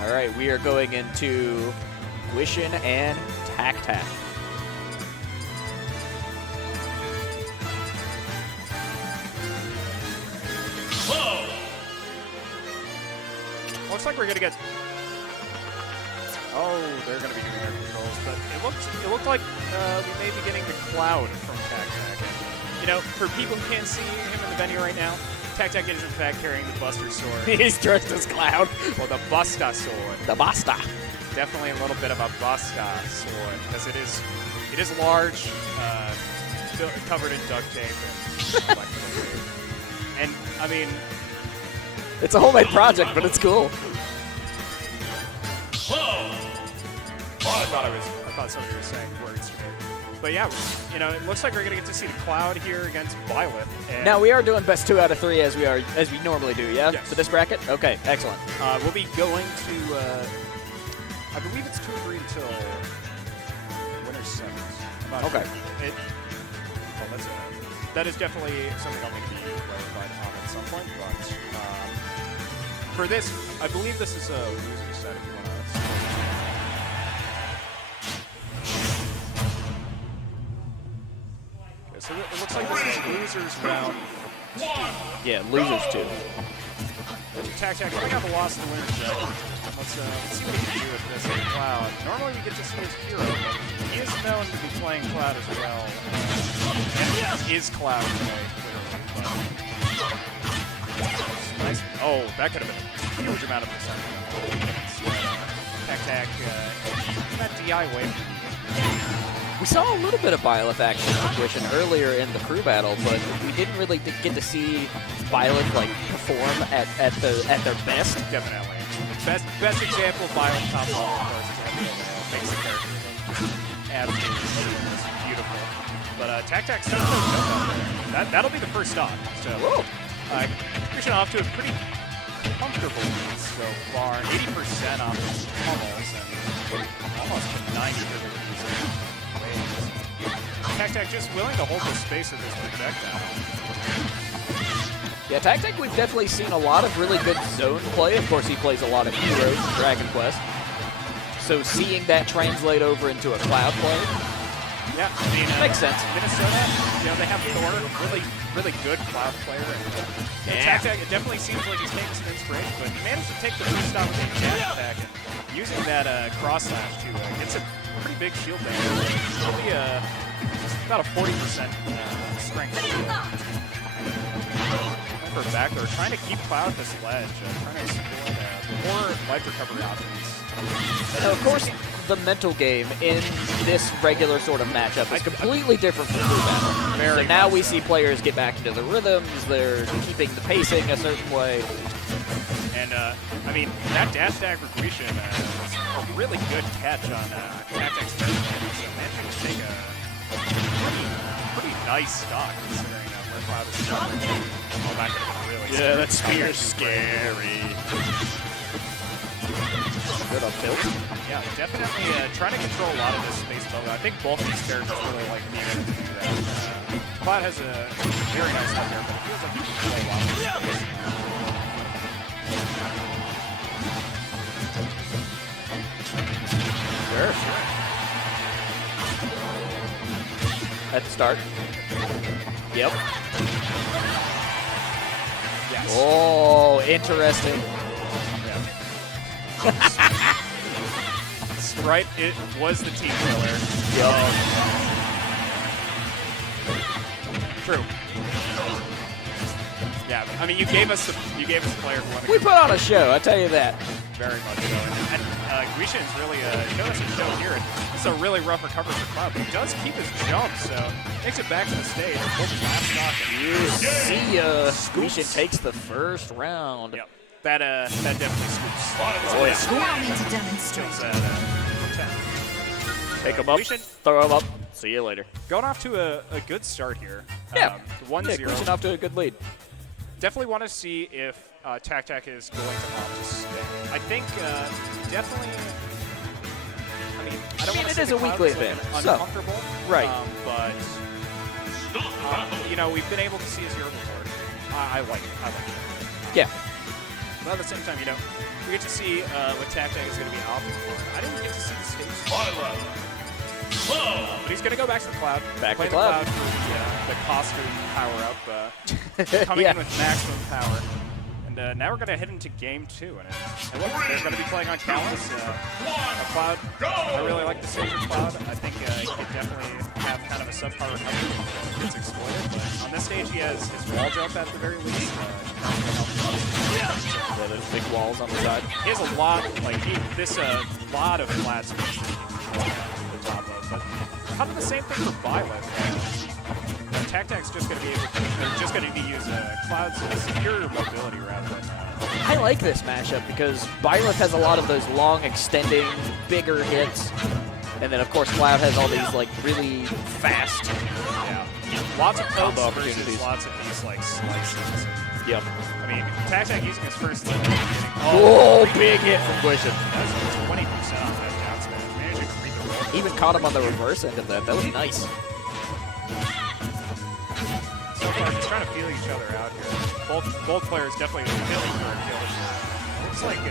All right, we are going into Guishin and Tac-Tac. Looks like we're gonna get. Oh, they're gonna be doing their controls, but it looked like we may be getting the Cloud from Tac-Tac. You know, for people who can't see him in the venue right now, Tac-Tac is in fact carrying the Buster Sword. He's dressed as Cloud. Well, the Busta Sword. The Basta. Definitely a little bit of a Busta Sword because it is large, covered in duct tape and electrical tape. And I mean. It's a homemade project, but it's cool. I thought somebody was saying words to me. But yeah, you know, it looks like we're gonna get to see the Cloud here against Violet. And now we are doing best 2 out of 3 as we normally do, yeah? Yes. For this bracket? Okay, excellent. We'll be going to I believe it's 2 or 3 until winner's semis. Okay. That is definitely something I'm going to be clarified on at some point, but for this, I believe this is a loser set if you want to. Okay, so it looks like this is losers round. Yeah, losers 2. Tac-Tac coming off a loss to the winner's set. Let's see what he can do with this Cloud. Normally we get to see his hero, but he is known to be playing Cloud as well. And is Cloud today, clearly. But nice. Oh, that could have been a huge amount of percent. Tac-Tac, that DI wave. We saw a little bit of Violet action from Guishin earlier in the crew battle, but we didn't really get to see Violet like perform at their best. Definitely. Best example of Violet top ball, of course, is makes the character look absolutely beautiful. But Tac-Tac starts to jump out there. That'll be the first stop. So Guishin off to a pretty comfortable lead so far. 80% off his pummels and almost 90 for the Tac-Tac just willing to hold the space of this projectile. Yeah, Tac-Tac, we've definitely seen a lot of really good zone play. Of course, he plays a lot of heroes in Dragon Quest. So seeing that translate over into a Cloud play, yeah, I mean, makes sense. Minnesota, you know, they have Thor, really good Cloud player. And Tac-Tac, it definitely seems like he's taking some inspiration, but he managed to take the first stop with a jab attack and using that cross slash to get some pretty big shield damage. Probably about a 40% strength shield. For back, they're trying to keep Cloud this ledge, trying to support more life recovery options. And of course, the mental game in this regular sort of matchup is completely different from Blue Battle. So now we see players get back into the rhythms, they're keeping the pacing a certain way. And, I mean, that dash tag for Guishin was a really good catch on Tac-Tac's turn. So managing to take a pretty nice stock considering where Cloud is going. Oh, that could have been really scary. That spear's scary. Good up tilt. Yeah, definitely trying to control a lot of this space bubble. I think both these characters really like being able to do that. Cloud has a very nice up there, but it feels like he can control a lot of this space. Sure. At the start. Yep. Yes. Oh, interesting. Right, it was the team killer. Yep. True. Yeah, I mean, you gave us a player who won the We put on a show, I tell you that. Very much so. And Guishin is really showing us a show here. It's a really rough recovery for Cloud, but he does keep his jump, so makes it back to the stage. Pulls his last stock. See ya. Guishin takes the first round. Yep. That definitely scoops. Oh, yeah. Allow me to demonstrate. Take him up, throw him up. See you later. Going off to a good start here. Yeah. 1-0. Guishin off to a good lead. Definitely want to see if Tac-Tac is going to opt to stay. I think definitely. I mean, I don't want to say it is a weekly event, so uncomfortable, right. But you know, we've been able to see his hero before. I like it. Yeah. But at the same time, you know, we get to see what Tactic is going to be opting for. I didn't get to see the stage. But he's going to go back to the Cloud. Back to Play Cloud. the Cloud for the costume power-up. Coming in with maximum power. And now we're going to head into game 2. And look, they're going to be playing on Callus. Cloud, I really like the stage of Cloud. I think he could definitely have kind of a subpar recovery if it's exploited. But on this stage, he has his wall jump at the very least. Yeah, those big walls on the side. He has a lot, like, lot of flat space the top of. But kind of the same thing for Byleth. Tactic's just going to be able to, they're just going to use Cloud's superior mobility rather than. I like this matchup because Byleth has a lot of those long, extending, bigger hits, and then of course Cloud has all these like really fast. Yeah, lots of combo pokes opportunities. versus lots of these like slices. Yep. I mean, Tactic using his first. Oh, big hit from Guishin. That's 20% on that down smash. Managing to read the roll. Even caught him on the reverse end of that. That was nice. So far, just trying to feel each other out here. Both players definitely feeling for a kill. Looks like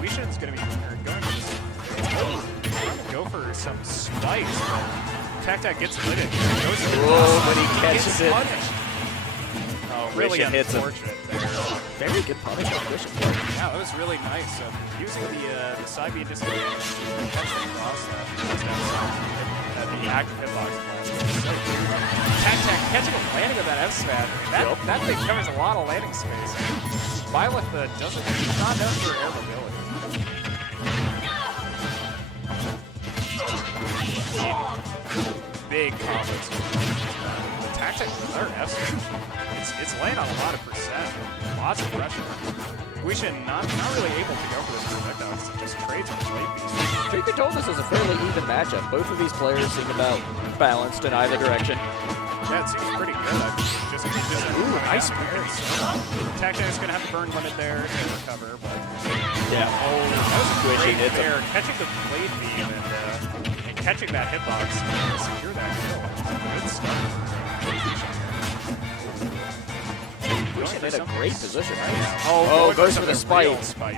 Guishin's going to be going for this. Trying to go for some spice, but Tactic gets lit it. Goes for the but he catches it. Punished. Oh, really Guishin hits him. unfortunate there. Very good punish on Guishin. Yeah, that was really nice. Using the side beam disadvantage to catch the cross the active hitbox blast. Tactic catching and landing with that F smash. I mean, that thing covers a lot of landing space. Byleth he's not known for air mobility. Big combos. The Tactic with their F smash, it's laying on a lot of percent. Lots of pressure. Guishin not really able to go for this projectile because it just trades with late beast. Truth be told, this is a fairly even matchup. Both of these players seem about balanced in either direction. Yeah, it seems pretty good. Ooh, nice parry. Tactic's going to have to burn limit there to recover, but... Yeah. Oh, that was a Guishin great hits him. there. Catching the blade beam and catching that hitbox to secure that kill. Good stuff. Guishin in a great position right now. Oh, goes for the spike. Tactic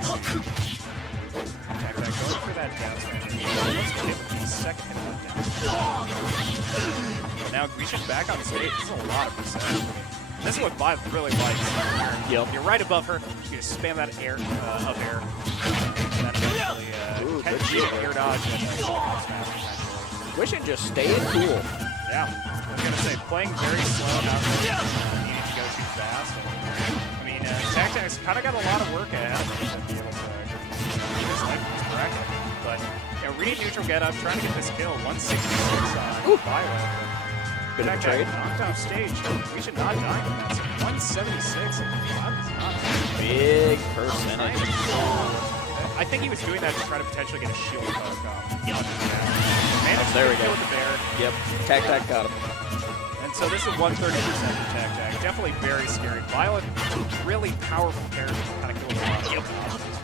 going for that down smash. Let's get the second hit down. Now Guishin back on stage. This is a lot of percent. This is what Vibe really likes. Yep. You're right above her. She's gonna spam that air up air. And then eventually air dodge and smash. Guishin just staying cool. Yeah. I was gonna say playing very slow, not really needing to go too fast. I mean, Tactic's kind of got a lot of work ahead of him to be able to get this length of this bracket. But reading neutral get up, trying to get this kill. 166 on Byleth. Bit of a trade. Knocked off stage. We should not die from that. So 176. Big percentage. I think he was doing that to try to potentially get a shield poke off. There we go. With the bear. Yep. Tactic got him. And so this is 130% for Tactic. Definitely very scary. Byleth, really powerful character to kind of kill a lot of options.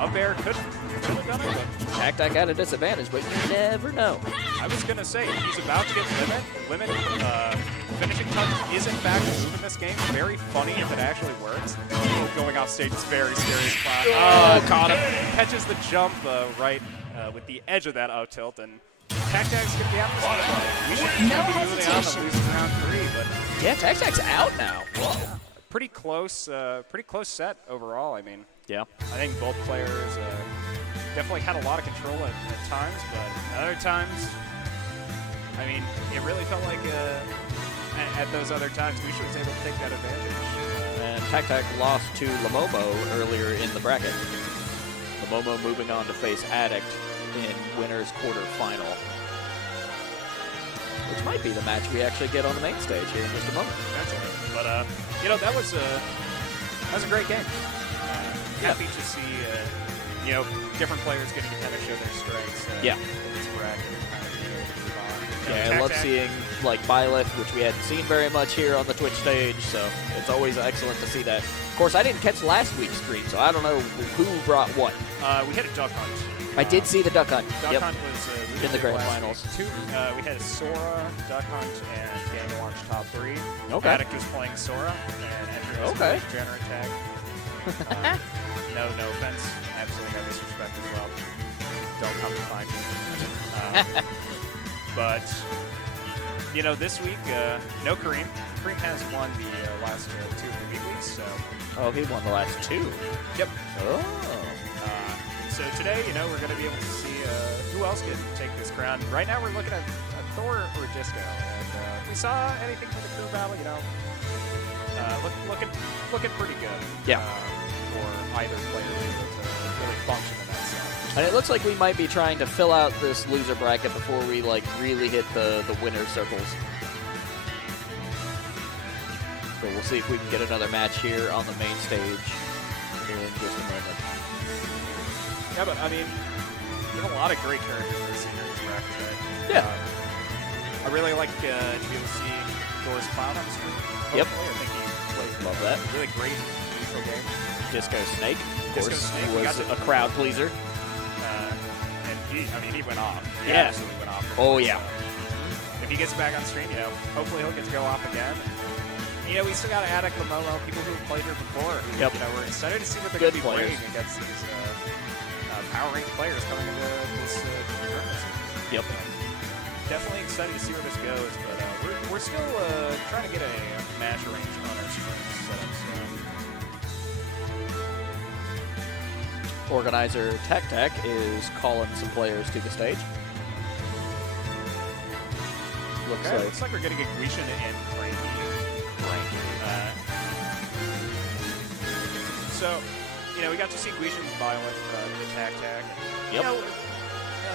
Up air could have done it, but Tactic at a disadvantage, but you never know. I was going to say, he's about to get limit. Finishing touch is in fact a move in this game. Very funny if it actually works. Going off stage is very scary. Oh, caught him. Catches the jump right with the edge of that up tilt, and Tactic's going to be out of this. We should No be moving on to hesitation. lose round 3, but Yeah, Tactic's out now. pretty close set overall. I mean, Yeah. I think both players definitely had a lot of control at times, but other times, I mean, it really felt like at those other times, Guishin was able to take that advantage. And Tactic lost to Lamomo earlier in the bracket. Lamomo moving on to face Addict in winner's quarterfinal, which might be the match we actually get on the main stage here in just a moment. But you know, that was a great game. Happy to see different players getting to kind of show their strengths. Yeah. In this bracket. Yeah, I love seeing like Byleth, which we hadn't seen very much here on the Twitch stage, so it's always excellent to see that. Of course, I didn't catch last week's stream, so I don't know who brought what. We had a duck hunt. I did see the duck hunt. Duck Yep. hunt was In the grand last finals. week. We had Sora, Duck Hunt, and Game Launch top 3. Okay. Addict was playing Sora, and Andrew was Okay. playing General Attack. No offense. Absolutely no disrespect as well. Don't come to find me. But, you know, this week, no Kareem. Kareem has won the last 2 of the weeklies, so. Oh, he won the last 2. Yep. Oh. So today, you know, we're going to be able to see who else can take this crown. Right now, we're looking at Thor or Disco, and if we saw anything from the crew battle, you know, looking pretty good. Yeah. For either player to be able to really function in that zone. And it looks like we might be trying to fill out this loser bracket before we like really hit the winner circles. So we'll see if we can get another match here on the main stage in just a moment. Yeah, but I mean, there's a lot of great characters this year in this bracket. Right? Yeah. I really like to be able to see Thor's Cloud on screen. Yep. Hopefully. I think he plays Love that. really great neutral game. Disco Snake, of Disco course, Snake, we was got a crowd pleaser. And he went off. He Yeah. absolutely went off. Oh, yeah. If he gets back on stream, you know, hopefully he'll get to go off again. You know, we still got Attic, Lamomo, people who have played here before. Yep. You know, we're excited to see what they're Good going to be players. bringing against these power ranked players coming into this tournament. Yep. Definitely excited to see where this goes, but we're still trying to get a match range on our stream setup. So. Organizer Tech is calling some players to the stage. Looks like we're going to get Guishan and Frankie. So, you know, we got to see Guishan's Violet, the Tac. Yep. You know,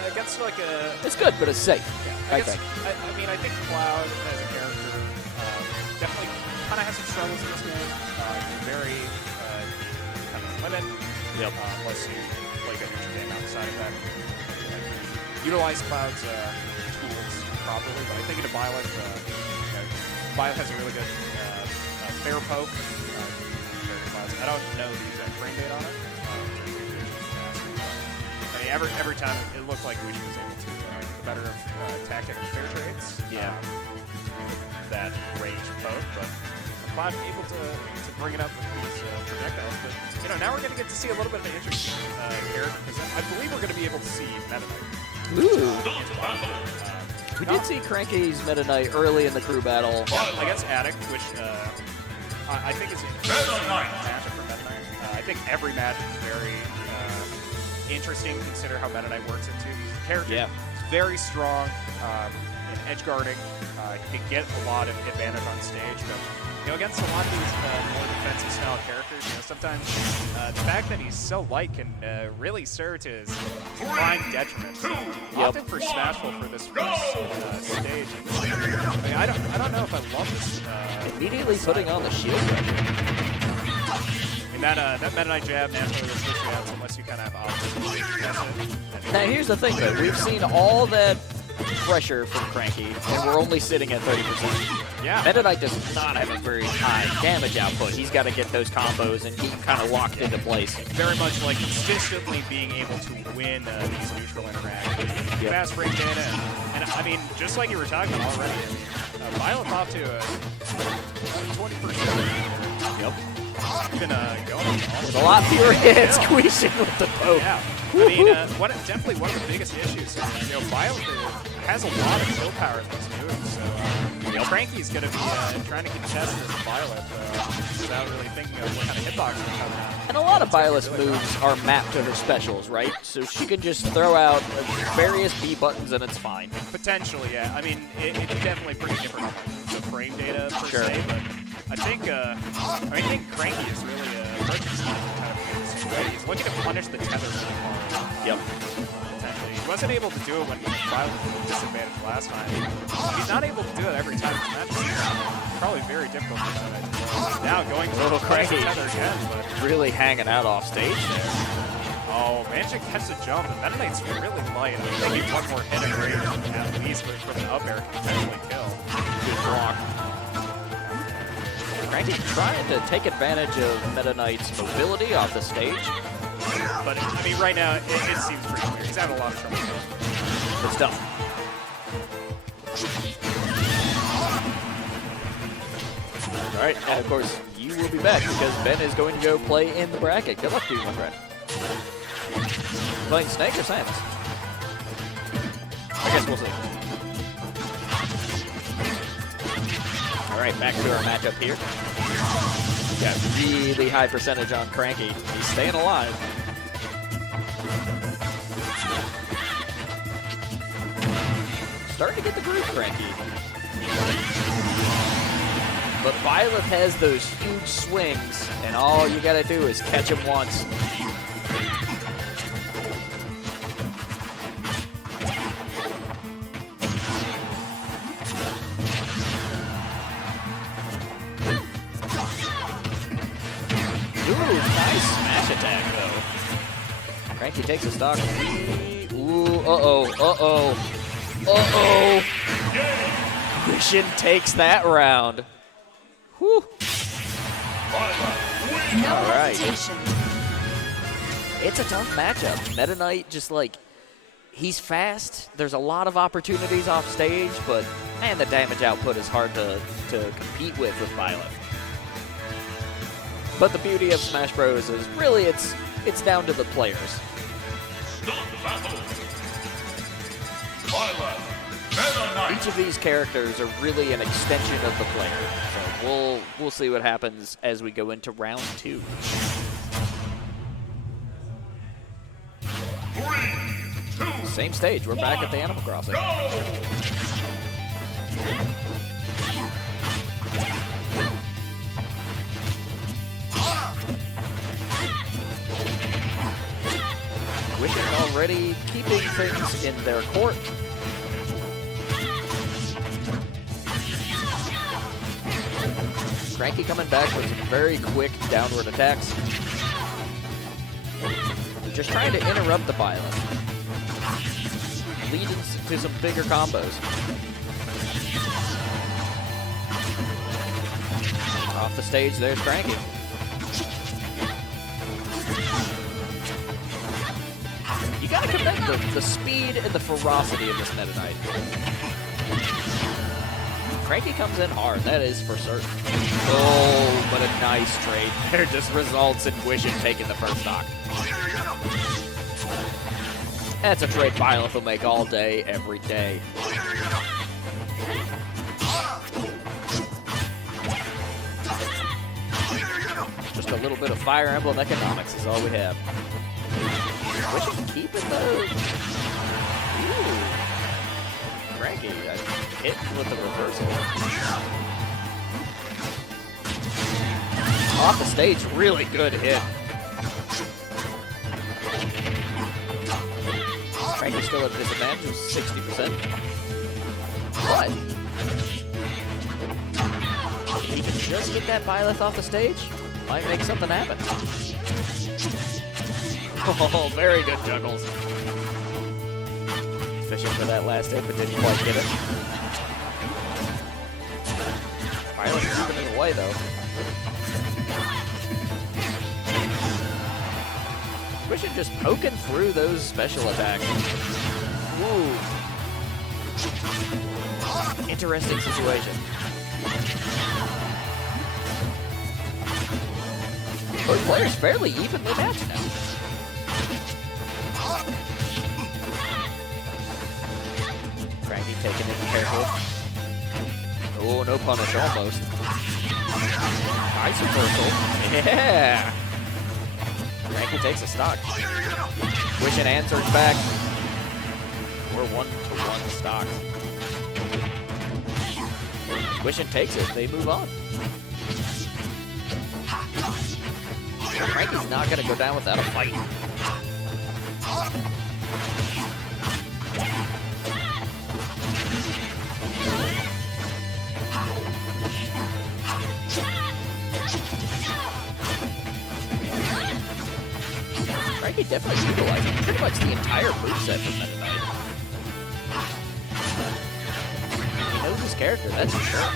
against like a... It's good, but it's safe, I think. I mean, I think Cloud as a character definitely kind of has some struggles in this game. Very kind of limit. Yep. Unless you play good neutral game outside of that. Utilize Cloud's tools properly, but I think in a Violet, Violet has a really good fair poke. I don't know the exact frame date on it. I mean, every time it looked like Guishan was able to the better of tactic and fair trades. Yeah. That range poke, but Cloud able to bring it up with these projectiles. But you know, now we're going to get to see a little bit of an interesting character present. I believe we're going to be able to see Meta Knight. Ooh. We did see Cranky's Meta Knight early in the crew battle. Against Attic, which I think is an interesting matchup for Meta Knight. I think every match is very interesting. Consider how Meta Knight works into his character. Yeah. He's very strong in edge guarding. He can get a lot of advantage on stage, but you know, against a lot of these more defensive style characters, you know, sometimes the fact that he's so light can really serve to his prime detriment. Often for Smashville for this first stage. I mean, I don't know if I love this. Immediately putting on the shield. I mean, that Meta Knight jab naturally will switch you out unless you kind of have options. Now here's the thing though, we've seen all that pressure from Cranky, and we're only sitting at 30%. Yeah. Meta Knight does not have a very high damage output. He's got to get those combos and keep kind of locked into place. Very much like consistently being able to win these neutral interactions. Fast frame data, and I mean, just like you were talking about already, Violet off to 20%. Yep. Been going With a lot fewer hits, squeezing with the poke. Yeah. I mean, definitely one of the biggest issues. You know, Violet has a lot of kill power in those moves, so Cranky's going to be trying to contest this Violet without really thinking of what kind of hitbox is coming out. And a lot of Violet's moves are mapped to her specials, right? So she can just throw out various B buttons and it's fine. Potentially, yeah. I mean, it's definitely pretty different from the frame data per se, but I think Cranky is really approaching this kind of he's looking to punish the tether so far. Yep. Potentially. He wasn't able to do it when Violet was at a disadvantage last time. He's not able to do it every time. That's probably very difficult for him. Now going to Cranky the tether again, but really hanging out off stage there. oh, managing to catch the jump, and Meta Knight's really light. I mean, maybe one more hit and range at least with an up air can potentially kill. Good block. Cranky trying to take advantage of Meta Knight's mobility off the stage. But, I mean, right now, it seems pretty clear. He's having a lot of trouble. Good stuff. All right, and of course, you will be back because Ben is going to go play in the bracket. Good luck to you, my friend. Playing Snake or Samus? I guess we'll see. All right, back to our matchup here. Got really high percentage on Cranky. He's staying alive. Starting to get the groove, Cranky. But Violet has those huge swings, and all you gotta do is catch him once. Ooh, nice smash attack, though. Cranky takes a stock. Ooh, uh-oh. Mission takes that round. Whew. No Alright. hesitation. It's a tough matchup. Meta Knight just like, he's fast. There's a lot of opportunities off stage, but man, the damage output is hard to compete with Violet. But the beauty of Smash Bros. Is really it's down to the players. Each of these characters are really an extension of the player. So we'll see what happens as we go into round 2. 3, 2, Same stage. We're back at the Animal Crossing. Wicked already keeping things in their court. Cranky coming back with some very quick downward attacks. Just trying to interrupt the Violet. Leading to some bigger combos. Off the stage, there's Cranky. You gotta commend the speed and the ferocity of this Meta Knight. Cranky comes in hard, that is for certain. Oh, but a nice trade there just results in Wishin taking the first stock. That's a trade Violet will make all day, every day. Just a little bit of Fire Emblem economics is all we have. Wishin keeping those. Ooh. Cranky, hit with the reversal. Off the stage, really good hit. Cranky's still at a disadvantage of 60%. But if he can just get that Byleth off the stage, might make something happen. Oh, very good juggles. Fishing for that last hit, but didn't quite get it. Byleth keeping it away, though. Wishin just poking through those special attacks. Ooh. Interesting situation. Both players fairly evenly matched now. Cranky taking it careful. Oh, no punish almost. Nice reversal. Yeah! Cranky takes a stock. Wishin answers back. We're 1-to-1 stock. Wishin takes it. They move on. Cranky's not going to go down without a fight. Cranky definitely utilizing pretty much the entire moveset from Meta Knight. He knows his character, that's for sure.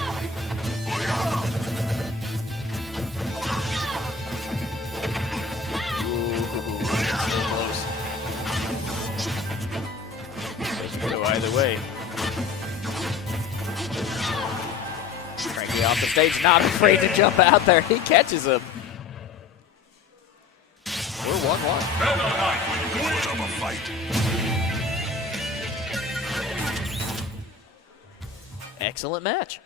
Close. It could go either way. Cranky off the stage, not afraid to jump out there. He catches him. We're 1-1. Put up a fight. Excellent match.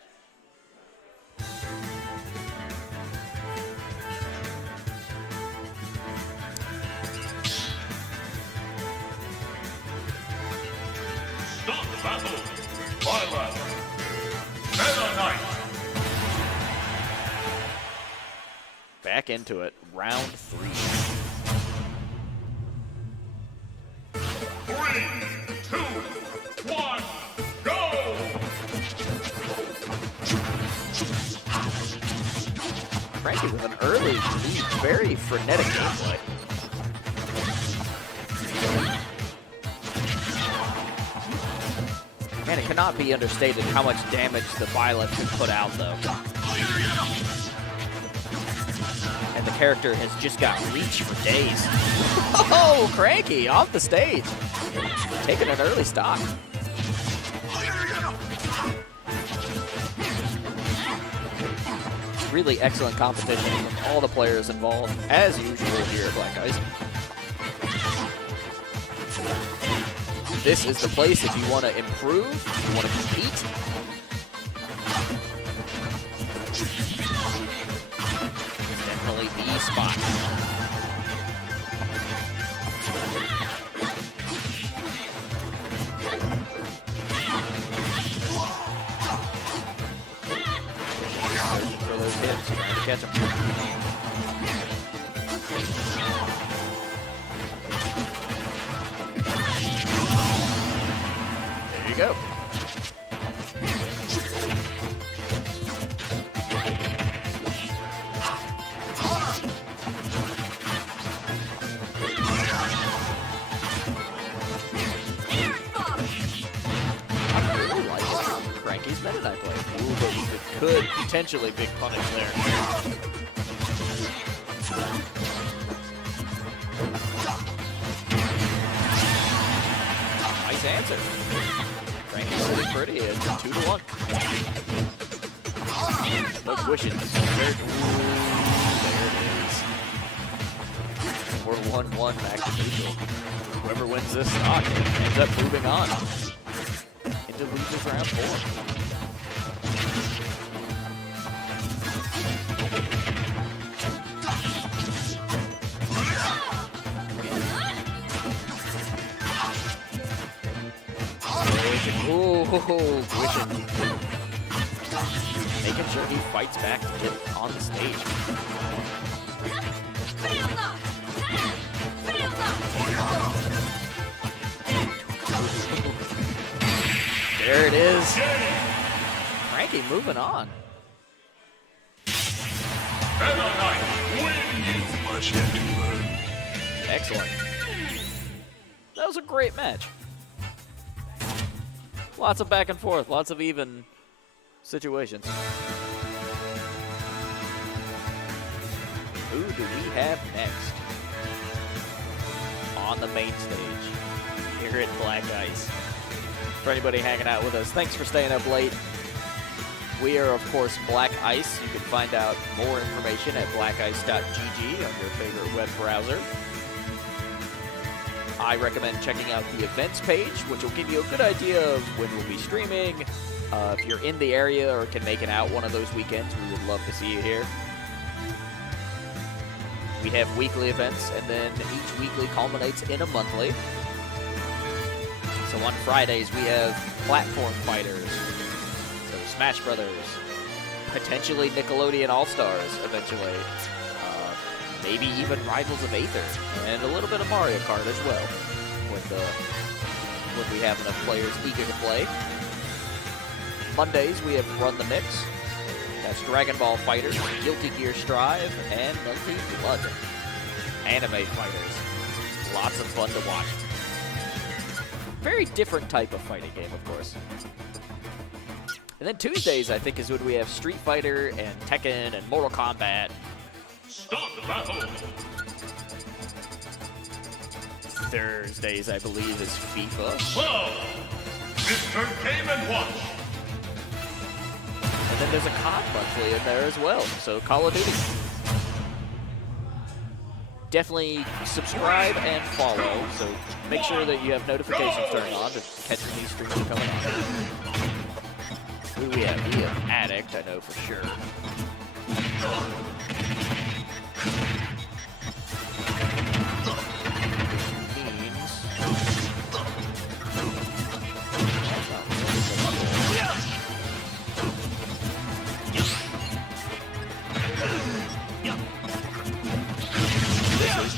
Stop the battle. Meta Knight. Back into it. Round 3. 3, 2, 1, go! Frankie with an early lead. Very frenetic gameplay. Man, it cannot be understated how much damage the Violet can put out, though. And the character has just got reach for days. Oh, Cranky off the stage. Taking an early stock. Really excellent competition from all the players involved, as usual here at Black Ice. This is the place if you want to improve, if you want to compete. Definitely the spot. For those hits, trying to catch them. There you go. Cranky's Meta Knight play. Ooh, but he could potentially big punish there. Nice answer. Cranky's sitting pretty at 2-1. No wishing. There it is. We're 1-1 back to neutral. Whoever wins this stock ends up moving on into losers round 4. Ooh, wishing. Making sure he fights back to get on the stage. There it is. Frankie moving on. Excellent. That was a great match. Lots of back and forth, lots of even situations. Who do we have next on the main stage here at Black Ice? For anybody hanging out with us, thanks for staying up late. We are, of course, Black Ice. You can find out more information at blackice.gg on your favorite web browser. I recommend checking out the events page, which will give you a good idea of when we'll be streaming. If you're in the area or can make it out one of those weekends, we would love to see you here. We have weekly events, and then each weekly culminates in a monthly. So on Fridays, we have platform fighters, so Smash Brothers, potentially Nickelodeon All-Stars eventually, maybe even Rivals of Aether, and a little bit of Mario Kart as well, when we have enough players eager to play. Mondays, we have Run the Mix. That's Dragon Ball Fighters, Guilty Gear Strive, and Melty Blood. Anime fighters. Lots of fun to watch. Very different type of fighting game, of course. And then Tuesdays, I think, is when we have Street Fighter and Tekken and Mortal Kombat. Stop the battle. Thursdays, I believe, is FIFA. Whoa! Mr. Game & Watch. And then there's a COD monthly in there as well, so Call of Duty. Definitely subscribe and follow, so make sure that you have notifications turned on to catch when these streams are coming on. Who do we have? We have Addict, I know for sure.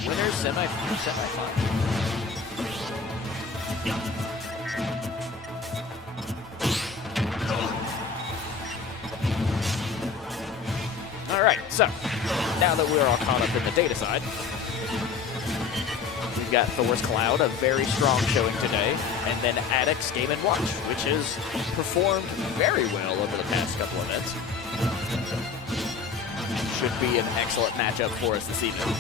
Winners semi-final. All right, so now that we're all caught up in the data side, we've got Thor's Cloud, a very strong showing today, and then Addict's Game & Watch, which has performed very well over the past couple of events. Should be an excellent matchup for us this evening.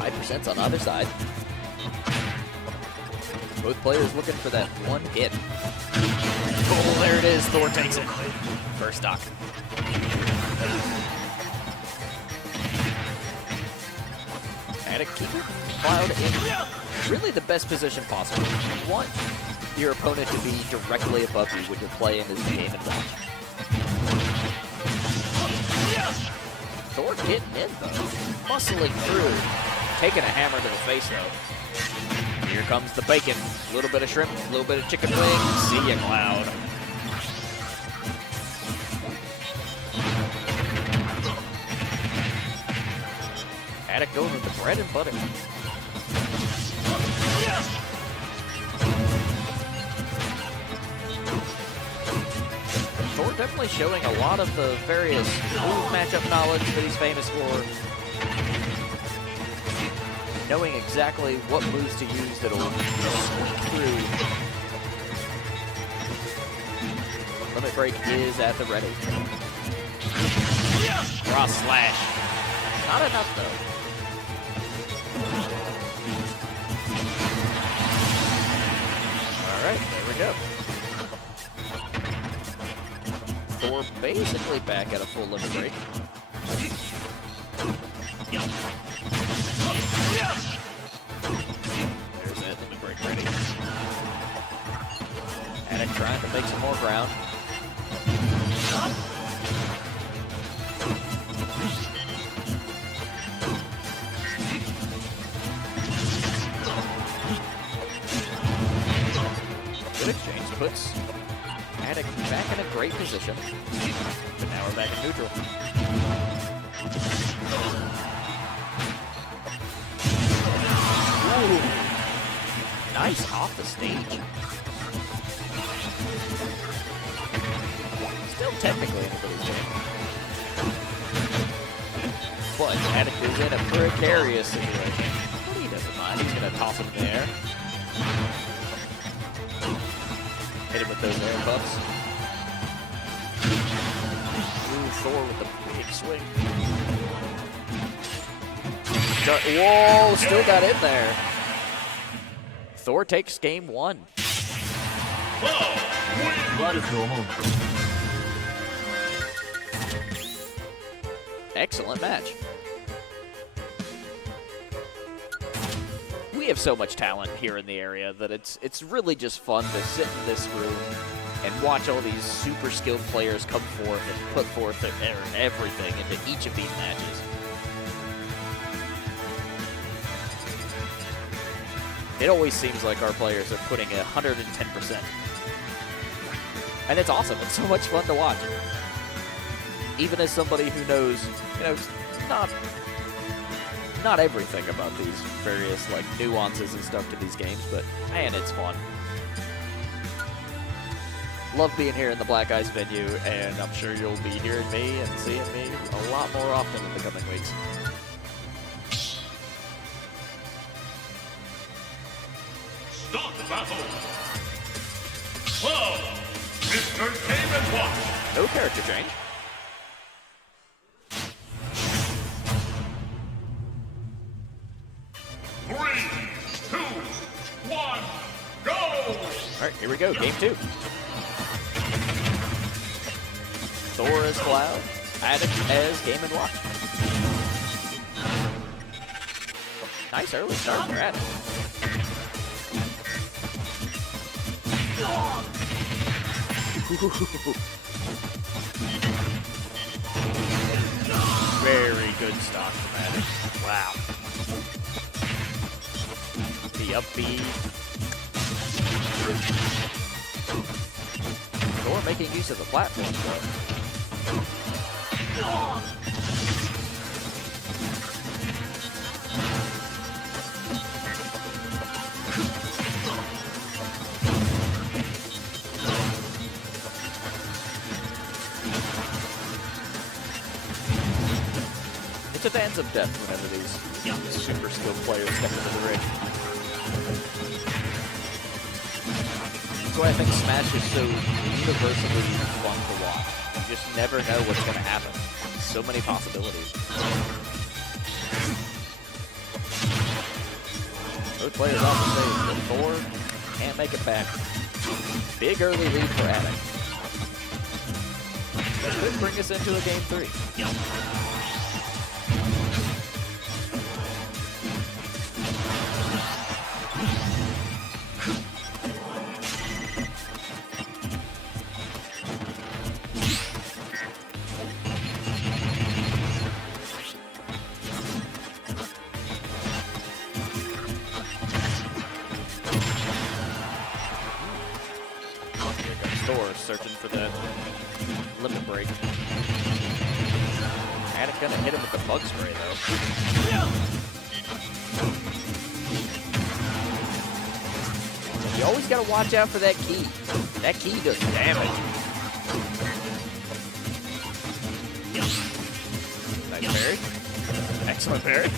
5% on either side. Both players looking for that one hit. Oh, there it is. Thor takes it. First stock. Addict keeping Cloud in really the best position possible. You want your opponent to be directly above you when you're playing this Game & Watch. Thor getting in, though. Muscling through. Taking a hammer to the face, though. Here comes the bacon. A little bit of shrimp, a little bit of chicken wings. See ya, Cloud. Addict going with the bread and butter. Thor definitely showing a lot of the various move matchup knowledge that he's famous for. Knowing exactly what moves to use that'll sneak through. Limit break is at the ready. Cross slash. Not enough though. All right, there we go. Thor basically back at a full limit break. There's that limit break ready. Addict trying to make some more ground. Good exchange puts Addict back in a great position. But now we're back in neutral. Ooh. Nice off the stage. Still technically in a little game. But Addict is in a precarious situation. But he doesn't mind. He's going to toss him in the air. Hit him with those air buffs. Ooh, Thor with the big swing. Whoa, still got in there. Thor takes game one. Excellent match. We have so much talent here in the area that it's really just fun to sit in this room and watch all these super skilled players come forth and put forth their everything into each of these matches. It always seems like our players are putting 110%. And it's awesome. It's so much fun to watch. Even as somebody who knows, not everything about these various like nuances and stuff to these games, but man, it's fun. Love being here in the Black Ice venue, and I'm sure you'll be hearing me and seeing me a lot more often in the coming weeks. Start the battle. Whoa! Mr. Game & Watch. No character change. Three, two, Here we go, game 2. Thor as Cloud, Attic as Game & Watch. Nice early start for Attic. Very good stock from Attic. Wow. The upbeat. Thor making use of the platform though. It's a dance of death whenever these super skilled players step into the ring. That's why I think Smash is so universally fun to watch. You just never know what's going to happen. So many possibilities. Both players off the stage, but Thor can't make it back. Big early lead for Attic. That could bring us into a game 3. Thor searching for that limit break. Attic gonna hit him with the bug spray though. You always gotta watch out for that key. That key does damage. Nice parry. Excellent parry.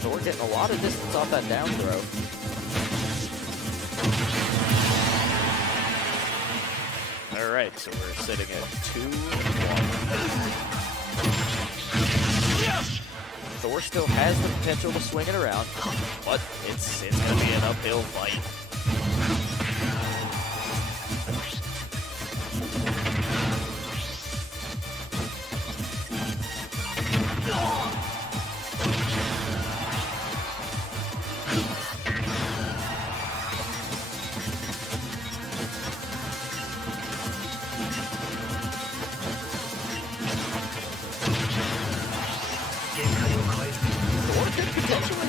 Thor getting a lot of distance off that down throw. All right, so we're sitting at 2-1. Thor still has the potential to swing it around, but it's going to be an uphill fight.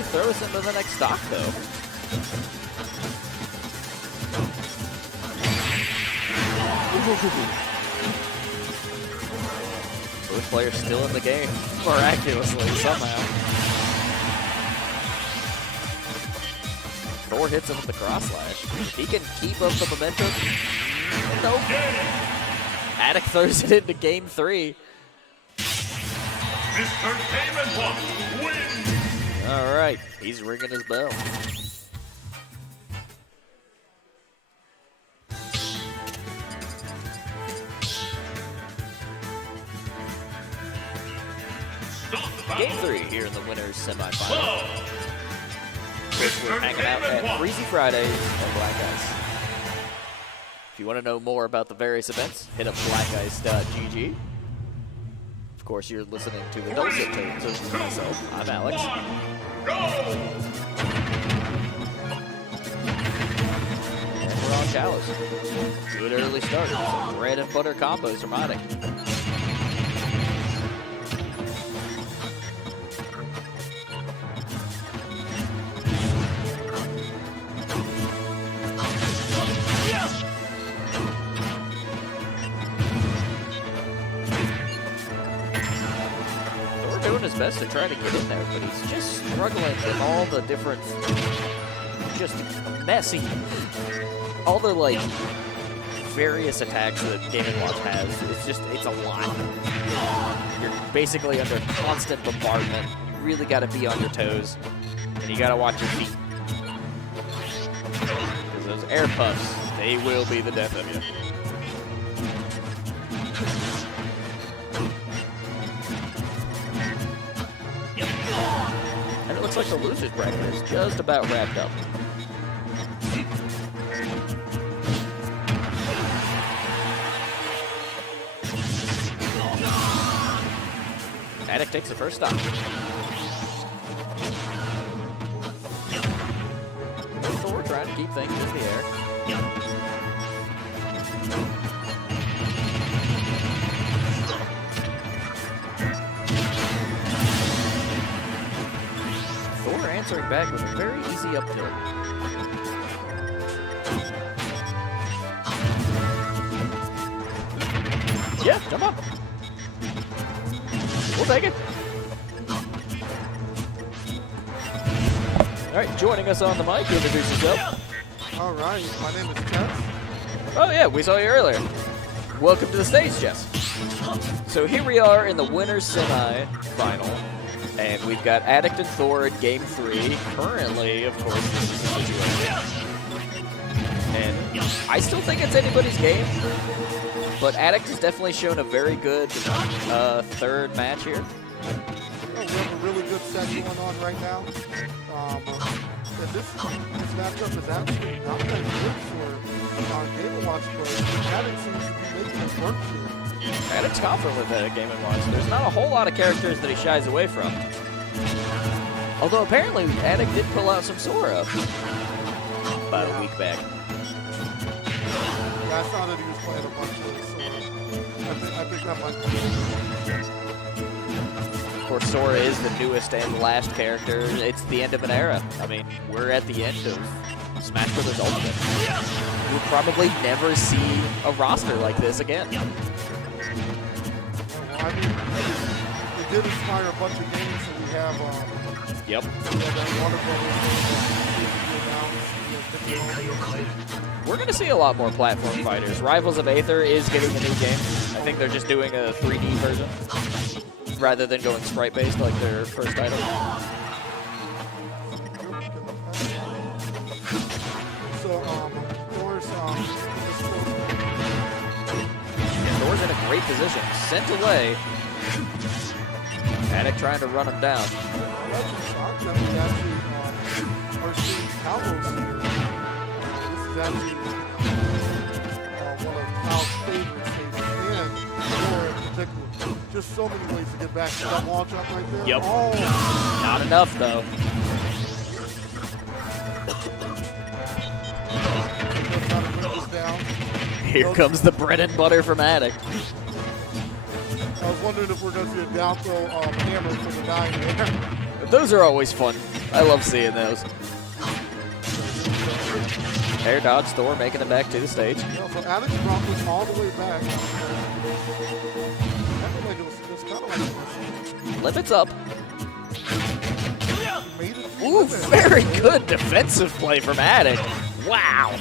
Throw us into the next stock, though. Both players still in the game, miraculously, somehow. Thor hits him with the cross slash. If he can keep up the momentum, nope. Attic throws it into game 3. Mr. Game & Watch wins! All right, he's ringing his bell. Game 3 here in the winners semifinal. We're hanging out at Freezy Friday at Black Ice. If you want to know more about the various events, hit up blackice.gg. Of course, you're listening to the dulcet tones of myself. I'm Alex. And we're on Chalice. Good early start. Some bread and butter combos from Attic. Doing his best to try to get in there, but he's just struggling with all the different, just messy, all the like various attacks that Game & Watch has. It's a lot. You're basically under constant bombardment. You really got to be on your toes, and you got to watch your feet. Because those air puffs, they will be the death of you. looks like the losers bracket is just about wrapped up. Addict takes the first stop. Thor trying to keep things in the air. Thor answering back with a very easy up tilt. Yeah, come on. We'll take it. All right, joining us on the mic, introduce yourself. All right, my name is Jess. Oh yeah, we saw you earlier. Welcome to the stage, Jess. So here we are in the winner's semi-final, and we've got Addict and Thor in Game 3. Currently, of course, this is the situation. And I still think it's anybody's game, but Addict has definitely shown a very good third match here. We have a really good set going on right now. And this matchup is actually not that good for our Game & Watch players. Addict seems to be making it work here. Addict's confident with Game & Watch. There's not a whole lot of characters that he shies away from. Although apparently Addict did pull out some Sora about a week back. Yeah, I saw that he was playing a bunch of Sora. I think that might be. Of course, Sora is the newest and last character. It's the end of an era. I mean, we're at the end of Smash Bros. Ultimate. We'll probably never see a roster like this again. I mean, it did inspire a bunch of games, so we have, Yep. we have that Warner Brothers game, We're going to see a lot more platform fighters. Rivals of Aether is getting a new game. I think they're just doing a 3D version rather than going sprite-based like their first title. So, Thor's in a great position. Sent away. Addict trying to run him down. RC Calvo's here. This is actually one of Cal's favorite stages, and Thor in particular. Just so many ways to get back to that wall jump right there. Yep. Oh. Not enough, though. Here comes the bread and butter from Addict. I was wondering if we're going to see a down throw hammer from the dying there. Those are always fun. I love seeing those. Air dodge, Thor making it back to the stage. Yeah, so Addict brought this all the way back. I feel like it was kind of like Limits up. made it. Ooh, very good defensive play from Addict. Wow.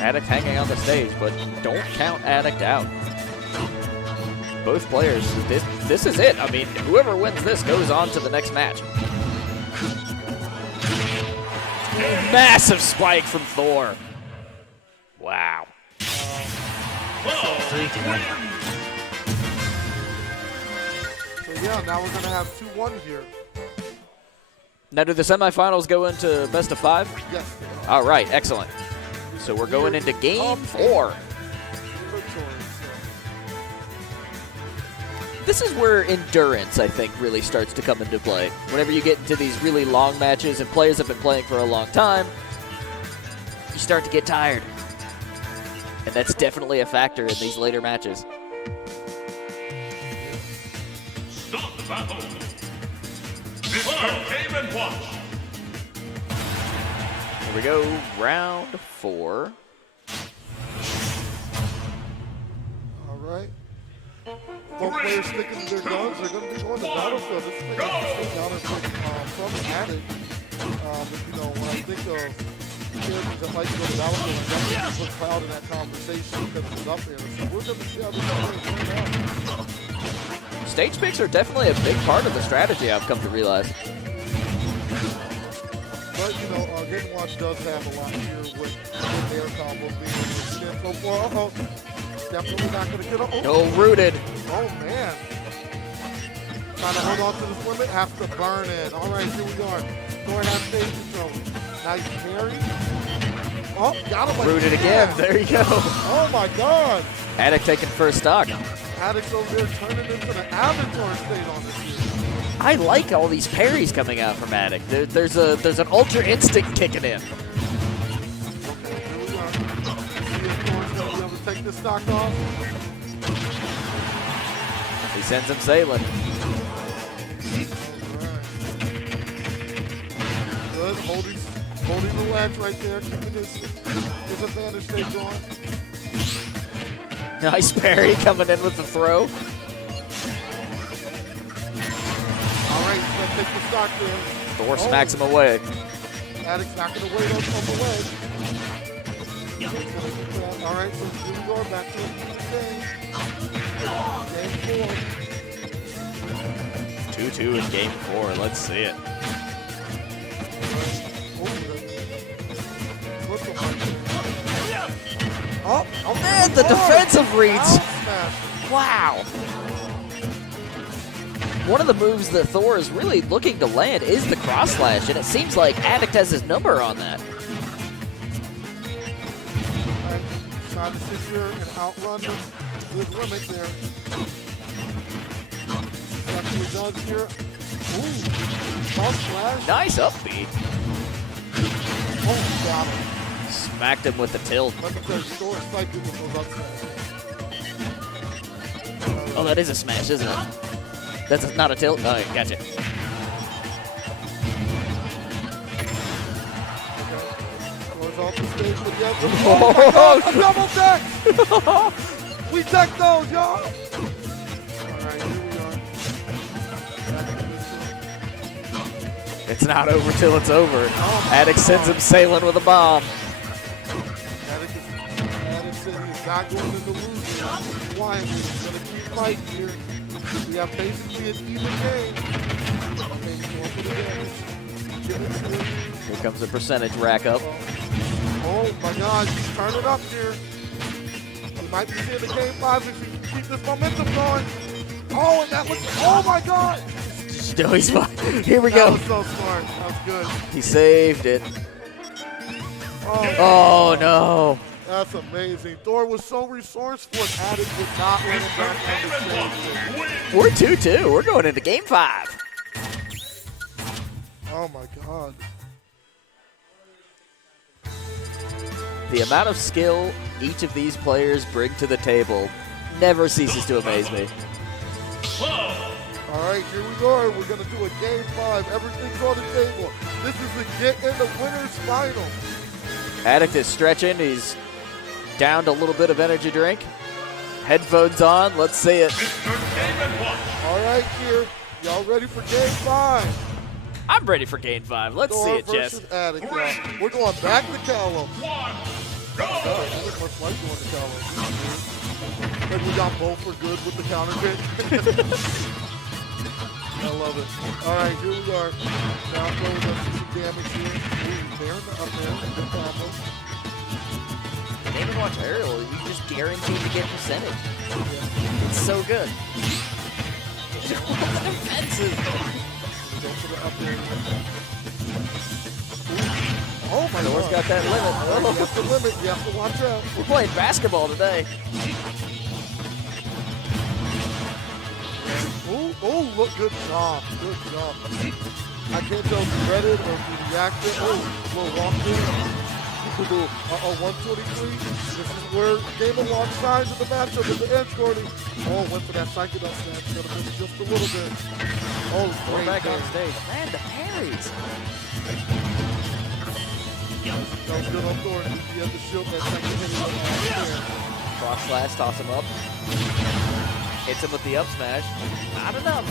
Addict hanging on the stage, but don't count Addict out. Both players, this is it. I mean, whoever wins this goes on to the next match. Massive spike from Thor. Wow. So yeah, now we're going to have 2-1 here. Now, do the semifinals go into best of 5? Yes. All right, excellent. So we're going into game 4. This is where endurance, I think, really starts to come into play. Whenever you get into these really long matches and players have been playing for a long time, you start to get tired. And that's definitely a factor in these later matches. Stop the battle. This Game & Watch. Here we go, round 4. All right. Both players sticking to their guns. They're going to be going to battlefield. This is a good down and from Addict. You know, when I think of characters that like to go to battlefield, I definitely put Cloud in that conversation because it was up there. So we're going to see how this plays out. Stage picks are definitely a big part of the strategy, I've come to realize. But, you know, Game & Watch does have a lot here with their combos being so far. definitely not going to get up. No, rooted. Oh, man. Trying to hold on to this limit, has to burn in. All right, here we are. Thor has stage control. Nice parry. Oh, got him Rooted again. There you go. Oh, my God. Addict taking first stock. Addict's over there turning into the Avatar state on this year. I like all these parries coming out from Addict. There's an Ultra Instinct kicking in. Okay, here we are. See if Thor's going to be able to take this stock off. He sends him sailing. Good, holding the ledge right there, keeping his advantage state going. Nice parry coming in with the throw. All right, he's gonna take the stock there. Thor smacks him away. Addict's not gonna wait on the ledge. All right, so here we go, back to the game. Game 4. 2-2 in game 4. Let's see it. Oh man, the defensive reads. Wow. One of the moves that Thor is really looking to land is the cross slash, and it seems like Addict has his number on that. Trying to sit here and outrun this limit there. That's what he does here. Ooh, cross slash. Nice upbeat. Oh, got him. Smacked him with the tilt. Let me tell you, Thor is psychic with those up smash. Oh, that is a smash, isn't it? That's not a tilt? Oh, gotcha. Okay. Thor's off the stage with the other. Oh my God, a double deck! We deck those, y'all! Alright, here we are. It's not over till it's over. Oh, Addict sends him sailing with a bomb. Addict said he's not going into losing. Why? He's going to keep fighting here. We have basically an even game. Okay, he's going for the damage. Give it to him. Here comes the percentage rack up. Oh my God, he's turning up here. We might be seeing the game 5 if we can keep this momentum going. Oh, and that was, oh my God. No, he's fine. Here we That go. was so smart. That was good. He saved it. Oh, Oh no. that's amazing. Thor was so resourceful and Addict would not let him back on the stage. We're 2-2. We're going into game 5. Oh my God. The amount of skill each of these players bring to the table never ceases to amaze me. All right, here we go. We're going to do a game 5. Everything's on the table. This is the get in the winner's final. Addict is stretching. He's downed a little bit of energy drink. Headphones on. Let's see it. All right, here. Y'all ready for game 5? I'm ready for game 5. Let's see Thor it, Jess. versus Addict, y'all. We're going back to Callum. God, I look much like going to Callum. Maybe we got both for good with the counter hit. I love it. All right, here we are. Now throwing up some damage here. Ooh, there in the up there. Good combo. Game & Watch aerial, you just guaranteed to get percentage. It's so good. Offensive. Go for the up there. Oh my Thor's God. got that limit. That's the limit. You have to watch out. We're playing basketball today. Oh, look, good job. Good job. I can't tell if you read it or if you reacted. Oh, little walk there. 123. This is where Game & Watch signs of the matchup in the edge, Gordy. Oh, went for that psychic up snap. Gonna miss just a little bit. Oh, We're great. back on stage. Man, the parries. That was good on Thor. He had to shield that second hit. Cross slash, toss him up. Hits him with the up smash. Not enough.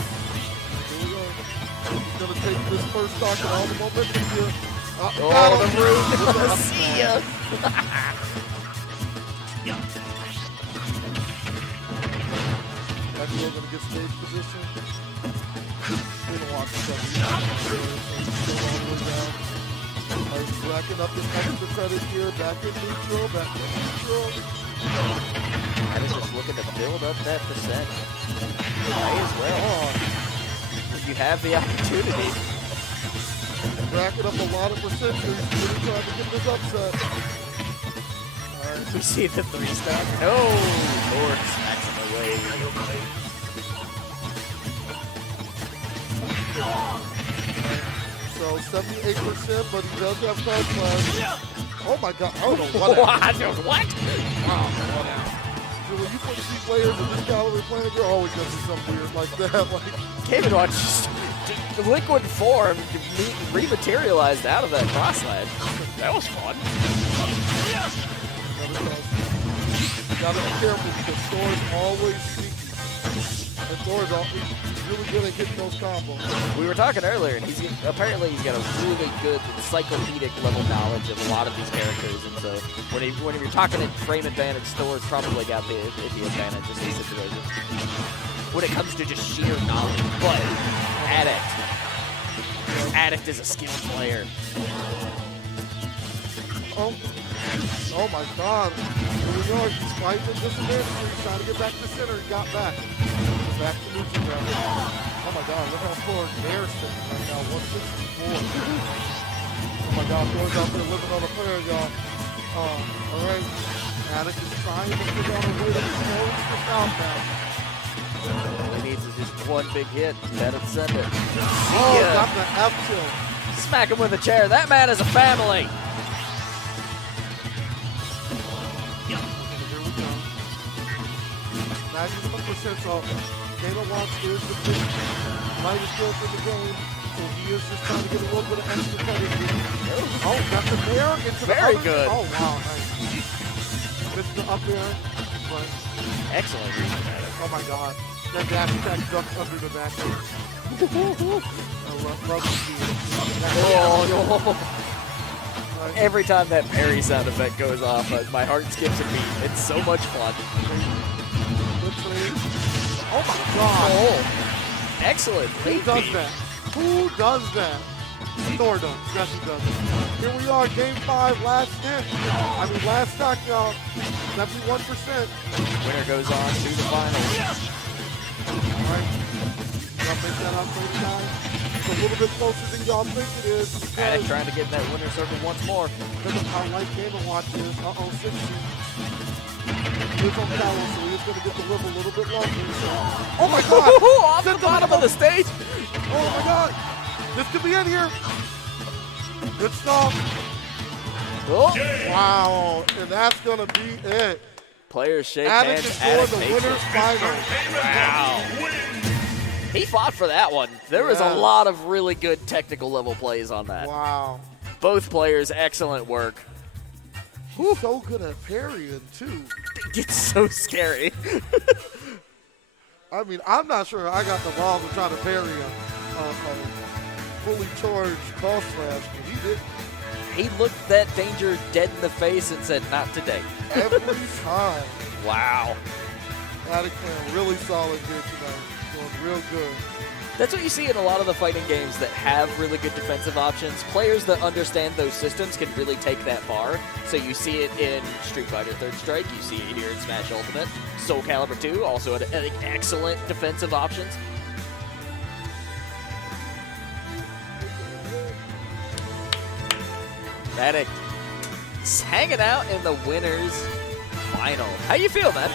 Here we go. He's gonna take this first stock and all the momentum here. Oh, got the him. root. With the up See smash. ya. That's still gonna get stage position. Gonna watch himself. Still all the way down. All right, racking up this extra credit here. Back in neutral. Back in neutral. And is just looking to build up that percent. Might as well. If you have the opportunity. Racking up a lot of percentage. Really trying to get this upset. We see the 3-stock. No! Lord smacks him away. So 78%, but he does have card class. Oh my god, I don't know what happened. What? Wow, so when you put 3 players in this caliber playing, you're always going to see something weird like that. Like, Game & Watch just liquid form rematerialized out of that cross ledge. That was fun. you gotta be careful because Thor's always sneaky. And Thor's really good at hitting those combos. We were talking earlier, and apparently he's got a really good encyclopedic level knowledge of a lot of these characters, and so when you're talking at frame advantage, Thor's probably got the advantage in these situations. When it comes to just sheer knowledge, but Addict is a skilled player. Oh my god. Here we go. He's fighting the disadvantage. He's trying to get back to center. He got back. Back to neutral ground. Oh my god, look how Thor they're sitting right now. 164. Oh my god, Thor's out there living on a prayer, y'all. Alright. Addict is trying to figure out a way to close this out now. All he needs is just one big hit. That'll send it. Oh, got the F-tilt. Smack him with a chair. That man is a family. Here we go. 91% off. Game & Watch is the big lightest growth in the game. So he is just trying to get a little bit of extra credit here. Oh, got the nair into the Very other. good. Oh, wow. Nice. Missed the up air. But, Excellent. oh my god. That dash attack ducked under the back. I love to see it. Every time that parry sound effect goes off, my heart skips a beat. It's so much fun. Oh my god. Oh, excellent. Who does that? Who does that? Thor does. Yes, he does. Here we are, game 5, last hit. Last stock, y'all. 71%. Winner goes on to the finals. Alright. Y'all make that up 39. It's a little bit closer than y'all think it is. Addict trying to get in that winner circle once more. Because of how light Game & Watch is. 60. He's on Callow, so he's going to get the live a little bit longer. So. Oh my god! Off the bottom of the stage! Oh my god! This could be in here! Good stuff! Oh. Wow, and that's going to be it. Players shake Addict hands. is for the winner's final. Wow. He fought for that one. There was a lot of really good technical level plays on that. Wow. Both players, excellent work. He's so good at parrying, too. It's so scary. I'm not sure I got the balls to try to parry a fully charged cross slash, but he did. He looked that danger dead in the face and said, not today. Every time. Wow. Addict playing really solid here tonight. Doing real good. That's what you see in a lot of the fighting games that have really good defensive options. Players that understand those systems can really take that far. So you see it in Street Fighter 3rd Strike. You see it here in Smash Ultimate. Soul Calibur 2 also had excellent defensive options. Addict is hanging out in the winners final. How you feel, man?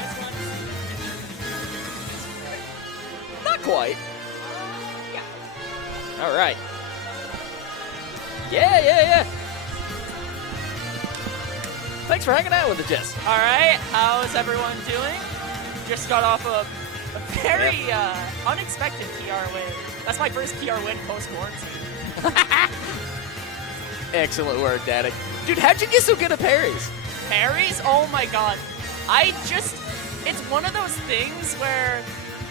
Not quite. All right. Yeah. Thanks for hanging out with us, Jess. All right, how's everyone doing? Just got off a very unexpected PR win. That's my first PR win post-quarantine. Excellent work, Daddy. Dude, how'd you get so good at parries? Parries? Oh my god. It's one of those things where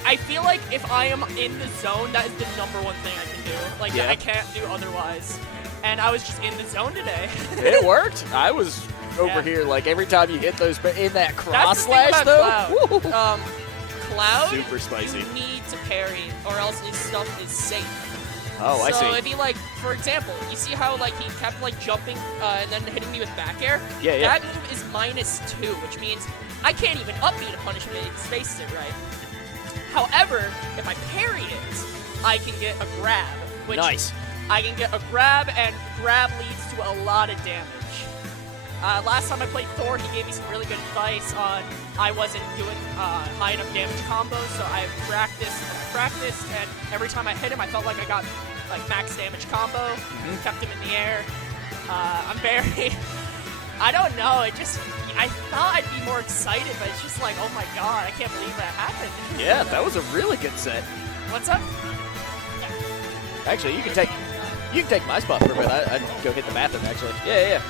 I feel like if I am in the zone, that is the number one thing I can do. Like, I can't do otherwise. And I was just in the zone today. It worked. I was over here, like, every time you hit those, in that cross That's the thing slash, about though. Cloud, Super spicy. you need to parry, or else his stuff is safe. Oh, I So see. if he like, for example, you see how like he kept like jumping and then hitting me with back air? Yeah, yeah. That move is -2, which means I can't even up B to punish him if he spaces it right. However, if I parry it, I can get a grab. Which Nice. I can get a grab, and grab leads to a lot of damage. Last time I played Thor, he gave me some really good advice on I wasn't doing high enough damage combos, so I practiced, and every time I hit him, I felt like I got like max damage combo, kept him in the air. I'm very, I don't know, I thought I'd be more excited, but it's just like, oh my god, I can't believe that happened. Yeah, that was a really good set. What's up? Actually, you can take my spot for a bit. I'd go hit the bathroom, actually. Yeah.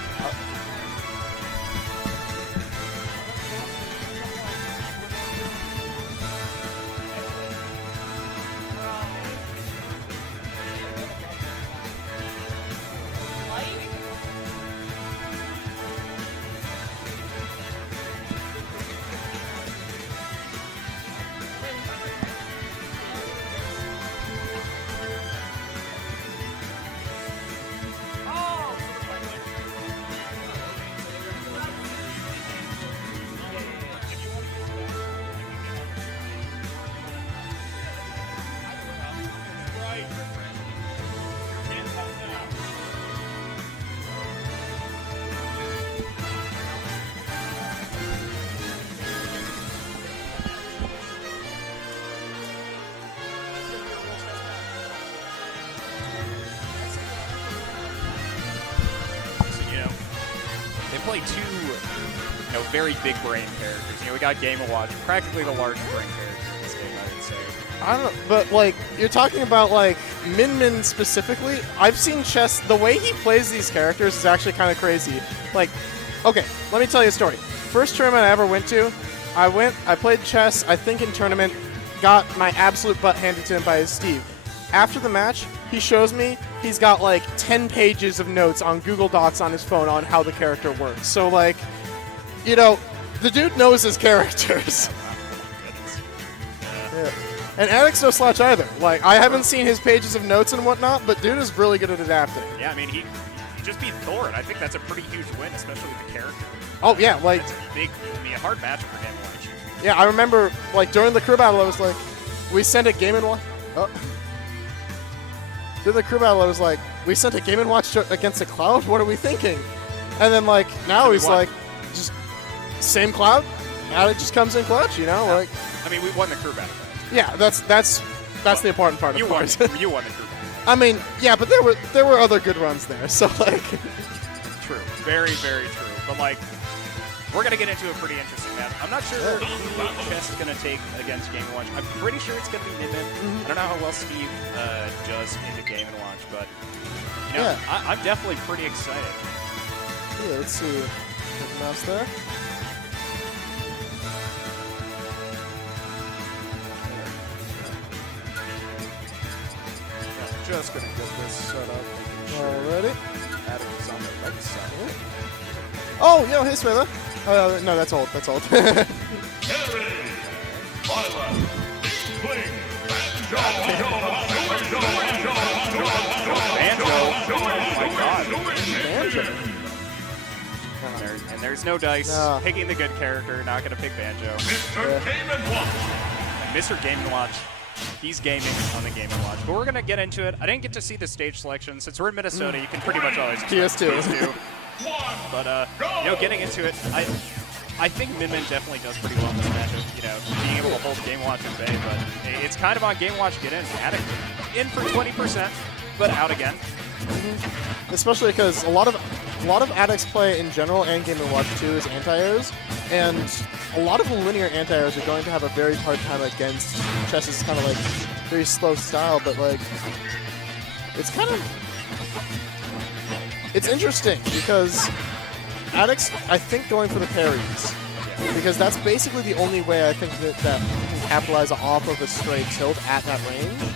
Play two, very big brain characters. We got Game & Watch, practically the largest brain character in this game, I would say. I don't know, but like you're talking about like Min specifically. I've seen chess. The way he plays these characters is actually kind of crazy. Like, okay, let me tell you a story. First tournament I ever went to, I played chess. I think in tournament, got my absolute butt handed to him by Steve. After the match, he shows me he's got like 10 pages of notes on Google Docs on his phone on how the character works. So like, the dude knows his characters. Yeah. And Addict's no slouch either. Like, I haven't seen his pages of notes and whatnot, but dude is really good at adapting. Yeah, I mean, he just beat Thor, and I think that's a pretty huge win, especially with the character. Oh yeah, like It's a hard match for him. yeah, I remember like during the crew battle, I was like, we sent a Game & Watch. Oh. During the crew battle, I was like, we sent a Game & Watch against a Cloud? What are we thinking? And then like now he's like, just same Cloud. Now it just comes in clutch, like. I mean, we won the crew battle. Yeah, that's the important part, of course. You won the crew battle. I mean, yeah, but there were other good runs there, so like. True, very, very true. But like, we're gonna get into a pretty interesting match. I'm not sure who Chess is gonna take against Game & Watch. I'm pretty sure it's gonna be Min. I don't know how well Steve does into Game & Watch, but Yeah. I'm definitely pretty excited. Yeah, let's see. Put the mouse there. Just gonna get this set up. Alrighty. Adam is on the right side. Oh, hey, Swither. No, that's old. That's old. Carry, Violet, Swing, Banjo. Oh my god. Banjo. And there's no dice. No. Picking the good character, not gonna pick Banjo. Mr. Game & Watch. Mr. Game & Watch. He's gaming on the Game & Watch. But we're going to get into it. I didn't get to see the stage selection. Since we're in Minnesota, you can pretty much always PS2. But, getting into it, I think Min definitely does pretty well in this matchup. Being able to hold Game & Watch at bay. But it's kind of on Game & Watch to get in. Addict in for 20%, but out again. Especially because a lot of Addicts play in general and Game & Watch 2 is anti-airs, and a lot of the linear anti-airs are going to have a very hard time against Chess's kind of like very slow style, but like it's interesting because Addicts, I think, going for the parries, because that's basically the only way I think that can capitalize off of a straight tilt at that range.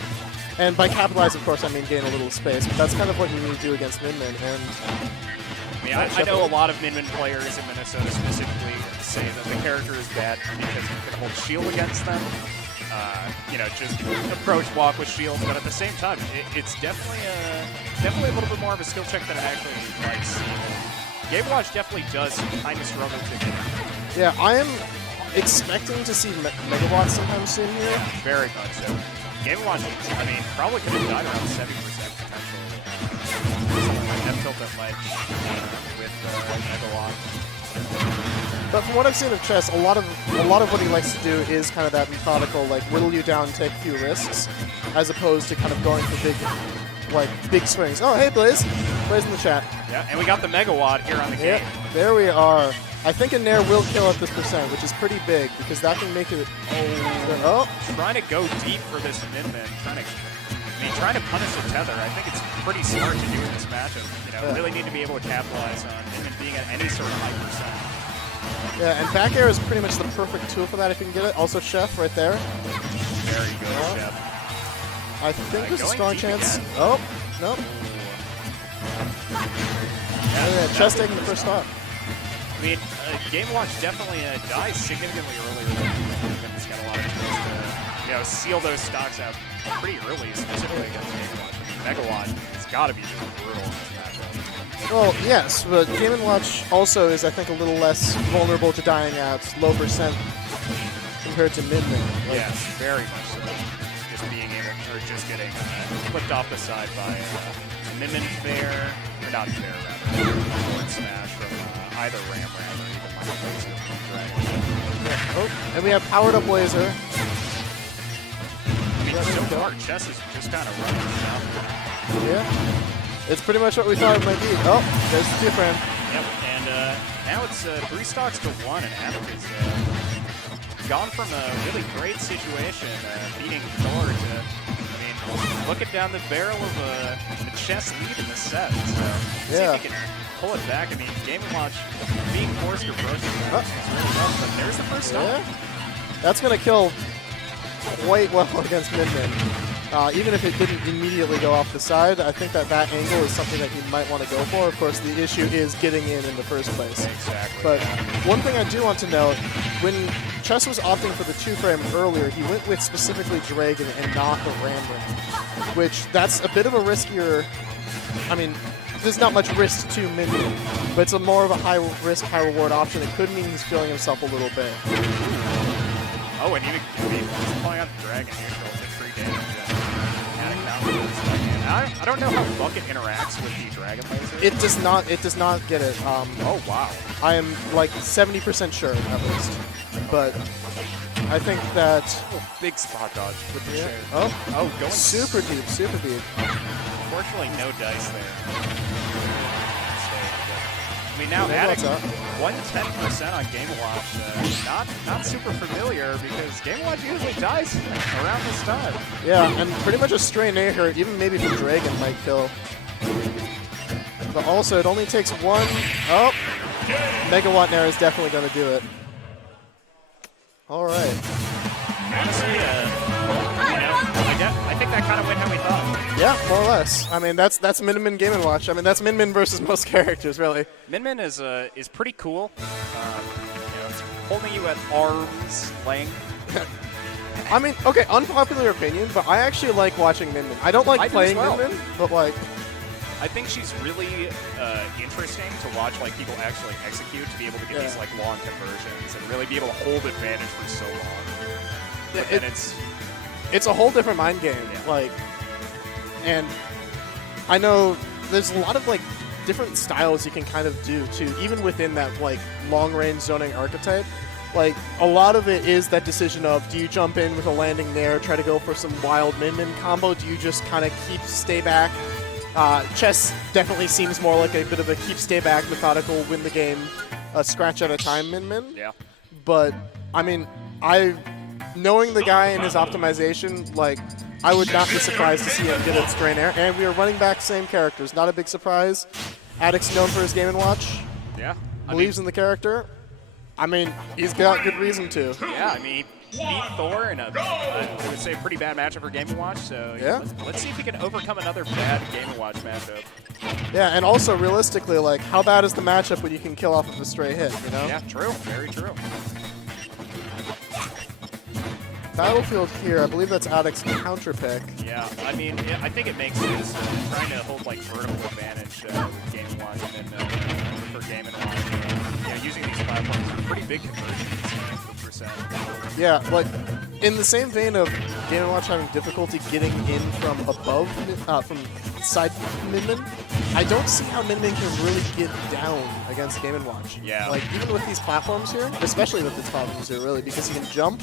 And by capitalize, of course, I mean gain a little space, but that's kind of what you need to do against Min. And I know a lot of Min players in Minnesota specifically say that the character is bad because you can hold shield against them. just approach block with shield. But at the same time, it's definitely a little bit more of a skill check than it actually likes. Game Watch definitely does kind of struggle to get it. Yeah, I am expecting to see Megawatts sometime soon here. Very much so. Game Watch, I mean, probably could have died around 70% potentially. F tilt that ledge with Megawatt. But from what I've seen of chess, a lot of what he likes to do is kind of that methodical, like whittle you down, take a few risks, as opposed to kind of going for big swings. Oh, hey Blaze, Blaze in the chat. Yeah, and we got the Megawatt here on the game. There we are. I think a Nair will kill at this percent, which is pretty big because that can make it. Oh, trying to go deep for this Min-Min, trying to punish the tether. I think it's pretty smart to do in this matchup. Really need to be able to capitalize on Min-Min being at any sort of high percent. Yeah, and back air is pretty much the perfect tool for that if you can get it. Also, Chef right there. Very good, Chef. I think there's a strong chance. Again. Oh, nope. Yeah, Chess taking the first stock. I mean, Game Watch definitely dies significantly earlier than he's got a lot of chance to, seal those stocks out pretty early, specifically against Game Watch. I mean, Megawatt has got to be just brutal in this matchup. Well, yes, but Game & Watch also is, I think, a little less vulnerable to dying at low percent compared to Min-Min. Yes, very much so. Just being able, or just getting flipped off the side by Min-Min fair, or not fair, rather, forward smash from either Ram or even Michael Blazer from Dragon. Yeah. Oh, and we have powered up Blazer. I mean, so far, Chess is just kind of running down. Yeah. It's pretty much what we thought it might be. Oh, there's the 2 frame. Yep, and now it's 3 stocks to 1, and Anik is gone from a really great situation, beating Thor to, looking down the barrel of a Chess lead in the set. So, see if he can pull it back. I mean, Game & Watch being forced to approach is really rough, but there's the first stock. Yeah. That's going to kill quite well against Min-Min. Even if it didn't immediately go off the side, I think that angle is something that you might want to go for. Of course, the issue is getting in the first place. Exactly. But one thing I do want to note, when Chess was opting for the 2-frame earlier, he went with specifically Dragon and not the Ram, which that's a bit of a riskier. I mean, there's not much risk to Min-Min, but it's a more of a high-risk, high-reward option. It could mean he's feeling himself a little bit. Oh, and even he's playing out the Dragon neutral, hit free damage. I don't know how Bucket interacts with the Dragon Laser. It does not get it. Oh, wow. I am like 70% sure, at least. But I think that... Oh, big spot dodge with the share. Oh, going super deep, super deep. Unfortunately, no dice there. I mean, now Maybe adding 110% on Game Watch, not super familiar because Game Watch usually dies around this time. Yeah, and pretty much a stray Nair, even maybe from Dragon might kill. But also, it only takes 1. Oh, Megawatt Nair is definitely going to do it. All right. Honestly, I think that kind of went how we thought. Yeah, more or less. I mean, that's Min-Min Game & Watch. I mean, that's Min-Min versus most characters, really. Min-Min is pretty cool. It's holding you at arm's length. I mean, okay, unpopular opinion, but I actually like watching Min-Min. I don't like playing Min-Min, but like... I think she's really interesting to watch people actually execute, to be able to get these long conversions and really be able to hold advantage for so long. But it's a whole different mind game. Yeah. And I know there's a lot of different styles you can kind of do too, even within that long range zoning archetype. A lot of it is that decision of, do you jump in with a landing there, try to go for some wild Min-Min combo? Do you just kind of stay back? Chess definitely seems more like a bit of a stay back, methodical, win the game, scratch at a time Min-Min. Yeah. But I mean, knowing the guy and his optimization, I would not be surprised to see him get a stray Nair. And we are running back same characters. Not a big surprise. Addict's known for his Game & Watch. Yeah. Believes in the character. I mean, he's got good reason to. Yeah, I mean, he beat Thor in I would say, a pretty bad matchup for Game & Watch. So yeah. Let's see if he can overcome another bad Game & Watch matchup. Yeah, and also realistically, how bad is the matchup when you can kill off of a stray hit, you know? Yeah, true. Very true. Battlefield here, I believe that's Addict's counter pick. Yeah, I mean, I think it makes sense trying to hold like vertical advantage with Game & Watch and for Game & Watch. Using these platforms are pretty big conversions for percent. Yeah, like in the same vein of Game & Watch having difficulty getting in from above, from side Min-Min, I don't see how Min-Min can really get down against Game & Watch. Yeah. Like, even with these platforms here, especially with these platforms here, really, because he can jump,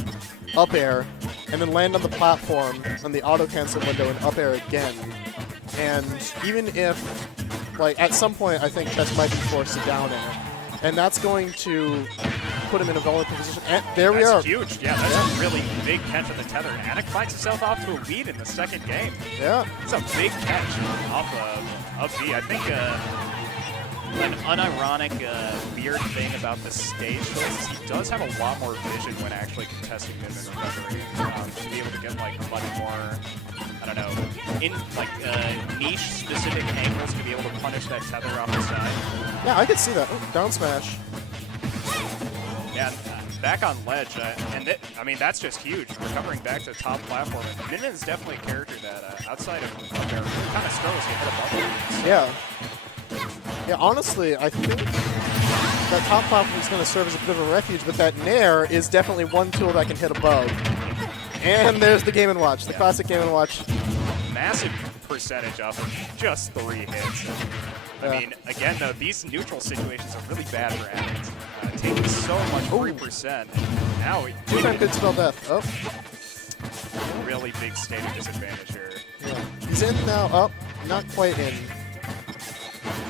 up air, and then land on the platform on the auto-cancel window and up air again. And even if, like, at some point, I think Chess might be forced to down air. And that's going to put him in a vulnerable position. And there we are. That's huge. Yeah, that's a really big catch on the tether. And Attic finds himself off to a lead in the second game. Yeah. It's a big catch off of B. I think an unironic, weird thing about the stage is he does have a lot more vision when actually contesting Min-Min recovery. To be able to get like much more, I don't know, in like niche specific angles to be able to punish that tether off the side. Yeah, I could see that. Oh, down smash. Yeah, back on ledge, and I mean that's just huge. Recovering back to the top platform, and Min-Min's definitely a character that outside of there kind of struggles to hit above it. Yeah. Yeah, honestly, I think that top platform is going to serve as a bit of a refuge, but that Nair is definitely one tool that can hit above. And there's the Game & Watch, the classic Game & Watch. Massive percentage off of just 3 hits. I mean, again, though, these neutral situations are really bad for Addicts. Taking so much 3%. Now he 2-time good spell death. Oh. Really big state of disadvantage here. Yeah. He's in now. Up. Not quite in.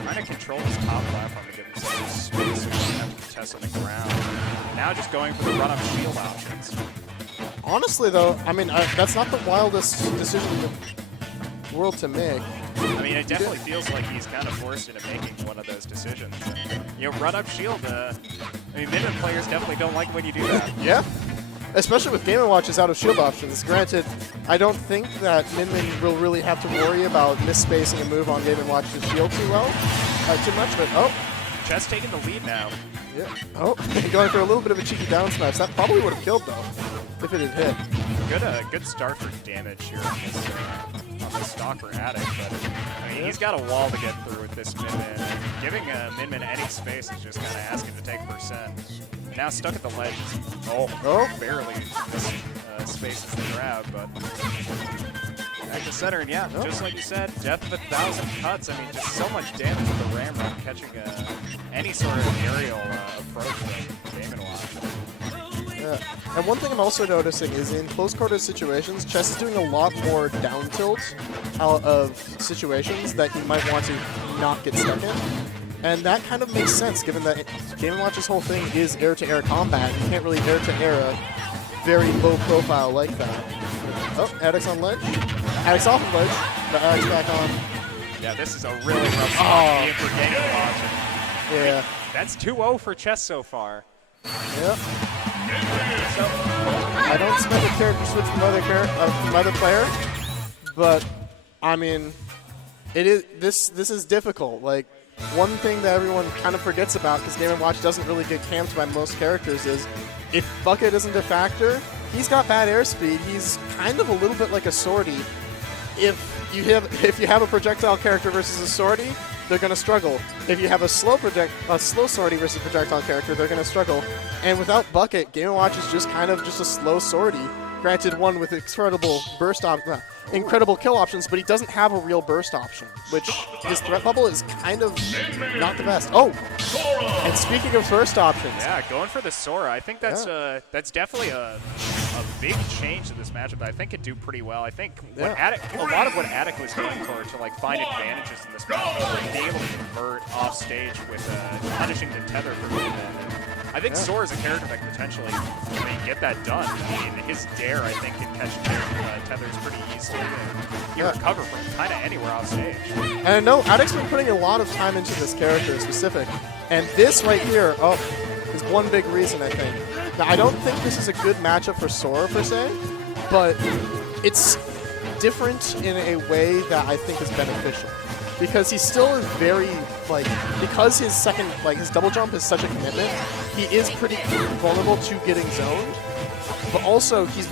Trying to control his top platform to give himself space so he doesn't have to contest on the ground. Now just going for the run-up shield options. Honestly, though, I mean, that's not the wildest decision in the world to make. I mean, it definitely feels like he's kind of forced into making one of those decisions. Run-up shield, I mean, Min-Min players definitely don't like when you do that. Yeah. Especially with Game & Watch's out of shield options. Granted, I don't think that Min-Min will really have to worry about misspacing a move on Game & Watch's shield too much, but oh. Chess taking the lead now. Yeah. Oh, going for a little bit of a cheeky down smash. That probably would have killed, though, if it had hit. Good start for damage here on this stock for Attic, but I mean, he's got a wall to get through with this Min-Min. Giving Min-Min any space is just kind of asking to take percent. Now stuck at the ledge. Oh, barely space is the grab, but back to center, and yeah, just like you said, death of 1,000 cuts. I mean, just so much damage with the ramrod catching any sort of aerial approach from Game & Watch. Yeah. And one thing I'm also noticing is in close quarters situations, Chess is doing a lot more down tilt out of situations that he might want to not get stuck in. And that kind of makes sense, given that Game & Watch's whole thing is air-to-air combat. You can't really air-to-air a very low profile like that. Oh, Addict's on ledge. Addict's off of ledge, but Addict's back on. Yeah, this is a really rough spot for Game & Watch. Yeah. That's 2-0 for Chess so far. Yep. So, I don't expect a character switch from other player, but I mean, it is this is difficult. Like, one thing that everyone kind of forgets about, because Game & Watch doesn't really get camped by most characters, is if Bucket isn't a factor, he's got bad airspeed. He's kind of a little bit like a Swordy. If you have a projectile character versus a Swordy, they're going to struggle. If you have a slow Swordy versus projectile character, they're going to struggle. And without Bucket, Game & Watch is just kind of just a slow Swordy. Granted, one with incredible kill options, but he doesn't have a real burst option, which his threat bubble is kind of not the best. Oh, and speaking of burst options. Yeah, going for the Sora. I think that's definitely a big change to this matchup that I think could do pretty well. I think a lot of what Attic was going for to like find advantages in this matchup, like being able to convert off stage with punishing the tether for Min-Min. I think Sora is a character that can potentially get that done. I mean, his dare, I think, can catch tethers pretty easily. And he recover from kind of anywhere off stage. And I know Addict's been putting a lot of time into this character specific. And this right here, is one big reason, I think. Now, I don't think this is a good matchup for Sora, per se, but it's different in a way that I think is beneficial. Because he still is very, because his his double jump is such a commitment, he is pretty vulnerable to getting zoned. But also, he's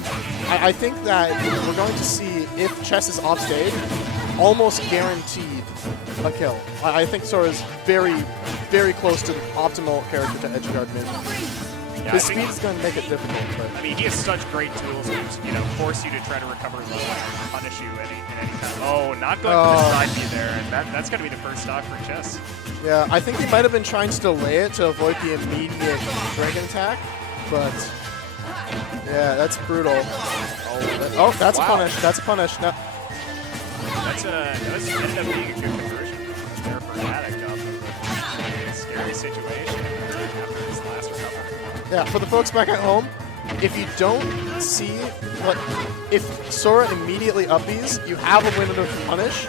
I think that we're going to see, if Chess is off stage, almost guaranteed a kill. I think Sora's very, very close to the optimal character to edgeguard mid. Yeah, His speed is going to make it difficult. But I mean, he has such great tools to, force you to try to recover low and punish you in any time. Oh, not going for the side B there, and that's going to be the first stock for Chess. yeah, I think he might have been trying to delay it to avoid the immediate dragon attack, but yeah, that's brutal. Oh, that's a punish. That's a punish. No. That's ended up being a good conversion there for Addict off of a scary situation after his last recovery. Yeah, for the folks back at home, if you don't see if Sora immediately up these, you have a window to punish,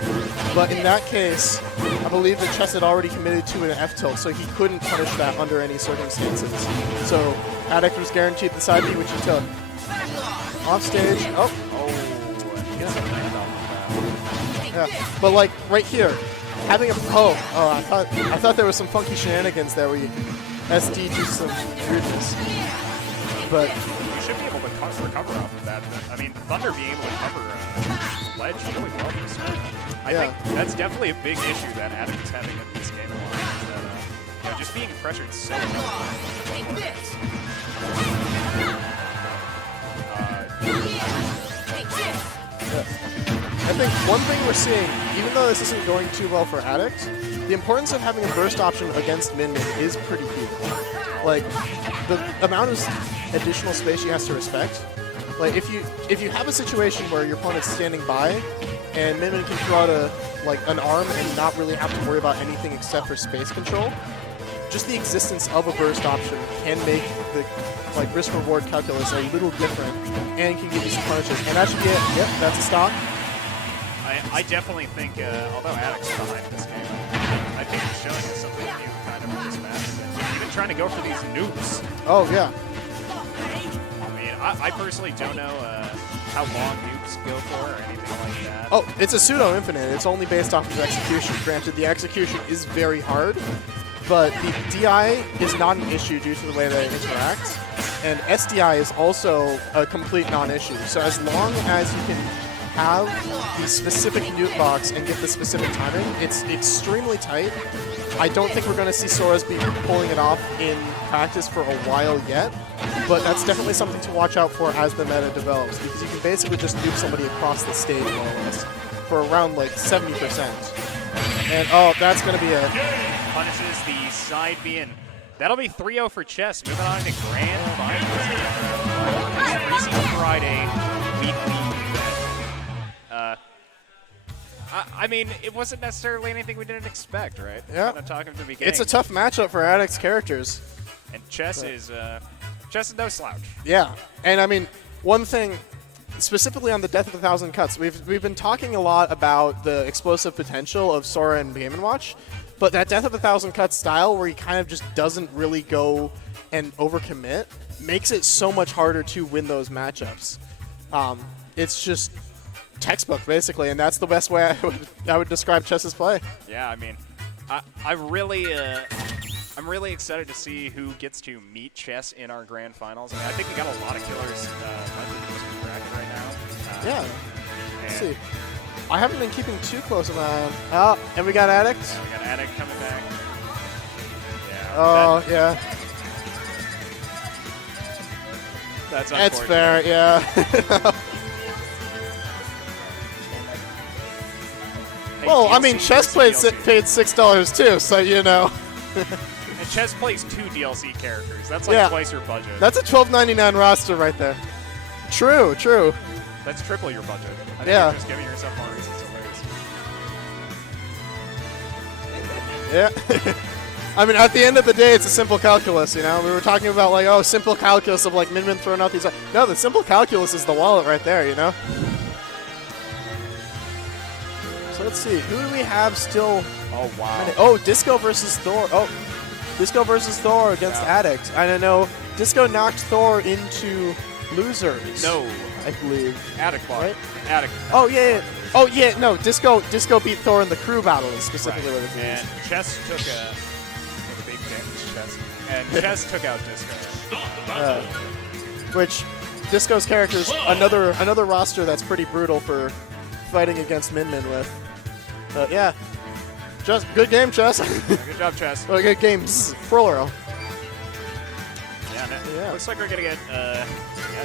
but in that case, I believe that Chess had already committed to an F tilt, so he couldn't punish that under any circumstances. So Addict was guaranteed the side B, which he took. Off stage. Oh. Yeah, but like right here, having a I thought there was some funky shenanigans there where you SD do some weirdness, but you should be able to recover off of that. I mean, Thunder being able to cover ledge really well for Smith. I think that's definitely a big issue that Addict is having in this game. That just being pressured so I think one thing we're seeing, even though this isn't going too well for Addict, the importance of having a burst option against Min is pretty huge. Like, the amount of additional space she has to respect. Like, if you have a situation where your opponent's standing by, and Min can throw out an arm and not really have to worry about anything except for space control, just the existence of a burst option can make the risk-reward calculus a little different, and can give you some punishes. And that should be it. Yep, that's a stock. I definitely think, although Addict's behind this game, I think he's showing us something new kind of in this match. And even trying to go for these nukes. Oh, yeah. I mean, I personally don't know how long nukes go for or anything like that. Oh, it's a pseudo-infinite. It's only based off of execution. Granted, the execution is very hard, but the DI is not an issue due to the way that it interacts. And SDI is also a complete non-issue. So as long as you can have the specific nuke box and get the specific timing, it's extremely tight. I don't think we're going to see Sora's be pulling it off in practice for a while yet, but that's definitely something to watch out for as the meta develops, because you can basically just nuke somebody across the stage more or less for around like 70%. And oh, that's going to be it. Punishes the side B, and that'll be 3-0 for Chess. Moving on to Grand Finals. Freezy Friday, weekly. I mean, it wasn't necessarily anything we didn't expect, right? Yeah. Kind of talking from the beginning. It's a tough matchup for Addict's characters. And Chess is no slouch. Yeah, and I mean, one thing, specifically on the Death of 1,000 Cuts, we've been talking a lot about the explosive potential of Sora and Game & Watch, but that Death of 1,000 Cuts style where he kind of just doesn't really go and overcommit makes it so much harder to win those matchups. It's just textbook, basically, and that's the best way I would describe Chess's play. Yeah, I mean, I'm really excited to see who gets to meet Chess in our grand finals. I mean, I think we got a lot of killers in this bracket right now. Yeah. Let's see. I haven't been keeping too close of an eye on. Oh, and we got Addict. Yeah, we got Addict coming back. Yeah. Oh, yeah. That's It's fair, yeah. Well, I mean, Chess paid $6 too, so you know. And Chess plays 2 DLC characters. That's like twice your budget. That's a $12.99 roster right there. True, true. That's triple your budget. I think Yeah. you're just giving yourself more reasons to lose. Yeah. I mean, at the end of the day, it's a simple calculus, you know? We were talking about, like, oh, simple calculus of, like, Min throwing out these... No, the simple calculus is the wallet right there, you know? So let's see. Who do we have still... Oh, wow. Oh, Disco versus Thor. Oh, Disco versus Thor against Addict. And I know Disco knocked Thor into losers. No. I believe. Addict block. Right? Addict. Oh, yeah. Oh, yeah, no. Disco beat Thor in the crew battle is specifically what it And is. Chess took a big damage, Chess. And Chess took out Disco. Which, Disco's character's another roster that's pretty brutal for fighting against Min with. Yeah. Just good game, Chess. Good job, Chess. Well, good games, plural. Yeah, looks like we're gonna get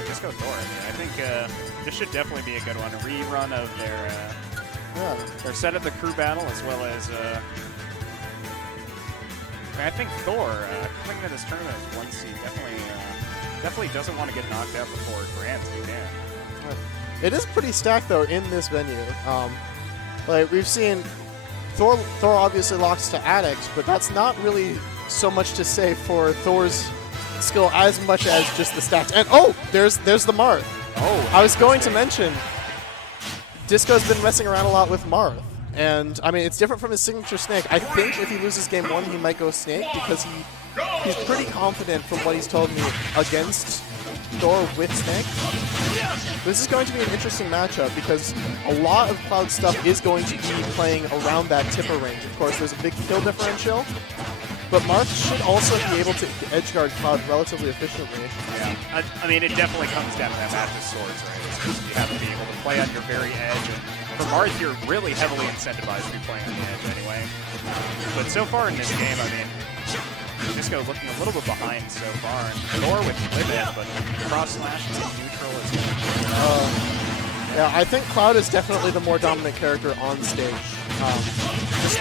Disco Thor. I mean, I think this should definitely be a good one. A rerun of their set of the crew battle, as well as I think Thor coming into this tournament as 1 seed definitely doesn't want to get knocked out before Grand. Yeah. It is pretty stacked though in this venue. Like we've seen, Thor obviously locks to Addict, but that's not really so much to say for Thor's skill as much as just the stats. And there's the Marth. I was going to mention, Disco's been messing around a lot with Marth. And, I mean, it's different from his signature Snake. I think if he loses game 1, he might go Snake because he's pretty confident from what he's told me against Thor with Snake. This is going to be an interesting matchup because a lot of Cloud's stuff is going to be playing around that tipper range. Of course, there's a big kill differential, but Marth should also be able to edgeguard Cloud relatively efficiently. Yeah, I mean, it definitely comes down to that match of swords, right? It's just you have to be able to play on your very edge, and for Marth, you're really heavily incentivized to be playing on the edge anyway. But so far in this game, I mean, Disco looking a little bit behind so far, and Thor with live-in, but cross slash is neutral as well. Yeah, I think Cloud is definitely the more dominant character on stage. Just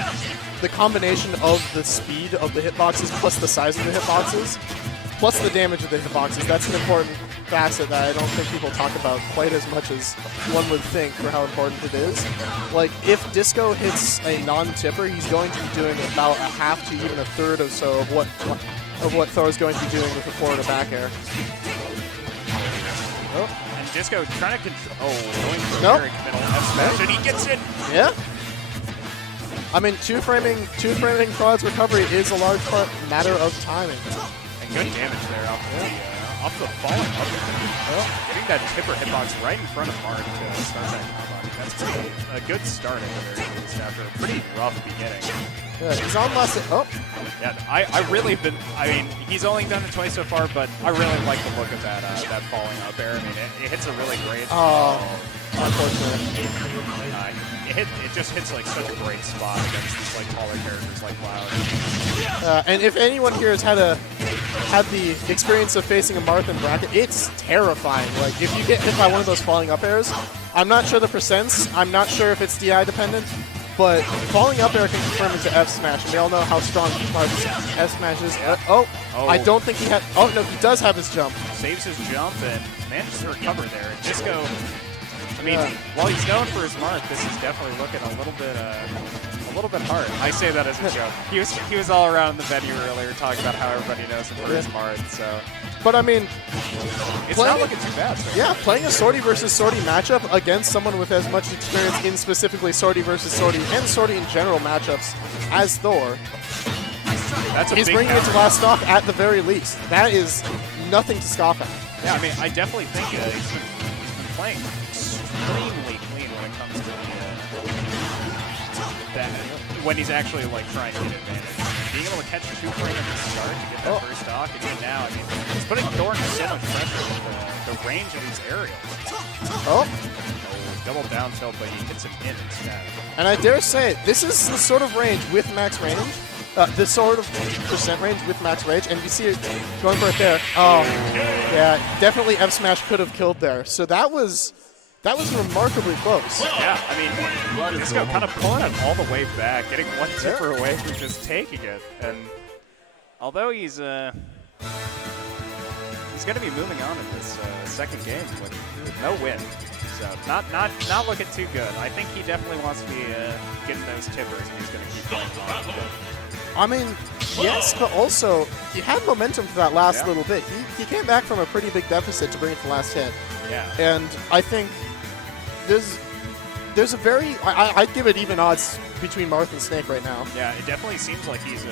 the combination of the speed of the hitboxes plus the size of the hitboxes, plus the damage of the hitboxes, that's an important facet that I don't think people talk about quite as much as one would think for how important it is. Like, if Disco hits a non-tipper, he's going to be doing about a half to even a third or so of what Thor's going to be doing with the forward or back air. And Disco trying to control. Going for a very middle F smash, and he gets it. Yeah. I mean, two-framing Cloud's recovery is a large matter of timing. And good damage there off the falling up. Getting that tipper hitbox right in front of Mark to start that combo. That's a good start at the very least after a pretty rough beginning. Yeah, he's on last. Yeah, I really been. I mean, he's only done it twice so far, but I really like the look of that falling up air. I mean, it hits a really great. Unfortunately. It just hits like such a great spot against these like taller characters like Cloud. And if anyone here has had the experience of facing a Marth in bracket, it's terrifying. Like, if you get hit by one of those falling up airs, I'm not sure the percents, I'm not sure if it's DI dependent, but falling up air can confirm into F smash, and we all know how strong Marth's F smash is. I don't think he had. Oh no, he does have his jump. Saves his jump and manages to recover there. And Disco, I mean, while he's known for his Marth, this is definitely looking a little bit hard. I say that as a joke. He was all around the venue earlier talking about how everybody knows him for his Marth. So, but I mean, it's not looking too bad. So. Yeah, playing a Swordy versus Swordy matchup against someone with as much experience in specifically Swordy versus Swordy and Swordy in general matchups as Thor. He's bringing it to last stock at the very least. That is nothing to scoff at. Yeah, I mean, I definitely think he's been playing extremely clean when it comes to when he's actually like trying to get advantage. Being able to catch 2 frame at the start to get that first stock, and even now, I mean, it's putting Thor under so much pressure with the range of these aerials. Double down tilt, but he hits him in instead. And I dare say, this is the sort of range with max range. This sort of percent range with max range, and you see it going for it there. Yeah, definitely F smash could have killed there. So that was remarkably close. Yeah, I mean, Disco kind of pulling it all the way back, getting one tipper away from just taking it. And although he's going to be moving on in this second game with no win. So not looking too good. I think he definitely wants to be getting those tippers, and he's going to keep going on. I mean, yes, but also he had momentum for that last little bit. He came back from a pretty big deficit to bring it to the last hit. Yeah. And I think there's a very I'd give it even odds between Marth and Snake right now. Yeah, it definitely seems like he's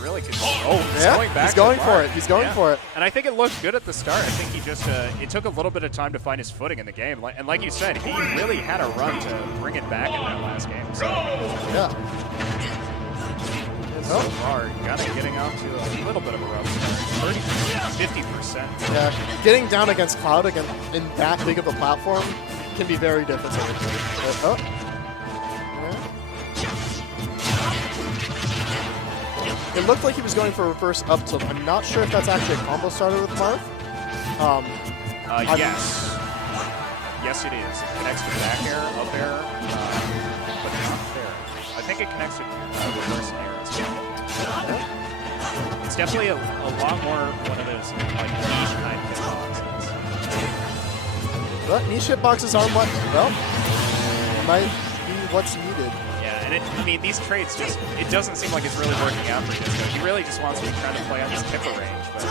really good. He's going for it. He's going for it. And I think it looked good at the start. I think he just it took a little bit of time to find his footing in the game. And like you said, he really had a run to bring it back in that last game. So. Yeah. so far, kind of getting off to a little bit of a rough start. 50%. Yeah, getting down against Cloud again in that big of a platform can be very difficult. Oh. Yeah. It looked like he was going for a reverse up tilt. I'm not sure if that's actually a combo starter with Marth. Yes. Yes, it is. It connects to back air, up air, but not there. I think it connects to reverse air as well. It's definitely a lot more one of those like niche kind of hitboxes. But niche hitboxes are what, well, might be what's needed. Yeah, and I mean, these traits just, it doesn't seem like it's really working out for Disco. He really just wants to be trying to play on his tipper range, but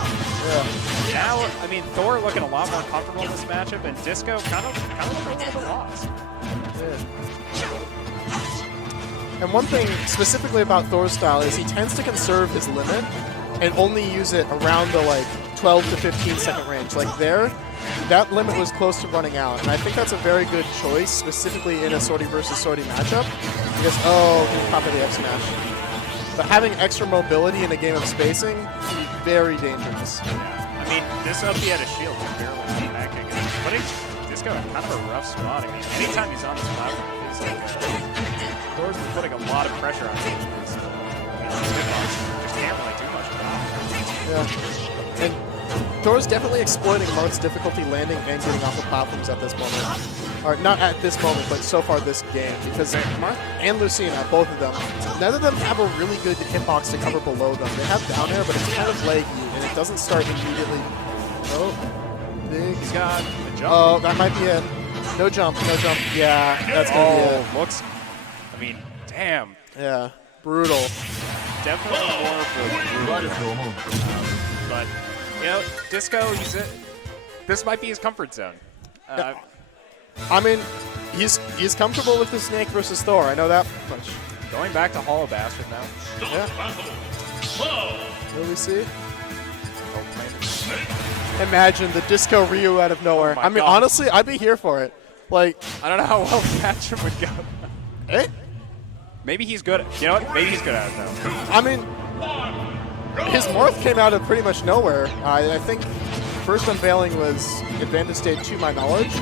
now, I mean, Thor looking a lot more comfortable in this matchup, and Disco kind of looking a little bit lost. Yeah. And one thing specifically about Thor's style is he tends to conserve his limit and only use it around the like 12 to 15 second range. Like there, that limit was close to running out, and I think that's a very good choice, specifically in a Sortie versus Sortie matchup, because, oh, he pop of the F smash. But having extra mobility in a game of spacing can be very dangerous. Yeah. I mean, this up he had a shield to barely connecting, and putting Disco in kind of a rough spot. I mean, anytime he's on this platform, it's like Thor's putting a lot of pressure on him. So, I mean, these hitboxes just can't really do much about it. Yeah. And Thor's definitely exploiting Marth's difficulty landing and getting off the platforms at this moment. Or not at this moment, but so far this game. Because Marth and Lucina, both of them, none of them have a really good hitbox to cover below them. They have down air, but it's kind of laggy, and it doesn't start immediately. Oh, big. He's got a jump. Oh, that might be it. No jump, no jump. Yeah, that's going to be it. Looks, I mean, damn. Yeah, brutal. Definitely more brutal. But, you know, Disco, this might be his comfort zone. I mean, he's comfortable with the Snake versus Thor. I know that much. Going back to Hollow Bastard now. Yeah. Will we see? Imagine the Disco Ryu out of nowhere. Oh I mean, God. honestly, I'd be here for it. Like, I don't know how well the matchup would go. eh? Maybe he's good. You know what? Maybe he's good at it, though. I mean, his Morph came out of pretty much nowhere. I think first unveiling was Advantage State to my knowledge.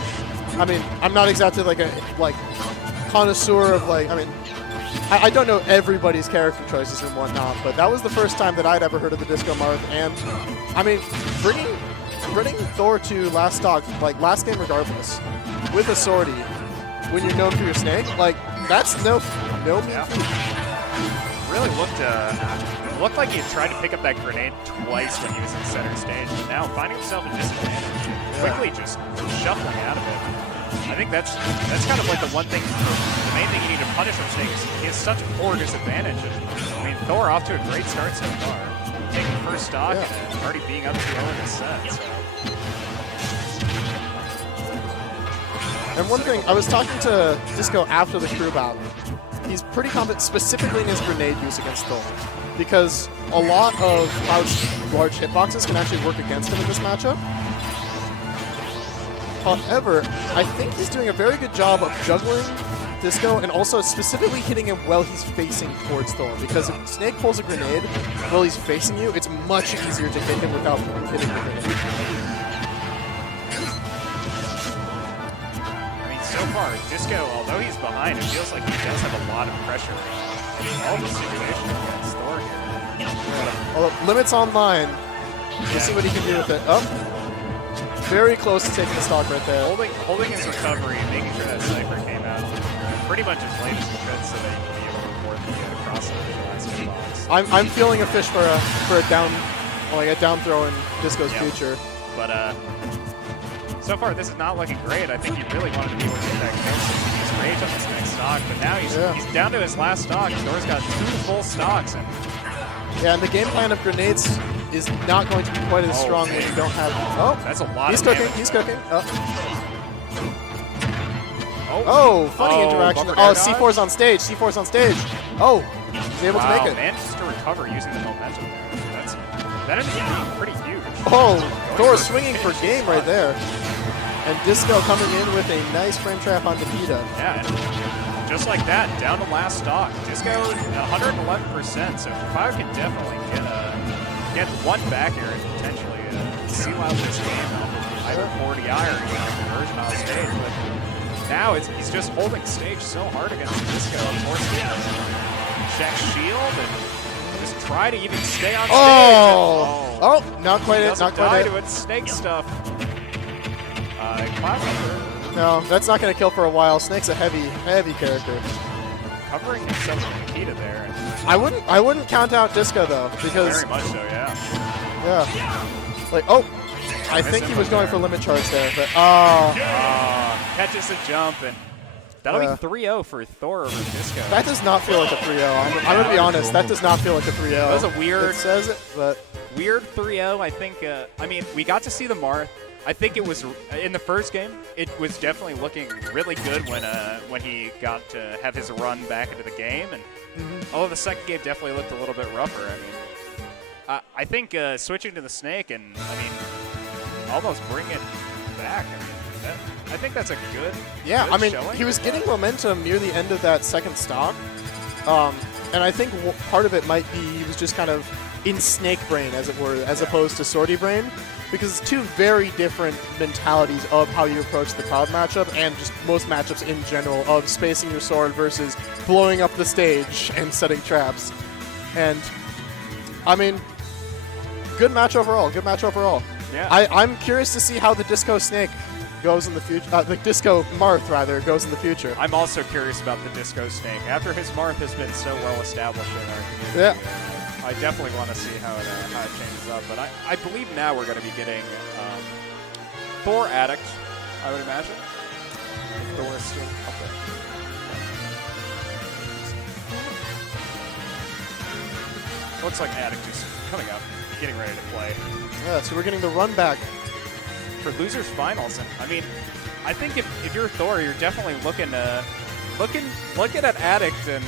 I mean, I'm not exactly like a connoisseur of I mean, I don't know everybody's character choices and whatnot, but that was the first time that I'd ever heard of the Disco Marth. And I mean, bringing Thor to last stock, like last game regardless, with a Sortie, when you're known for your Snake, like that's no mean feat. Really looked like he had tried to pick up that grenade twice when he was in center stage, but now finding himself a disadvantage, quickly just shuffling out of it. I think that's kind of like the one thing, the main thing you need to punish from Snake is he has such a poor disadvantage. And, I mean, Thor off to a great start so far, taking the first stock and already being up 2-0 in this set. So. And one thing, I was talking to Disco after the crew battle. He's pretty confident, specifically in his grenade use against Thor, because a lot of Cloud's large hitboxes can actually work against him in this matchup. However, I think he's doing a very good job of juggling Disco and also specifically hitting him while he's facing towards Thor, because if Snake pulls a grenade while he's facing you, it's much easier to hit him without hitting the grenade. So far, Disco, although he's behind, it feels like he does have a lot of pressure in all the situations against Thor here. Although, limits online. We'll see what he can do with it. Oh, very close to taking the stock right there. Holding his recovery and making sure that Cypher came out pretty much as late as he could so that he could be able to report the crossover to the last hitbox. I'm feeling a fish for a down, like a down throw in Disco's future. But so far, this is not looking great. I think he really wanted to be able to get that kill so he can use rage on this next stock. But now he's down to his last stock. Thor's got 2 full stocks. Yeah, and the game plan of grenades is not going to be quite as strong when you don't have. Oh, that's a lot. He's cooking. He's cooking. Oh, funny interaction. Oh, C4's on stage. C4's on stage. Oh, he's able to make it. Manages to recover using the momentum there. That ended up being pretty huge. Oh, Thor swinging for game right there. And Disco coming in with a nice frame trap on Nikita. Yeah, just like that, down to last stock. Disco 111%, so Cloud can definitely get one back air and potentially seal out this game off of either 40 iron or conversion on stage. But now he's just holding stage so hard against Disco. Forcing him to check shield and just try to even stay on stage. Oh, not quite it. Not quite it. To it. Snake stuff. Cloud no, that's not going to kill for a while. Snake's a heavy character. covering himself with Nikita there. I wouldn't count out Disco though, because Very much so, yeah. yeah, like I think he was going for limit charge there, but catches a jump and that'll be 3-0 for Thor over Disco. That does not feel like a 3-0. I'm gonna be honest, that does not feel like a 3-0. That was a weird. It says it, but weird 3-0. I think. I mean, we got to see the Marth. I think it was in the first game. It was definitely looking really good when he got to have his run back into the game, and although the second game definitely looked a little bit rougher. I mean, I think switching to the Snake and almost bring it back. I mean, I think that's a good. Yeah, good I mean, showing. he was getting momentum near the end of that second stock, and I think part of it might be he was just kind of in Snake brain, as it were, as opposed to Swordy brain. Because it's two very different mentalities of how you approach the Cloud matchup and just most matchups in general of spacing your sword versus blowing up the stage and setting traps. And, I mean, good match overall. Good match overall. Yeah. I'm curious to see how the Disco Snake goes in the future. The Disco Marth, rather, goes in the future. I'm also curious about the Disco Snake. After his Marth has been so well established in our community. Yeah. I definitely want to see how it changes up, but I believe now we're going to be getting Thor Addict, I would imagine. Thor is still up there. Looks like Addict is coming up, getting ready to play. Yeah, so we're getting the run back For Losers Finals, and I mean, I think if you're Thor, you're definitely looking at Addict and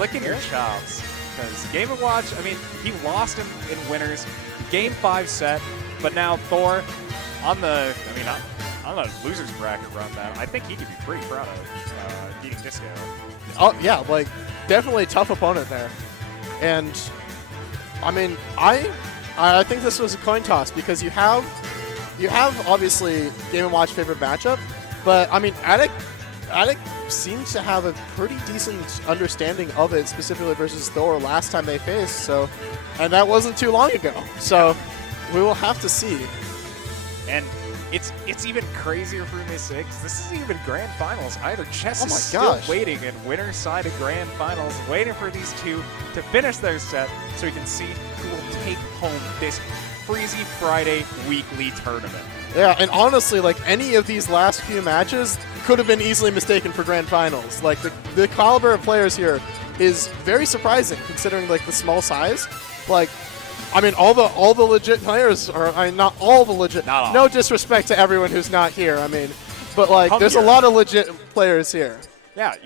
licking your chops. Because Game & Watch, I mean, he lost in winners, Game 5 set, but now Thor on the losers bracket run that, I think he could be pretty proud of beating Disco. Oh yeah, like definitely tough opponent there, and I mean I think this was a coin toss because you have obviously Game & Watch favorite matchup, but I mean Addict seems to have a pretty decent understanding of it, specifically versus Thor last time they faced. So, and that wasn't too long ago. So, we will have to see. And it's even crazier for me to say, because this isn't even Grand Finals either. Chess is gosh. still waiting in winner's side of Grand Finals, waiting for these two to finish their set so we can see who will take home this Freezy Friday weekly tournament. Yeah, and honestly, like any of these last few matches could have been easily mistaken for Grand Finals. Like the caliber of players here is very surprising considering like the small size. Like, I mean, all the legit players are, I mean, not all the legit. Not all. No disrespect to everyone who's not here. I mean, but like, there's a lot of legit players here. Yeah,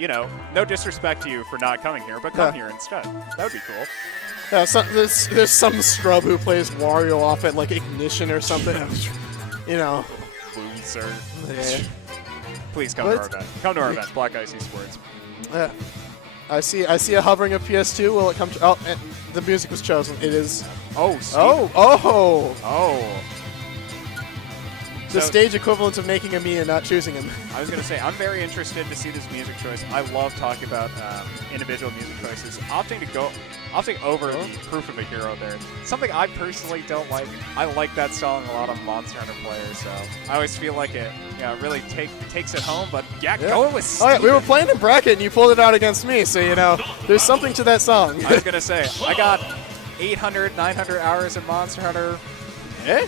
no disrespect to you for not coming here, but come here instead. That would be cool. Yeah, there's some scrub who plays Wario off at like Ignition or something. Loser. Yeah. Please come to our event. Come to our event, Black Ice eSports. Yeah. I see a hovering of PS2. Will it come to... Oh, and the music was chosen. It is... Oh, The stage equivalent of making a me and not choosing him. I was going to say, I'm very interested to see this music choice. I love talking about individual music choices. Opting over the Proof of a Hero there. Something I personally don't like. I like that song a lot on Monster Hunter players, so I always feel like it really takes it home. But going with Steven. Oh, yeah, we were playing in bracket and you pulled it out against me, so there's something to that song. I was going to say, I got 800, 900 hours in Monster Hunter.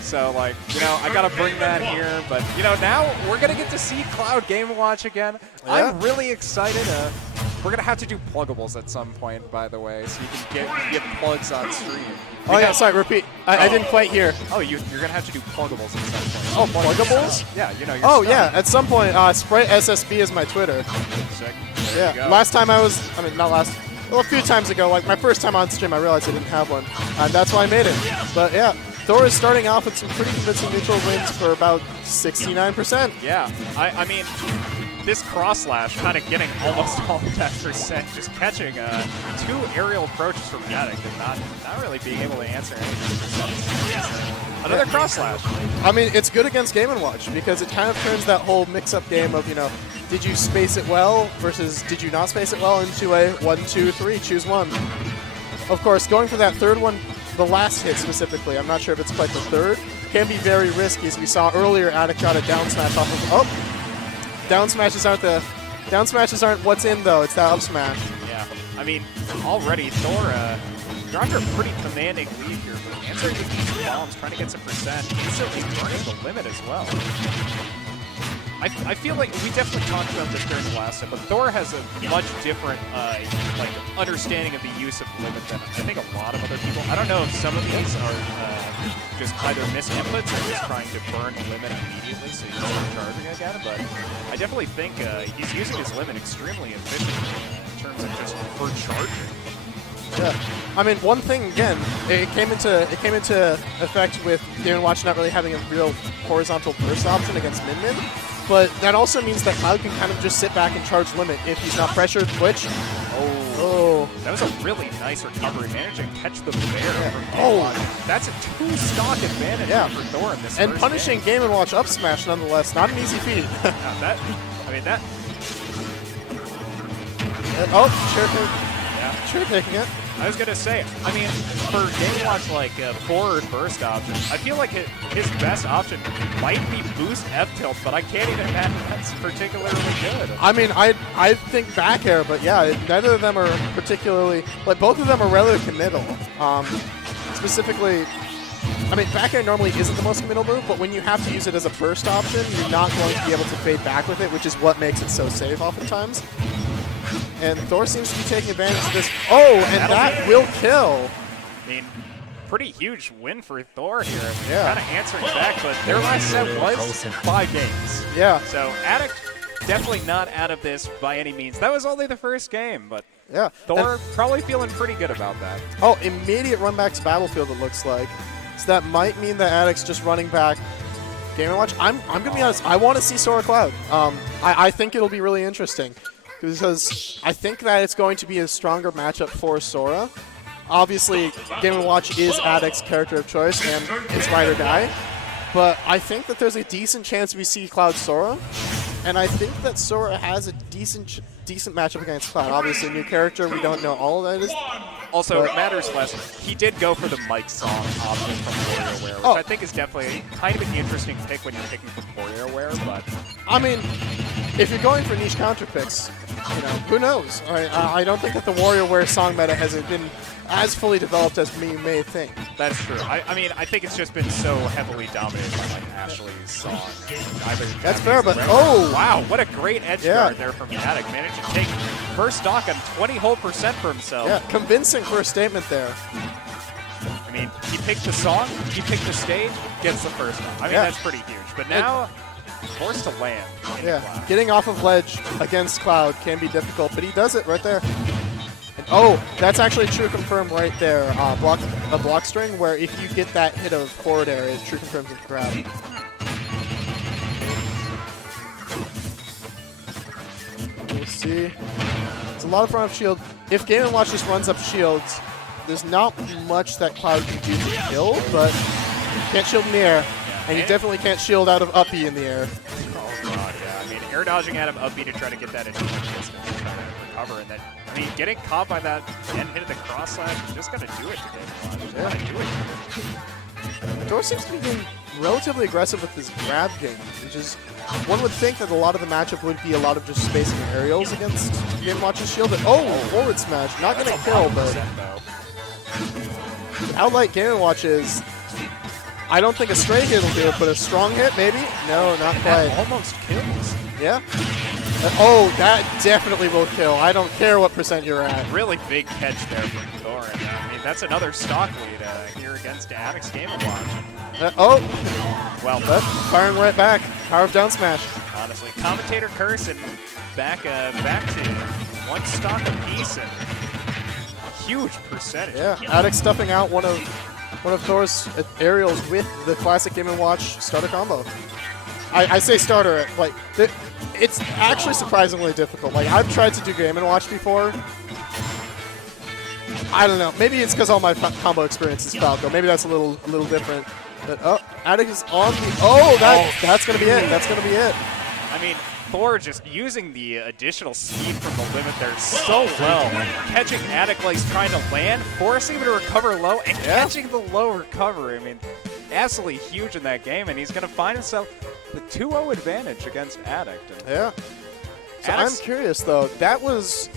So, like, I got to bring that here. But, now we're going to get to see Cloud Game & Watch again. Yeah. I'm really excited. We're going to have to do pluggables at some point, by the way, so you can get plugs on stream. Sorry, repeat. I didn't quite hear. Oh, you're going to have to do pluggables at some point. Oh, pluggables? Yeah, your Oh, stuff. yeah, at some point, Sprite SSB is my Twitter. Sick. Yeah, last time a few times ago, like my first time on stream, I realized I didn't have one, and that's why I made it. But yeah, Thor is starting off with some pretty convincing neutral wins for about 69%. Yeah, I mean, this cross slash kind of getting almost all of that percent, just catching 2 aerial approaches from Attic and not really being able to answer anything. Another cross slash. I mean, it's good against Game & Watch because it kind of turns that whole mix-up game of, did you space it well versus did you not space it well into a 1, 2, 3, choose one. Of course, going for that third one, the last hit specifically, I'm not sure if it's quite the third, can be very risky. As we saw earlier, Attic got a down smash off of, down smashes aren't what's in though, it's that up smash. Yeah, I mean, already Thor, you're under a pretty commanding lead here, but answering with these bombs, trying to get some percent, instantly burning the limit as well. I feel like we definitely talked about this during the last set, but Thor has a much different understanding of the use of limit than I think a lot of other people. I don't know if some of these are just either missed inputs or just trying to burn the limit immediately so you start charging again, but I definitely think he's using his limit extremely efficiently in terms of just for charging. Yeah, I mean, one thing again, it came into effect with Game & Watch not really having a real horizontal burst option against Min, but that also means that Cloud can kind of just sit back and charge limit if he's not pressured. Twitch. Oh, that was a really nice recovery, managing to catch the bear. Yeah. That's a 2-stock advantage for Thor in this. And punishing Game & Watch up smash nonetheless, not an easy feat. That. Chair pick. Yeah, chair picking it. I was going to say, I mean, for Game Watch, forward burst option, I feel like his best option might be boost F-tilt, but I can't even imagine that's particularly good. I mean, I think back air, but yeah, neither of them are particularly, both of them are relatively committal. Specifically, I mean, back air normally isn't the most committal move, but when you have to use it as a burst option, you're not going to be able to fade back with it, which is what makes it so safe oftentimes. And Thor seems to be taking advantage of this. Oh, and that will kill. I mean, pretty huge win for Thor here. Yeah. Kind of answering back, but their last set was 5 games. Yeah. So Attic definitely not out of this by any means. That was only the first game, but yeah, Thor probably feeling pretty good about that. Oh, immediate run back to Battlefield, it looks like. So that might mean that Attic's just running back. Game & Watch, I'm going to be honest, I want to see Sora Cloud. I think it'll be really interesting. Because I think that it's going to be a stronger matchup for Sora. Obviously, Game & Watch is Addict's character of choice and his ride or die. But I think that there's a decent chance we see Cloud Sora. And I think that Sora has a decent matchup against Cloud. Obviously, new character, we don't know all of that is. Also, it matters less. He did go for the Mike Song option from WarioWare, which I think is definitely kind of an interesting pick when you're picking from WarioWare, but... I mean, if you're going for niche counter picks, who knows? I don't think that the WarioWare song meta has been as fully developed as we may think. That's true. I mean, I think it's just been so heavily dominated by Ashley's song. That's fair, but wow, what a great edge guard there from Attic. Managed to take first stock on 20% whole for himself. Yeah, convincing first statement there. I mean, he picked the song, he picked the stage, gets the first one. I mean, that's pretty huge. But now, forced to land. Getting off of ledge against Cloud can be difficult, but he does it right there. And, that's actually true confirm right there. A block string where if you get that hit of forward air, it true confirms the grab. We'll see. It's a lot of front up shield. If Game & Watch just runs up shields, there's not much that Cloud can do to kill, but can't shield in the air. And you definitely can't shield out of up B in the air. Oh, God, yeah. I mean, air dodging out of up B to try to get that into distance, trying to recover. And then, I mean, getting caught by that end hit of the cross slash is just going to do it today. Thor seems to be being relatively aggressive with his grab game, which is, one would think that a lot of the matchup would be a lot of just spacing aerials against Game & Watch's shield. And, forward smash. Not going to kill, but how light Game & Watch is, I don't think a straight hit will do it, but a strong hit, maybe? No, not quite. That almost kills. Yeah. That definitely will kill. I don't care what percent you're at. Really big catch there from Thor. And, I mean, that's another stock lead here against Addict's Game & Watch. Well, firing right back. Power of down smash. Honestly, commentator curse and back to one stock apiece and huge percentage. Yeah, Addict stuffing out one of Thor's aerials with the classic Game & Watch starter combo. I say starter. Like, it's actually surprisingly difficult. Like, I've tried to do Game & Watch before. I don't know. Maybe it's because all my combo experience is Falco. Maybe that's a little different. But oh, Attic is on the. Oh, that's gonna be it. That's gonna be it. I mean, Thor just using the additional speed from the limit there so well. Catching Attic like he's trying to land, forcing him to recover low, and catching the low recovery. I mean, absolutely huge in that game, and he's going to find himself the 2-0 advantage against Attic. Yeah. So I'm Addict's- curious though. That was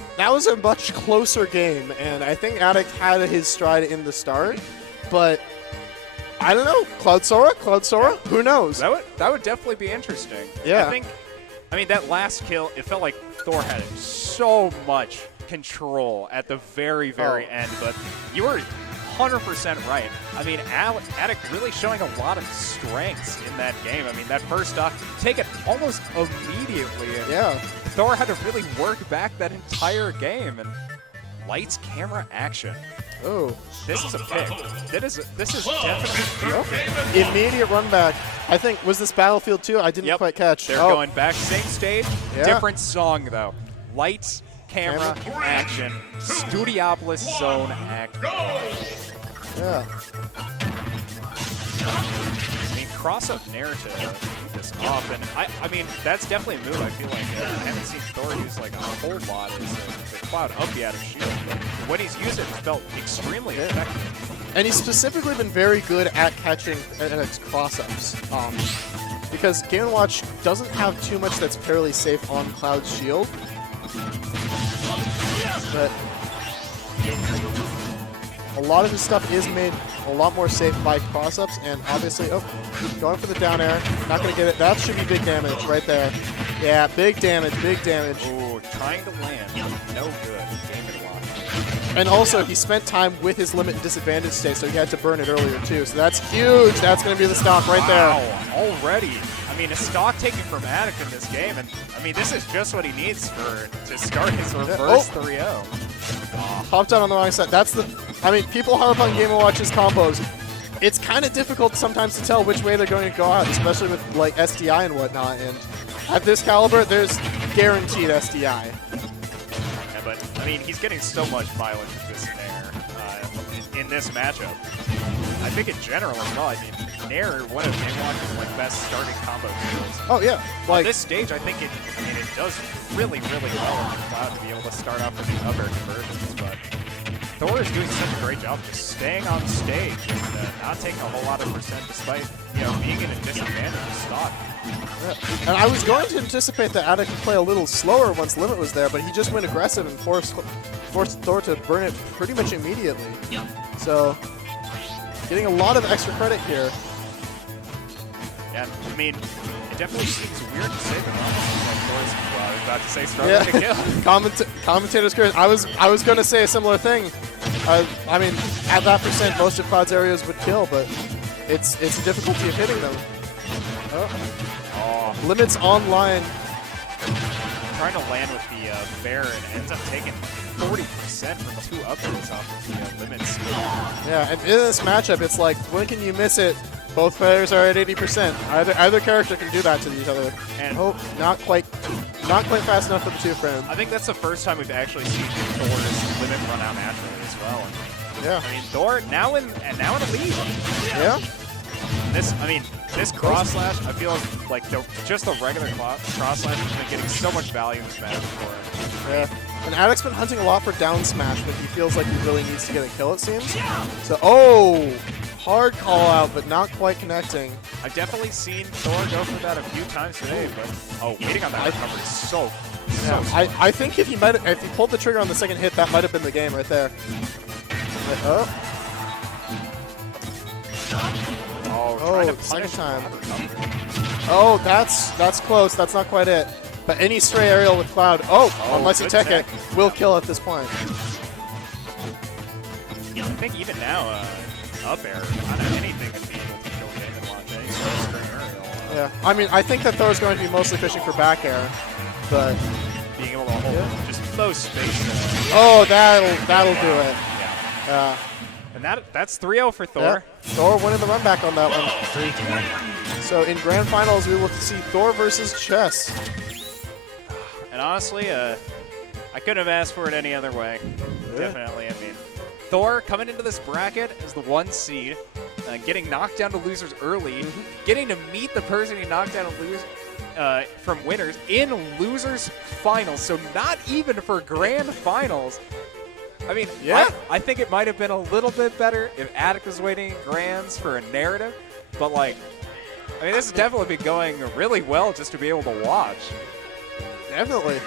a much closer game, and I think Attic had his stride in the start, but I don't know. Cloud Sora, who knows? That would definitely be interesting. Yeah. I mean, that last kill, it felt like Thor had so much control at the very, very end, but you were 100% right. I mean, Attic really showing a lot of strengths in that game. I mean, that first stock, take it almost immediately. And Yeah. Thor had to really work back that entire game, and lights, camera, action. Oh. This is a pick. This is definitely Immediate run back. I think, was this Battlefield 2? I didn't quite catch. They're going back. Same stage, Yeah. different song, though. Lights, camera, action. Studiopolis zone act. Yeah. I mean, cross-up narrative keep this off, and I mean, that's definitely a move I feel like I haven't seen Thor use like a whole lot is the cloud up the out of shield, but when he's used it, it felt extremely effective. And he's specifically been very good at catching its cross-ups. Because Game & Watch doesn't have too much that's fairly safe on Cloud's shield. But a lot of his stuff is made a lot more safe by cross-ups, and obviously, going for the down air, not going to get it. That should be big damage right there. Yeah, big damage, big damage. Ooh, trying to land, no good. Game & Watch. And also, he spent time with his limit and disadvantage state, so he had to burn it earlier too. So that's huge. That's going to be the stock right there. Wow, already. I mean, a stock taking from Attic in this game, and I mean, this is just what he needs to start his reverse 3-0. Hopped out on the wrong side. That's the. I mean, people harp on Game & Watch's combos. It's kind of difficult sometimes to tell which way they're going to go out, especially with like SDI and whatnot. And at this caliber, there's guaranteed SDI. Yeah, but I mean, he's getting so much mileage with this Nair in this matchup. I think in general as well. I mean, Nair, one of Game & Watch's like best starting combo skills. Oh yeah, On this stage, I think it does really, really well in the Cloud to be able to start off with the up air conversions, but Thor is doing such a great job just staying on stage and not taking a whole lot of percent despite, being in a disadvantage stock. Yeah. And I was going to anticipate that Attic would play a little slower once Limit was there, but he just went aggressive and forced Thor to burn it pretty much immediately. So, getting a lot of extra credit here. Yeah, I mean, it definitely seems weird to say, but almost seems like Thor's, I was about to say, struggling to kill. Commentator's curious. I was going to say a similar thing. I mean, at that percent, most of Cloud's areas would kill, but it's the difficulty of hitting them. Oh. Limit's online. Trying to land with the Baron ends up taking 40% from 2 up airs off of the limits. Yeah, and in this matchup, it's like, when can you miss it? Both players are at 80%. Either character can do that to each other. And not quite fast enough for the 2 frame. I think that's the first time we've actually seen Thor's limit run out naturally as well. And, Yeah. I mean, Thor now in the lead. Yeah. This cross slash, I feel like just the regular cross slash has been getting so much value in this match for him. Yeah. And Attic's been hunting a lot for down smash, but he feels like he really needs to get a kill, it seems. So, hard call out, but not quite connecting. I've definitely seen Thor go for that a few times today, but waiting on that recovery is so I think if he pulled the trigger on the second hit, that might have been the game right there. But, trying to second punish time. recovery. That's close. That's not quite it. But any stray aerial with Cloud, unless you good tech it, tech. will kill at this point. I think even now, up air, not anything could be able to kill Game & Watch. Any sort of string aerial. Yeah, I mean, I think that Thor's going to be mostly fishing for back air, but Being able to hold just most space. that'll do it. Yeah. And that's 3-0 for Thor. Yeah. Thor winning the run back on that one. So in grand finals, we will see Thor versus Chess. And honestly, I couldn't have asked for it any other way. Yeah. Definitely. I mean, Thor coming into this bracket as the 1 seed, getting knocked down to losers early, getting to meet the person he knocked down to lose from winners in losers finals. So not even for grand finals. I mean, yeah. I think it might have been a little bit better if Attic was waiting in grands for a narrative, but like, I mean, this has definitely been going really well just to be able to watch. Definitely.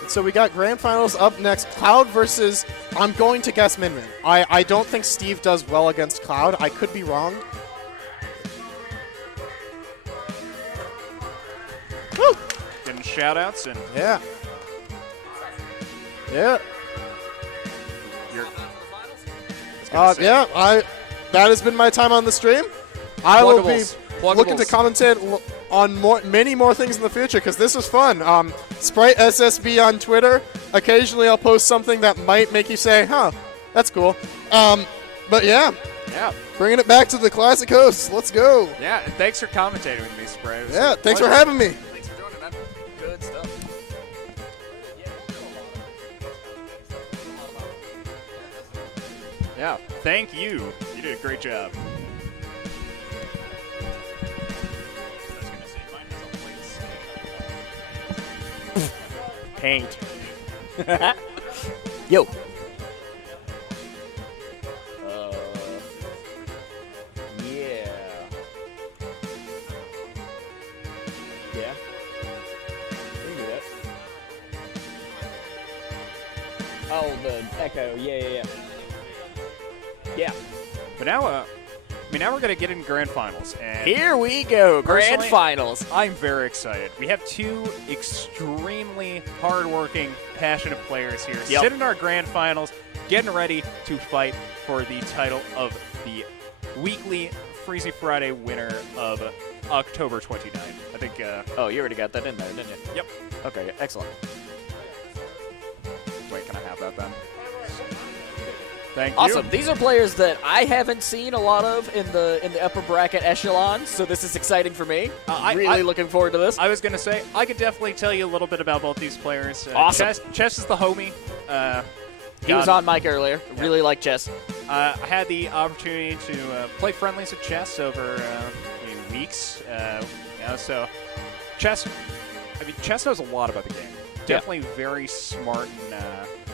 And so we got grand finals up next. Cloud versus, I'm going to guess Min Min. I don't think Steve does well against Cloud. I could be wrong. Woo! Getting shout outs and Yeah. Yeah. Yeah, that has been my time on the stream. I will be looking to commentate on many more things in the future because this was fun. Sprite SSB on Twitter. Occasionally I'll post something that might make you say, huh, that's cool. But yeah, bringing it back to the classic hosts. Let's go. Yeah, and thanks for commentating with me, Sprite. Yeah, thanks for having me. Thanks for joining, man. Good stuff. Yeah, thank you. You did a great job. Paint. Yo. Yeah. Yeah. We can do that. Oh, the echo. Yeah. Yeah. But now, I mean, now we're going to get into grand finals. And Here we go. Grand Personally, finals. I'm very excited. We have 2 extremely hardworking, passionate players here sitting in our grand finals, getting ready to fight for the title of the weekly Freezy Friday winner of October 29th. I think. Oh, you already got that in there, didn't you? Yep. Okay, excellent. Wait, can I have that then? Thank Awesome. you. These are players that I haven't seen a lot of in the upper bracket echelon, so this is exciting for me. I'm really looking forward to this. I was going to say, I could definitely tell you a little bit about both these players. Awesome. Chess is the homie. He was on mic earlier. Really like Chess. I had the opportunity to play friendlies with Chess over weeks. So Chess knows a lot about the game. Definitely very smart in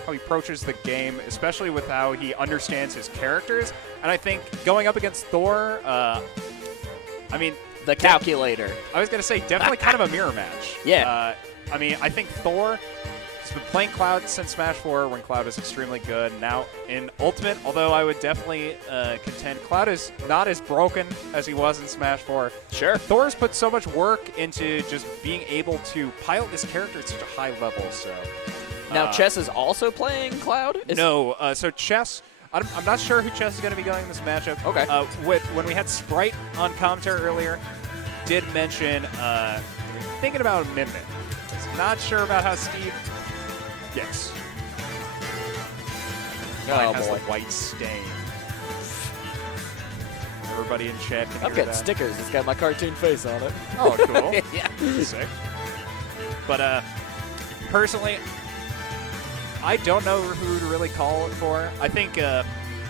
how he approaches the game, especially with how he understands his characters. And I think going up against Thor, The calculator. I was going to say definitely kind of a mirror match. Yeah. I think Thor has been playing Cloud since Smash 4 when Cloud was extremely good. Now in Ultimate, although I would definitely contend Cloud is not as broken as he was in Smash 4. Sure. Thor's put so much work into just being able to pilot this character at such a high level. So Now Chess is also playing Cloud? So Chess, I'm not sure who Chess is going to be going in this matchup. Okay. When we had Sprite on commentary earlier, did mention thinking about Min Min. Not sure about how Steve. Yes. Mine has boy. the white stain. Everybody in chat can I'm hear getting that. stickers. It's got my cartoon face on it. Oh, cool. Yeah. Sick. But personally, I don't know who to really call it for. I think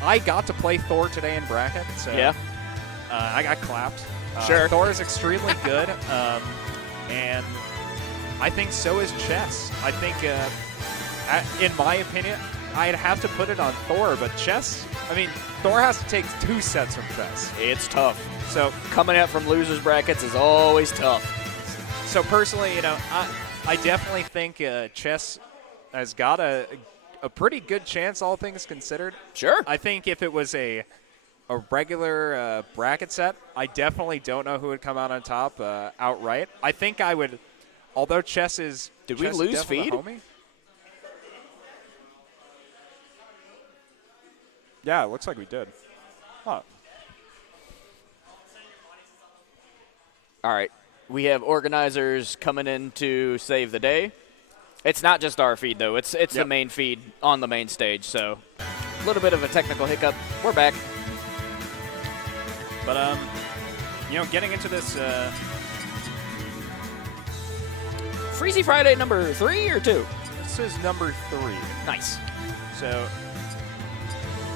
I got to play Thor today in bracket, so Yeah. I got clapped. Sure. Thor is extremely good, and I think so is Chess. I think, in my opinion, I'd have to put it on Thor, but Chess, Thor has to take 2 sets from Chess. It's tough. So Coming out from losers brackets is always tough. So personally, I definitely think Chess has got a pretty good chance, all things considered. Sure. I think if it was a regular bracket set, I definitely don't know who would come out on top outright. I think I would, although Chess is. Did we Chess lose definitely feed? the homie. Yeah, it looks like we did. Huh. All right. We have organizers coming in to save the day. It's not just our feed, though. It's the main feed on the main stage, so A little bit of a technical hiccup. We're back. But, you know, getting into this... Freezy Friday number 3 or 2? This is number 3. Nice. So,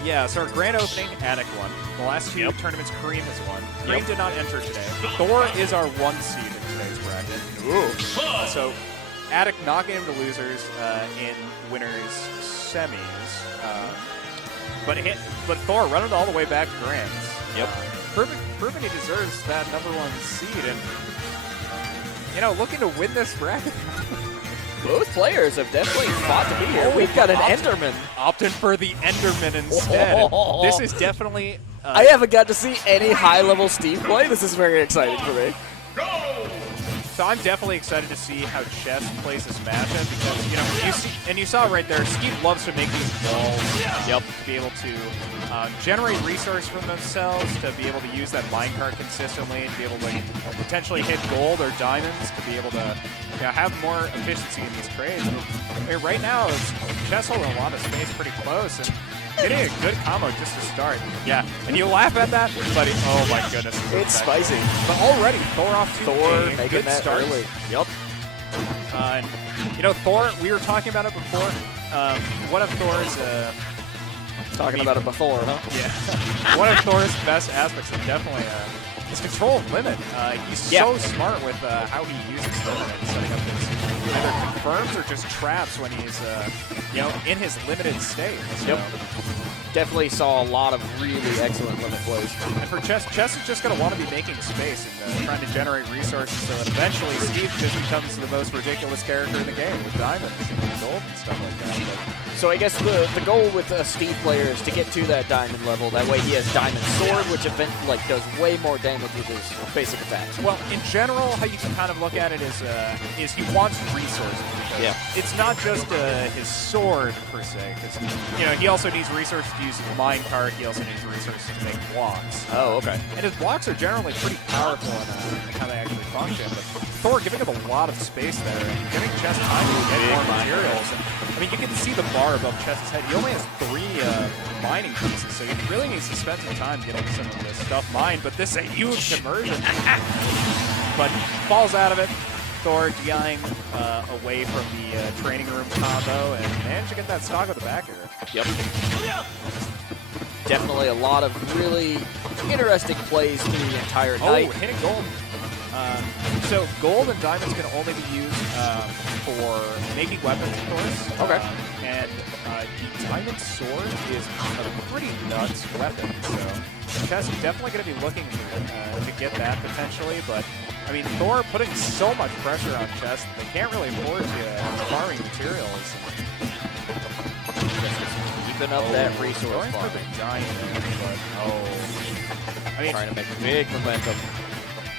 yeah, so our grand opening, Attic won. The last 2 tournaments, Kareem has won. Kareem did not enter today. Thor is our 1 seed in today's bracket. Ooh. So, Attic not getting to losers in winners semis. But Thor running all the way back to grands. Yep. Proving he deserves that number 1 seed. And, you know, looking to win this bracket. Both players have definitely fought to be here. We've got an Enderman. Opting for the Enderman instead. This is definitely... I haven't got to see any high-level Steve play. This is very exciting for me. So I'm definitely excited to see how Chess plays this matchup because, you know, you saw right there, Steve loves to make these walls to be able to generate resource from themselves, to be able to use that minecart consistently, to be able to potentially hit gold or diamonds, to be able to have more efficiency in these trades. I mean, right now, Chess holding a lot of space pretty close, and getting a good combo just to start. Yeah, and you laugh at that, but oh my goodness. It's spicy. But already, Thor off to Thor a making good that start. early. Yep. And, you know, Thor, we were talking about it before. One of Thor's... Talking about it before, huh? Yeah. One of Thor's best aspects is definitely his control of limit. He's so smart with how he uses limit and setting up his either confirms or just traps when he's you know, in his limited state. So. Yep. Definitely saw a lot of really excellent limit plays. And for Chess is just going to want to be making space and trying to generate resources so that eventually Steve just becomes the most ridiculous character in the game with diamonds and gold and stuff like that. So I guess the goal with a Steve player is to get to that diamond level. That way he has diamond sword, which does way more damage with his basic attacks. Well, in general, how you can kind of look at it is he wants resources. Yeah. It's not just his sword per se, because you know he also needs resources to use the minecart. He also needs resources to make blocks. Oh, okay. And his blocks are generally pretty powerful in how they actually function. But Thor giving him a lot of space there and giving Chess time to get more materials. And, I mean, you can see the bar above Chess's head. He only has 3 mining pieces, so he really needs to spend some time getting some of this stuff mined. But this is a huge conversion. But falls out of it. Thor DIing away from the training room combo and managed to get that stock at the back here. Yep. Definitely a lot of really interesting plays through the entire night. Oh, hitting gold. So gold and diamonds can only be used for making weapons, of course. Okay. And the diamond sword is a pretty nuts weapon. So Chess is definitely going to be looking to get that potentially. But I mean, Thor putting so much pressure on Chess, they can't really afford to farming materials. Keeping up that resource Going farm. for the diamond, but I mean, trying to make big momentum.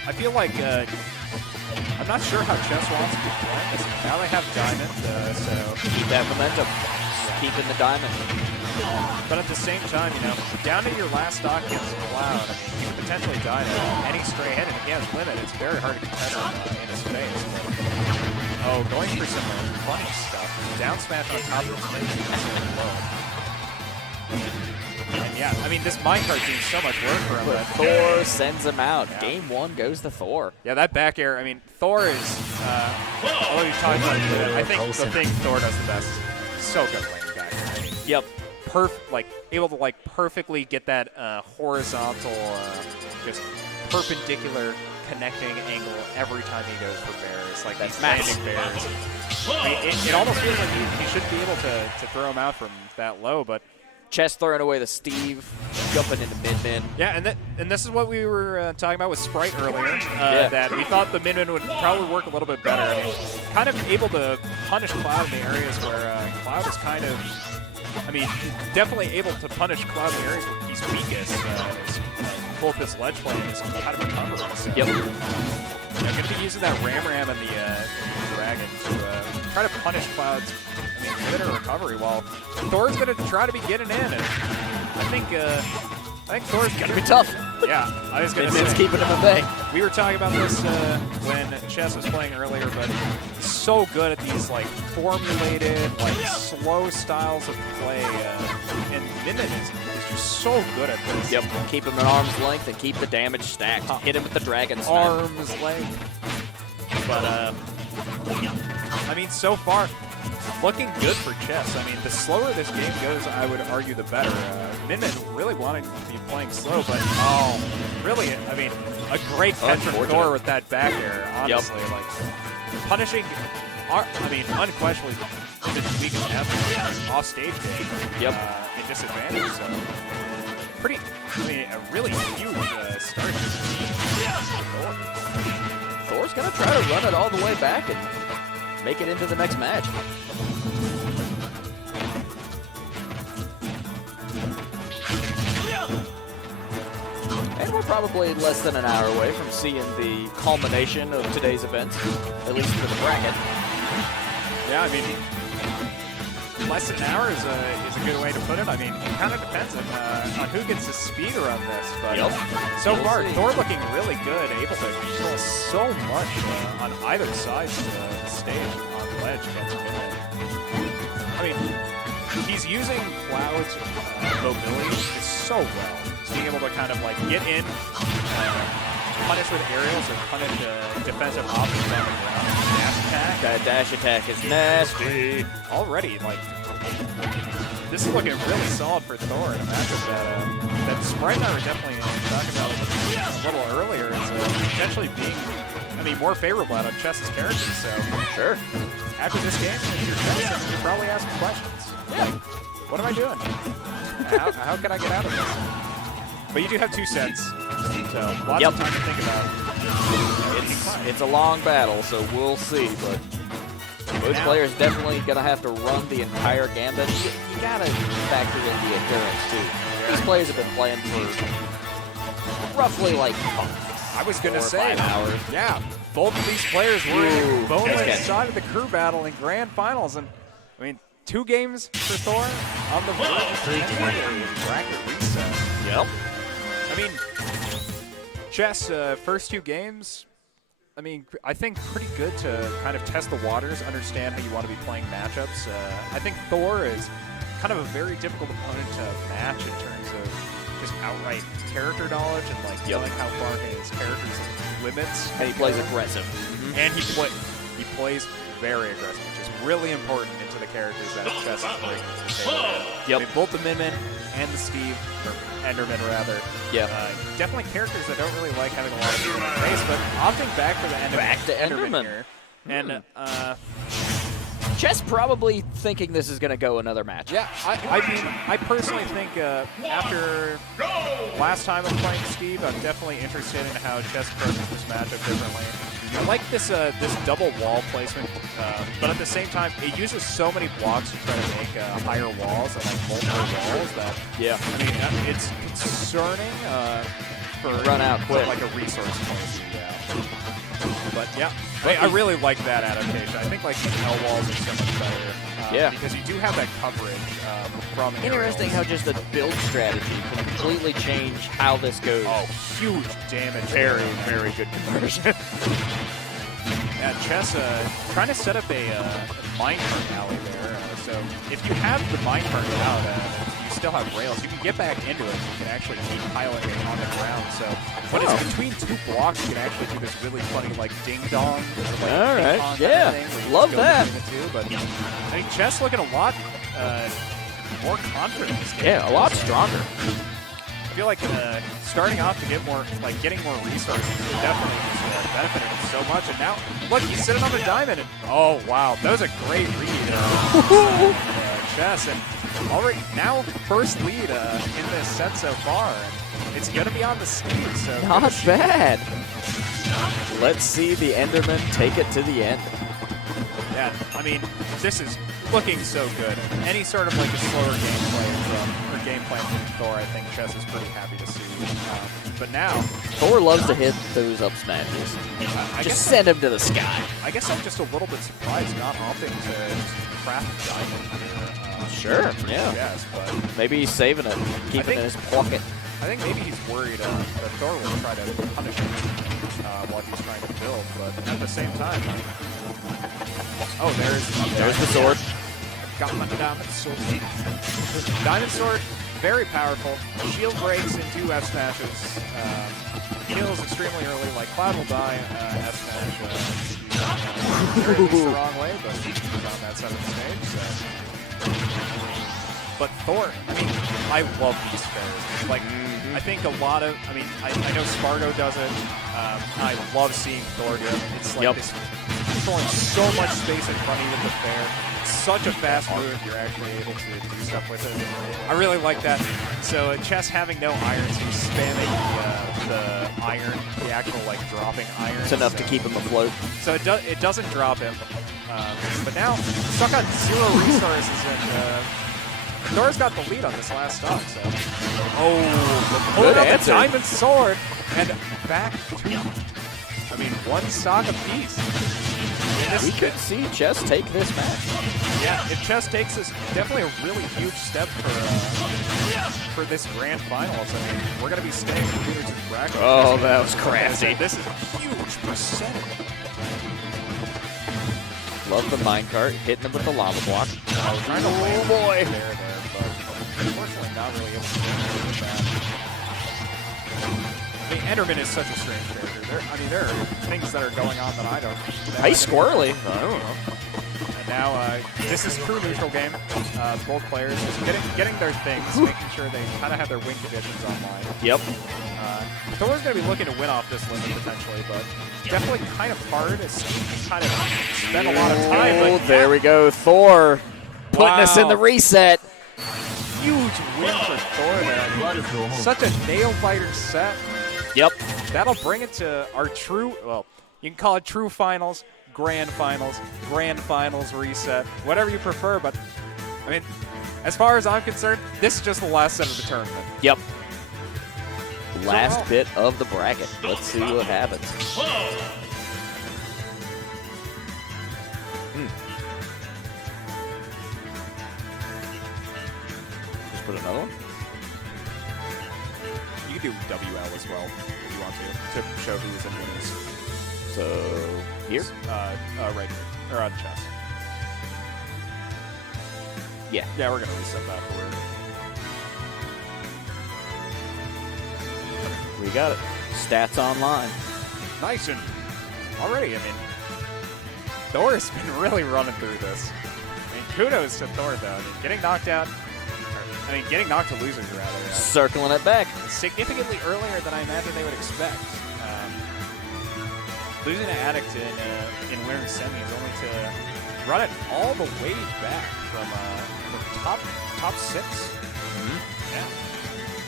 I feel like I'm not sure how Chess wants to play this. Now they have diamond, so Keep that momentum. Keeping the diamond. but at the same time, you know, down to your last stock against Cloud, I mean, you could potentially die to any stray hit, and if he has limit, it's very hard to contend in his face. But, going for some funny stuff. Down smash on top of his face is really low. And yeah, I mean, this minecart doing so much work for him. But Thor sends him out. Yeah. Game 1 goes to Thor. Yeah, that back air, I mean, Thor is, although you're talking about, I think the thing Thor does the best is so good lane back air. I mean, Yep. Able to perfectly get that horizontal, just perpendicular connecting angle every time he goes for bears, like That's he's landing bears. I mean, it almost feels like he should be able to throw him out from that low, but Chess throwing away the Steve, jumping into mid-min. yeah, and this is what we were talking about with Sprite earlier, Yeah. that we thought the mid-min would probably work a little bit better. I mean, kind of able to punish Cloud in the areas where Cloud is kind of, I mean, definitely able to punish Cloud in the areas where he's weakest. Both his ledge play and some kind of recovery. So. Yep. I'm going to be using that Ram and the Dragon to try to punish Cloud's limiter recovery, while Thor's going to try to be getting in. And I think Thor's It's going to be tough. Yeah, I was going to It's say. keeping him at bay. We were talking about this when Chess was playing earlier, but so good at these formulated, slow styles of play, and Minmin is just so good at this. Yep. Keep him at arm's length and keep the damage stacked. Hit him with the dragon snap. Arm's length. But, I mean, so far, looking good for Chess. I mean, the slower this game goes, I would argue the better. Minmin really wanted to be playing slow, but, really, I mean, a great catch from Thor with that back air, honestly. Yep. Like, punishing, I mean, unquestionably, the weakest half off-stage game. Yep. And disadvantage, so pretty, I mean, a really huge start. Thor's going to try to run it all the way back and make it into the next match. And we're probably less than an hour away from seeing the culmination of today's event, at least for the bracket. Yeah, I mean, less than an hour is a good way to put it. I mean, it kind of depends on who gets the speed around this. But so far, Thor looking really good, able to control so much on either side of the stage on the ledge against Minmin. I mean, he's using Cloud's mobility so well. He's being able to kind of like get in, punish with aerials or punish defensive options on the ground. Dash attack. That dash attack is nasty. Already, like, this is looking really solid for Thor in a matchup that Sprite and I were definitely talking about a little earlier. It's potentially being, I mean, more favorable out of Chess's character. So, Sure. after this game, if you're Chess, you're probably asking questions. Yeah. Like, what am I doing? how can I get out of this? But you do have 2 sets, so lots of time to think about. It's a long battle, so we'll see, but most players definitely going to have to run the entire gambit. You got to factor in the endurance, too. These players have been playing for roughly, like, I was going to 4 or say, 5 hours. yeah, both of these players were in Nice boneless catch. side of the crew battle in grand finals, and I mean, 2 games for Thor on the verge of potentially a bracket reset. Yep. I mean, Chess, first 2 games, I mean, I think pretty good to kind of test the waters, understand how you want to be playing matchups. I think Thor is kind of a very difficult opponent to match in terms of just outright character knowledge and like knowing how far his character's limits. And he plays aggressive. And he plays very aggressive, which is really important into the characters that Chess is bringing to the table. Yep. I mean, both the Minmin and the Steve, or Enderman rather, definitely characters that don't really like having a lot of people in the face, but opting back for the Enderman. Back to Enderman Here. And Chess probably thinking this is going to go another match. yeah, I mean, I personally think after last time I'm playing Steve, I'm definitely interested in how Chess approaches this matchup differently. I like this double wall placement, but at the same time, it uses so many blocks to try to make higher walls and like multiple walls that, I mean, it's concerning for run out quick. like a resource place. But yeah, I really like that adaptation. I think like the L walls are so much better. Because you do have that coverage from Interesting how just the build strategy can completely change how this goes. Oh, huge damage. Very, very good conversion. Yeah, Chess trying to set up a mine cart alley there. So if you have the mine cart out, you still have rails. You can get back into it. You can actually keep piloting it on the ground. So when it's between 2 blocks, you can actually do this really funny like ding dong. Like, all right, yeah, thing where you love go that. between the 2, but I mean, Chess looking a lot more confident in this game. Yeah, a lot stronger. I feel like starting off to get more, like getting more resources, it definitely benefited so much. And now, look, he's sitting on the diamond. And, oh wow, that was a great read, Chess. And already now first lead in this set so far. And it's gonna be on the Steve. So Not bad. Let's see the Enderman take it to the end. Yeah, I mean, this is looking so good. Any sort of like a slower gameplay from Thor, I think Chess is pretty happy to see. But now, Thor loves to hit those up smashes. Just send him to the sky. I guess I'm just a little bit surprised not opting to just craft a diamond here. Sure, yeah. Yes, but Maybe he's saving it, keeping it in his pocket. I think maybe he's worried that Thor will try to punish him while he's trying to build, but at the same time, oh, there's the sword. Got my diamond sword. Diamond sword very powerful. Shield breaks into F smashes. Kills extremely early. Like Cloud will die. F smash. Very the wrong way, but he's on that side of the stage. So. But Thor, I mean, I love these fairs. Like, I think a lot of, I mean, I know Spargo does it. I love seeing Thor do it. It's like this, controlling so much space in front of you with the fair. It's such a fast move, you're actually able to do stuff with it. I really like that. So Chess having no irons, he's spamming the iron, the actual like dropping iron. It's enough to keep him afloat. So it doesn't drop him. But now, stuck on 0 resources and Thor's got the lead on this last stock, so. Pulling out the diamond sword and back to, I mean, 1 stock apiece. We could see Chess take this match. Yeah, if Chess takes this, definitely a really huge step for this grand finals. I mean, we're going to be staying in Peter's bracket. Oh, that was crazy. This is a huge percentage. Love the minecart, hitting him with the lava block. Oh boy! There, but unfortunately not really able to do that. I mean, Enderman is such a strange character. There are things that are going on that I don't. He's squirrely. I don't know. And now, this is true neutral game. Both players just getting their things, making sure they kind of have their win conditions online. Yep. Thor's going to be looking to win off this limit potentially, but definitely kind of hard. It's kind of spent a lot of time. Oh, but there we go. Thor putting us in the reset. Huge win for Thor there. Such a nail-biter set. Yep. That'll bring it to our true, well, you can call it true finals, grand finals reset, whatever you prefer. But, I mean, as far as I'm concerned, this is just the last set of the tournament. Yep. Last bit of the bracket. Let's see what happens. Just put another one. You can do WL as well if you want to show who's in winners. So, here? Right here, or on chess. Yeah. Yeah, we're going to reset that for We got it. Stats online. nice. And already, I mean, Thor has been really running through this. I mean, kudos to Thor, though. I mean, getting knocked out, getting knocked to losers, rather. Circling it back. Significantly earlier than I imagine they would expect. Losing to Addict in winner's semis only to run it all the way back from top 6. Yeah.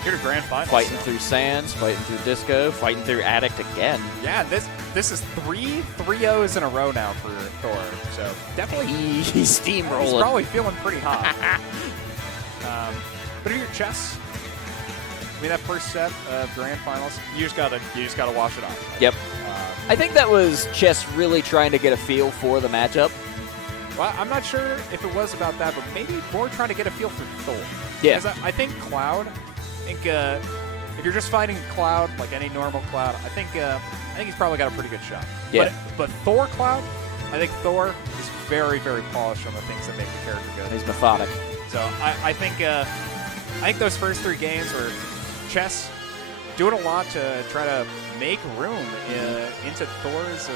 Here to grand finals. Fighting through Sands, fighting through Disco, fighting through Addict again. Yeah, this is 3 3-0s in a row now for Thor. So definitely He's steamrolling. he's probably feeling pretty hot. But if you're Chess, I mean that first set of grand finals, you just gotta wash it off. Yep. I think that was Chess really trying to get a feel for the matchup. Well, I'm not sure if it was about that, but maybe more trying to get a feel for Thor. Yeah. Because I think Cloud, if you're just fighting Cloud, like any normal Cloud, I think he's probably got a pretty good shot. Yeah. But Thor Cloud, I think Thor is very, very polished on the things that make the character good. He's methodic. So I think those first 3 games were Chess doing a lot to try to make room into Thor's,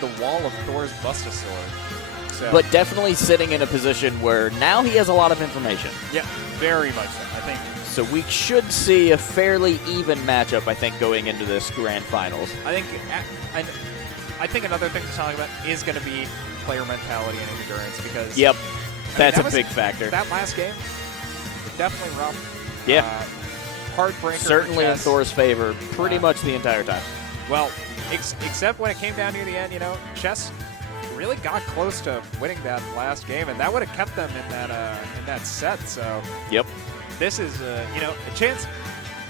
the wall of Thor's Bustasaur. So, But definitely sitting in a position where now he has a lot of information. yeah, very much so. I think. So we should see a fairly even matchup, I think, going into this grand finals. I think another thing to talk about is going to be player mentality and endurance because. Yep. That's that a big factor. That last game, definitely rough. Yeah. Heartbreaker. Certainly in Thor's favor pretty much the entire time. Well, except when it came down near the end, Chess really got close to winning that last game, and that would have kept them in that set. So. Yep. This is, a chance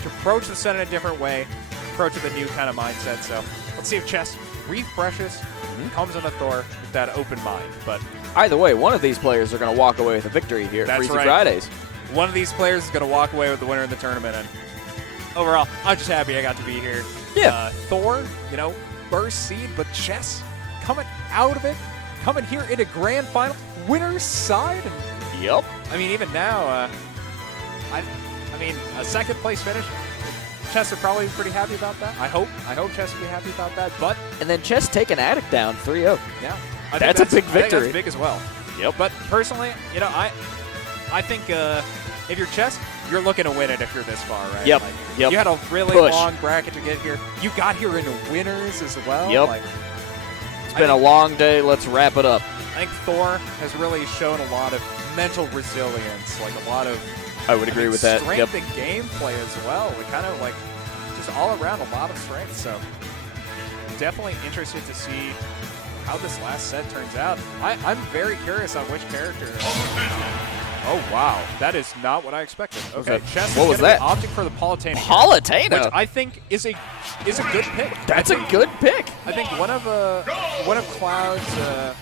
to approach the set in a different way, approach with a new kind of mindset. So let's see if Chess refreshes, comes into Thor with that open mind. But either way, one of these players are going to walk away with a victory here at Freezy Fridays. One of these players is going to walk away with the winner of the tournament. And overall, I'm just happy I got to be here. Yeah. Thor, first seed, but Chess coming out of it, coming here into grand final, winner's side. And Yep. even now, mean, a second place finish. Chess are probably pretty happy about that. I hope Chess will be happy about that. But And then Chess taking Addict down 3-0. yeah, That's a big I think victory. that's big as well. Yep. But personally, you know, I think if you're Chess, you're looking to win it if you're this far, right? Yep. Like, Yep. You had a really Push. long bracket to get here. You got here in winners as well. Yep. Like, It's been a long day. Let's wrap it up. I think Thor has really shown a lot of mental resilience, like a lot of I would agree with that. strength in gameplay as well. We kind of like just all around a lot of strength. So definitely interested to see how this last set turns out. I'm very curious on which character. Oh wow, that is not what I expected. Okay, Chess What is was gonna that? be opting for the Palutena, Palutena. which I think is a good pick. That's a good pick. I think one of Cloud's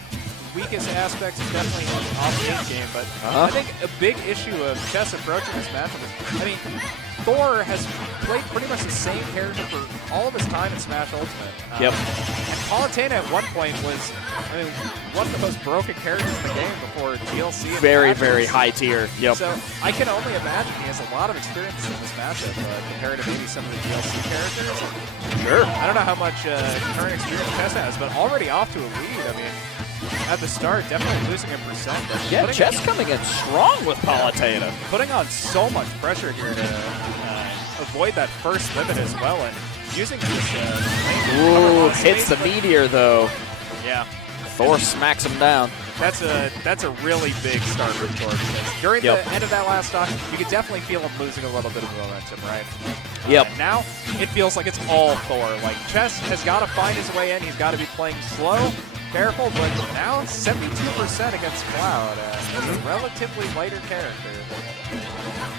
weakest aspects is definitely his off-stage game, but I think a big issue of Chess approaching this matchup is, I mean, Thor has played pretty much the same character for all of his time in Smash Ultimate. Yep. And Palutena at one point was, I mean, one of the most broken characters in the game before DLC. And Very, patches. very high tier. Yep. So I can only imagine he has a lot of experience in this matchup compared to maybe some of the DLC characters. Sure. I don't know how much current experience Chess has, but already off to a lead. I mean, at the start, definitely losing a percent. But Yeah, Chess coming in strong with Palutena. putting on so much pressure here to avoid that first limit as well, and using this lane. Ooh, hits the meteor though. Yeah, Thor smacks him down. that's a really big start for Thor. Because during Yep. the end of that last stock, you could definitely feel him losing a little bit of momentum, right? Yep. Now it feels like it's all Thor. Like Chess has got to find his way in. He's got to be playing slow, careful, but now 72% against Cloud. He's a relatively lighter character.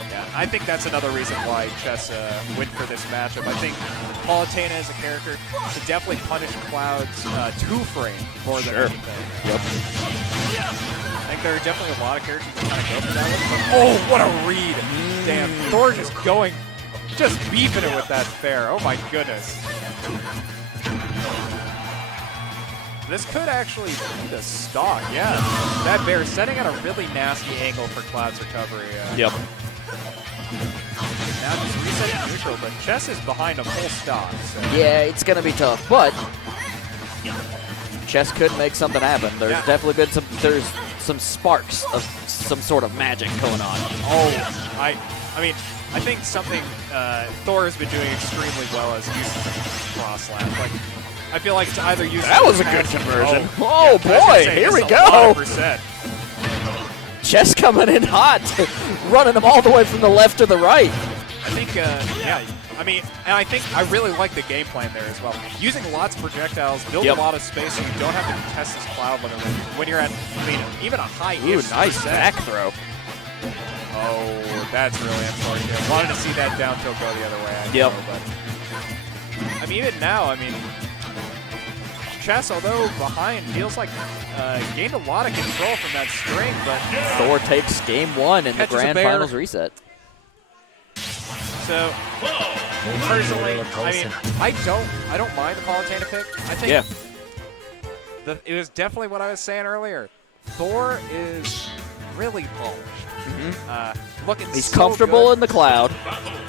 Yeah, I think that's another reason why Chess went for this matchup. I think Palutena is a character to definitely punish Cloud's two-frame more than anything. Yep. I think there are definitely a lot of characters that kind of go for that one. But, oh, what a read! Damn, Thor just beefing it with that fair. Oh my goodness. This could actually be the stock, yeah. That bear setting at a really nasty angle for Cloud's recovery. Yep. Now just resetting neutral, but Chess is behind a full stock. So. Yeah, it's gonna be tough, but Chess could make something happen. There's Yeah. definitely been some sparks of some sort of magic going on. Oh, I mean, I think something Thor has been doing extremely well is using cross slap. Like, I feel like it's either using That was a good conversion. Oh, I was gonna boy, say, here this we is a lot go. of percent. Chess coming in hot, running them all the way from the left to the right. I think, yeah. I mean, and I think I really like the game plan there as well. Using lots of projectiles, build Yep. a lot of space so you don't have to contest this cloud limit when you're at, I mean, even a high Ooh, nice back throw. Oh, that's really unfortunate. Wanted to see that down tilt go the other way. I Yep. know, but I mean, even now, I mean, Chess, although behind, feels like gained a lot of control from that string, but Thor takes game one in the Catches a grand bear. finals reset. so personally, I mean, I don't mind the Palutena pick. I think Yeah. it was definitely what I was saying earlier. Thor is really polished. Looking He's so comfortable good. in the cloud.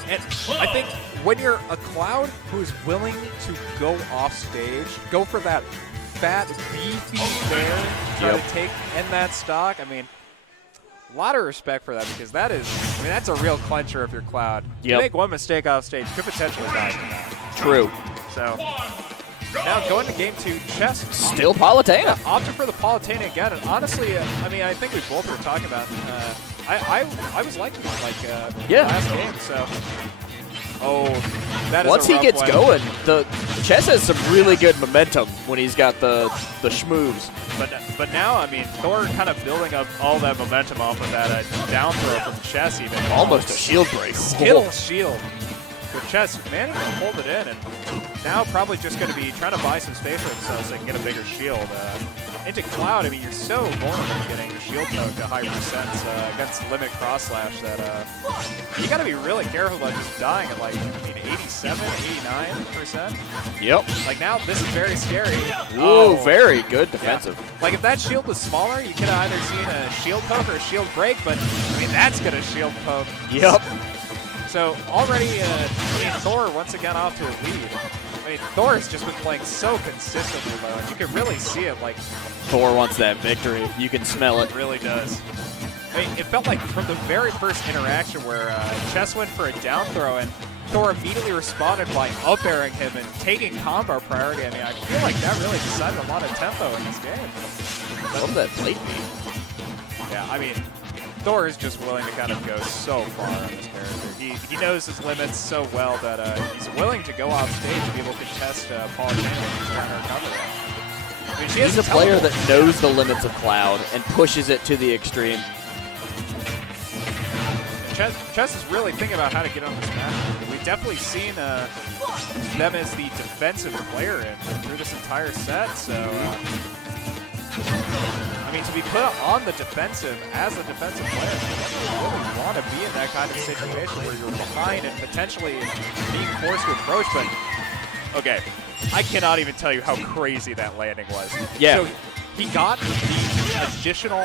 And I think when you're a Cloud who's willing to go off stage, go for that fat, beefy bear, try Yep. to take in that stock, I mean, a lot of respect for that because that is, I mean, that's a real clincher if you're Cloud. You Yep. make one mistake off stage, could potentially die from that. True. So now going to game two, Chess Still Palutena. opted for the Palutena again, and honestly, I mean, I think we both were talking about. I was liking it Yeah. last game. So, oh, that is Once a he rough gets one. going, the Chess has some really good momentum when he's got the schmoves. But now, I mean, Thor kind of building up all that momentum off of that down throw from Chess, even Almost a shield break. skill shield. For Chess, managing to hold it in, and now probably just going to be trying to buy some space for himself so he can get a bigger shield. Into Cloud, I mean, you're so vulnerable to getting your shield poked to high percents against limit cross slash that you got to be really careful about just dying at like, I mean, 87, 89%. Yep. Like now, this is very scary. Ooh, very good defensive. Like if that shield was smaller, you could have either seen a shield poke or a shield break, but I mean, that's going to shield poke. Yep. So already, Thor once again off to a lead. I mean, Thor has just been playing so consistently, though, and you can really see it. Like, Thor wants that victory. You can smell it. it really does. I mean, it felt like from the very first interaction where Chess went for a down throw, and Thor immediately responded by up-airing him and taking combo priority. I mean, I feel like that really decided a lot of tempo in this game. I love that plate beat. Yeah, I mean, Thor is just willing to kind of go so far on this character. He knows his limits so well that he's willing to go off stage and be able to contest Paul Taylor and he's trying to recover it. I mean, He's a player that knows the limits of Cloud and pushes it to the extreme. Chess is really thinking about how to get on this match. We've definitely seen them as the defensive player through this entire set, so I mean, to be put on the defensive as a defensive player, you really want to be in that kind of situation where you're behind and potentially being forced to approach, but okay, I cannot even tell you how crazy that landing was. Yeah. So he got the additional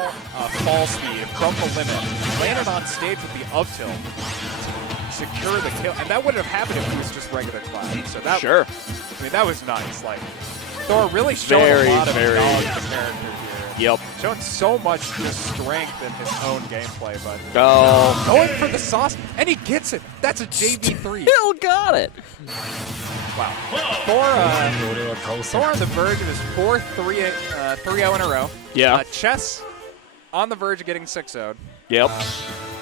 fall speed from the limit, landed on stage with the up tilt to secure the kill, and that wouldn't have happened if it was just regular Cloud. So that, Sure. I mean, that was nice. Like, Thor really showing a lot of knowledge of the character here. Yep. Showing so much just strength in his own gameplay, but Go. going for the sauce, and he gets it. That's a JV3. Still got it. Wow. Thor on the verge of his fourth 3-0 in a row. Yeah. Chess on the verge of getting 6-0'd. Yep.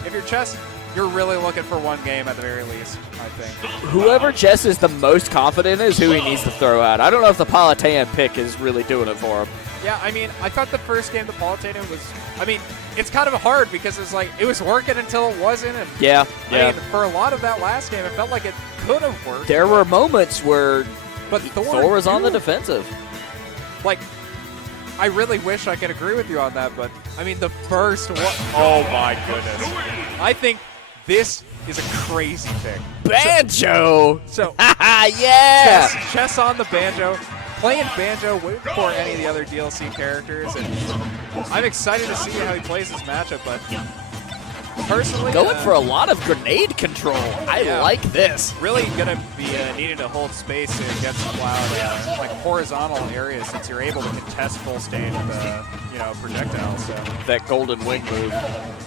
If you're Chess, you're really looking for one game at the very least, I think. Whoever Chess is the most confident in is who he needs to throw out. I don't know if the Palutena pick is really doing it for him. Yeah, I mean, I thought the first game, the Palutena was, I mean, it's kind of hard because it's like, it was working until it wasn't. And Yeah. I mean, for a lot of that last game, it felt like it could have worked. There were moments where but Thor was on the defensive. Like, I really wish I could agree with you on that, but I mean, the first one, oh my goodness. I think this is a crazy thing. Banjo! So yeah! Chess on the banjo, playing banjo, waiting for any of the other DLC characters, and I'm excited to see how he plays this matchup, but personally, Going for a lot of grenade control. I like this. Really going to be needing to hold space against Cloud, like horizontal areas, since you're able to contest full stage with projectiles. So. That golden wing move,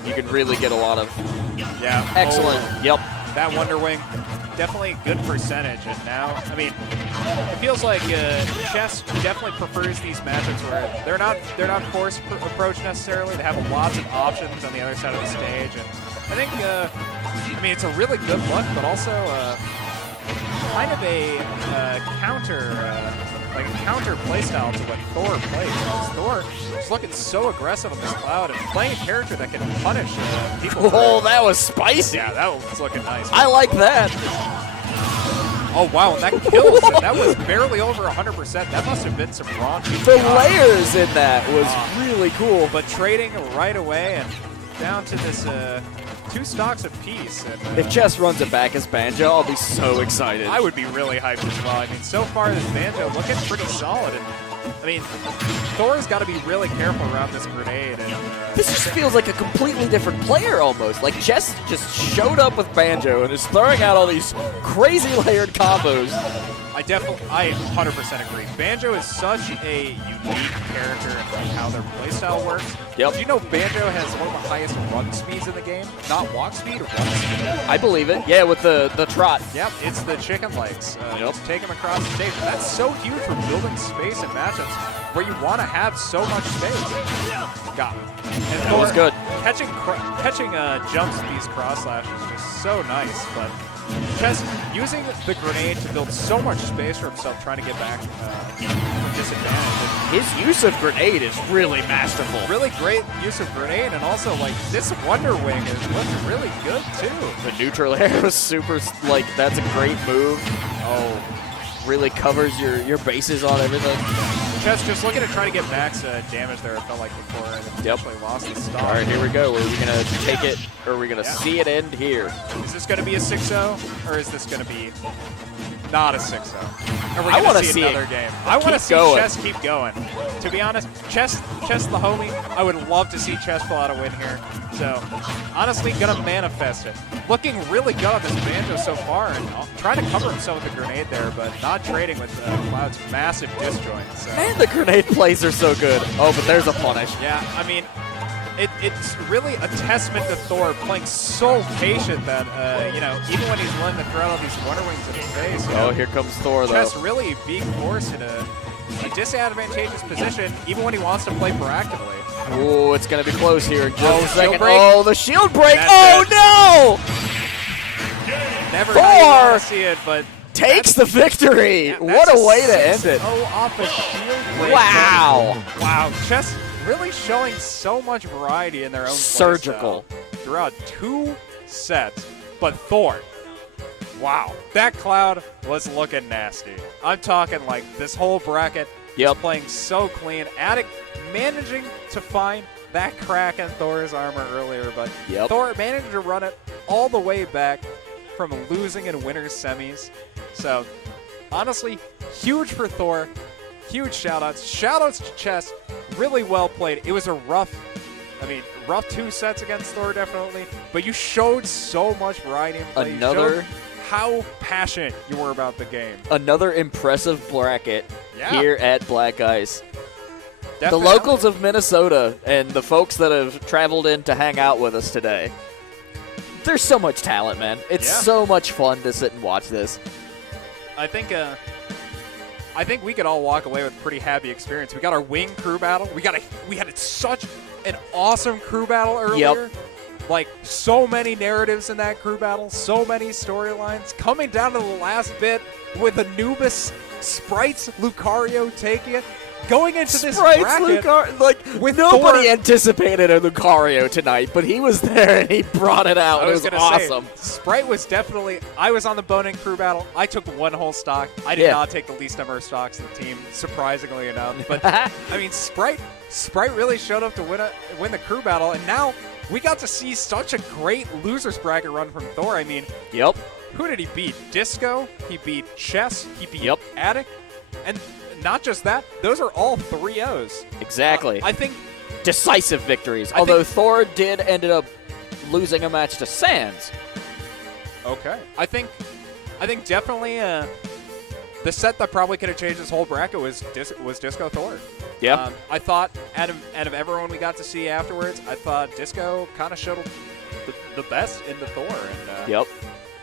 you can really get a lot of excellent. Yep. That Wonder Wing, definitely good percentage. And now, I mean, it feels like Chess definitely prefers these matchups where they're not forced approach necessarily. They have lots of options on the other side of the stage, and I think I mean, it's a really good look, but also kind of a counter playstyle to what Thor plays. Because Thor is looking so aggressive on this Cloud and playing a character that can punish people. Oh, that was spicy. Yeah, that was looking nice. I like that. Oh, wow, and that kills. That was barely over 100%. That must have been some raw. The layers in that was really cool. But trading right away and down to this 2 stocks apiece. And, if Chess runs it back as Banjo, I'll be so excited. I would be really hyped as well. I mean, so far this Banjo looking pretty solid. And I mean, Thor's got to be really careful around this grenade. And, this just feels like a completely different player almost. Like Chess just showed up with Banjo and is throwing out all these crazy layered combos. I 100% agree. Banjo is such a unique character and like how their playstyle works. Yep. Do you know Banjo has one of the highest run speeds in the game? Not walk speed, run speed. I believe it. Yeah, with the trot. Yep, it's the chicken legs. Just take them across the stage. That's so huge for building space in matchups where you want to have so much space. Got it. And That was good. Catching jumps with these cross slashes is just so nice, but Chess using the grenade to build so much space for himself, trying to get back from disadvantage. His use of grenade is really masterful. Really great use of grenade, and also like this Wonder Wing is looking really good too. The neutral air was super, like, that's a great move. Oh, really covers your bases on everything. Chess just looking to try to get max damage there, it felt like before, and potentially lost the stock. All right, here we go. Are we going to take it, or are we going to see it end here? Is this going to be a 6-0, or is this going to be not a 6-0? I want to see another game. I want to see Chess keep going. To be honest, Chess the homie, I would love to see Chess pull out a win here. So, honestly, going to manifest it. Looking really good on this Banjo so far, and trying to cover himself with a grenade there, but not trading with Cloud's massive disjoint. So. Man, the grenade plays are so good. Oh, but there's a punish. Yeah, I mean, it's really a testament to Thor playing so patient that, you know, even when he's willing to throw out these Wonder Wings in his face. Oh, here comes Thor, though. Chess really being forced in a disadvantageous position, even when he wants to play proactively. Oh, it's going to be close here in just a second. Break. Oh, the shield break. That's no! Never Thor how you see it, but takes the victory. Yeah, What a way to end it. Oh, off a shield break. Wow. Wow. Chess really showing so much variety in their own Surgical. throughout 2 sets. But Thor, wow. That Cloud was looking nasty. I'm talking like this whole bracket is playing so clean. Addict managing to find that crack in Thor's armor earlier, but Thor managed to run it all the way back from losing in winner's semis. So, honestly, huge for Thor. Huge shout-outs. Shout-outs to Chess. Really well played. It was a rough 2 sets against Thor, definitely. But you showed so much variety in play. You showed how passionate you were about the game. Another impressive bracket here at Black Ice. Definitely. The locals of Minnesota and the folks that have traveled in to hang out with us today. There's so much talent, man. It's so much fun to sit and watch this. I think we could all walk away with a pretty happy experience. We got our wing crew battle. We had such an awesome crew battle earlier. Like, so many narratives in that crew battle, so many storylines. Coming down to the last bit with Anubis, Sprites, Lucario taking it. Going into this bracket, with nobody anticipated a Lucario tonight, but he was there and he brought it out. It was awesome. Sprite was definitely. I was on the Bonin crew battle. I took 1 whole stock. I did not take the least number of stocks in the team, surprisingly enough. But I mean, Sprite really showed up to win the crew battle, and now we got to see such a great losers bracket run from Thor. I mean, who did he beat? Disco. He beat Chess. He beat Addict, and. Not just that, those are all 3-0s. Exactly. I think decisive victories. Although Thor ended up losing a match to Sans. Okay. I think definitely the set that probably could have changed this whole bracket was Disco Thor. Yeah. I thought out of everyone we got to see afterwards, I thought Disco kind of showed the best in the Thor. And,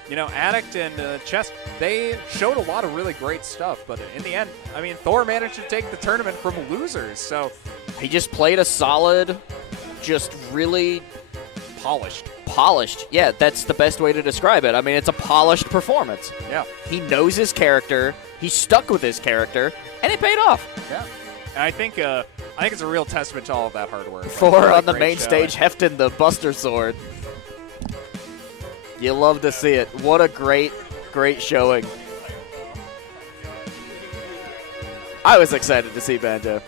you know, Addict and Chess, they showed a lot of really great stuff, but in the end, I mean, Thor managed to take the tournament from losers, so... He just played a solid, just really... Polished. Yeah, that's the best way to describe it. I mean, it's a polished performance. Yeah. He knows his character, he stuck with his character, and it paid off. Yeah. And I think it's a real testament to all of that hard work. Thor on the main stage hefting the Buster Sword. You love to see it. What a great showing. I was excited to see Banjo.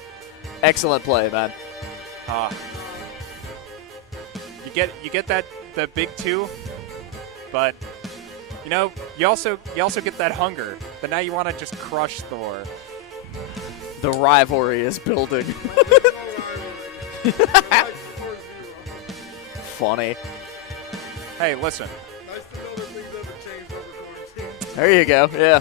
Excellent play, man. You get that the big 2, but you know you also get that hunger. But now you want to just crush Thor. The rivalry is building. Funny. Hey, listen. Nice to know that things haven't changed over quarantine. There you go. Yeah.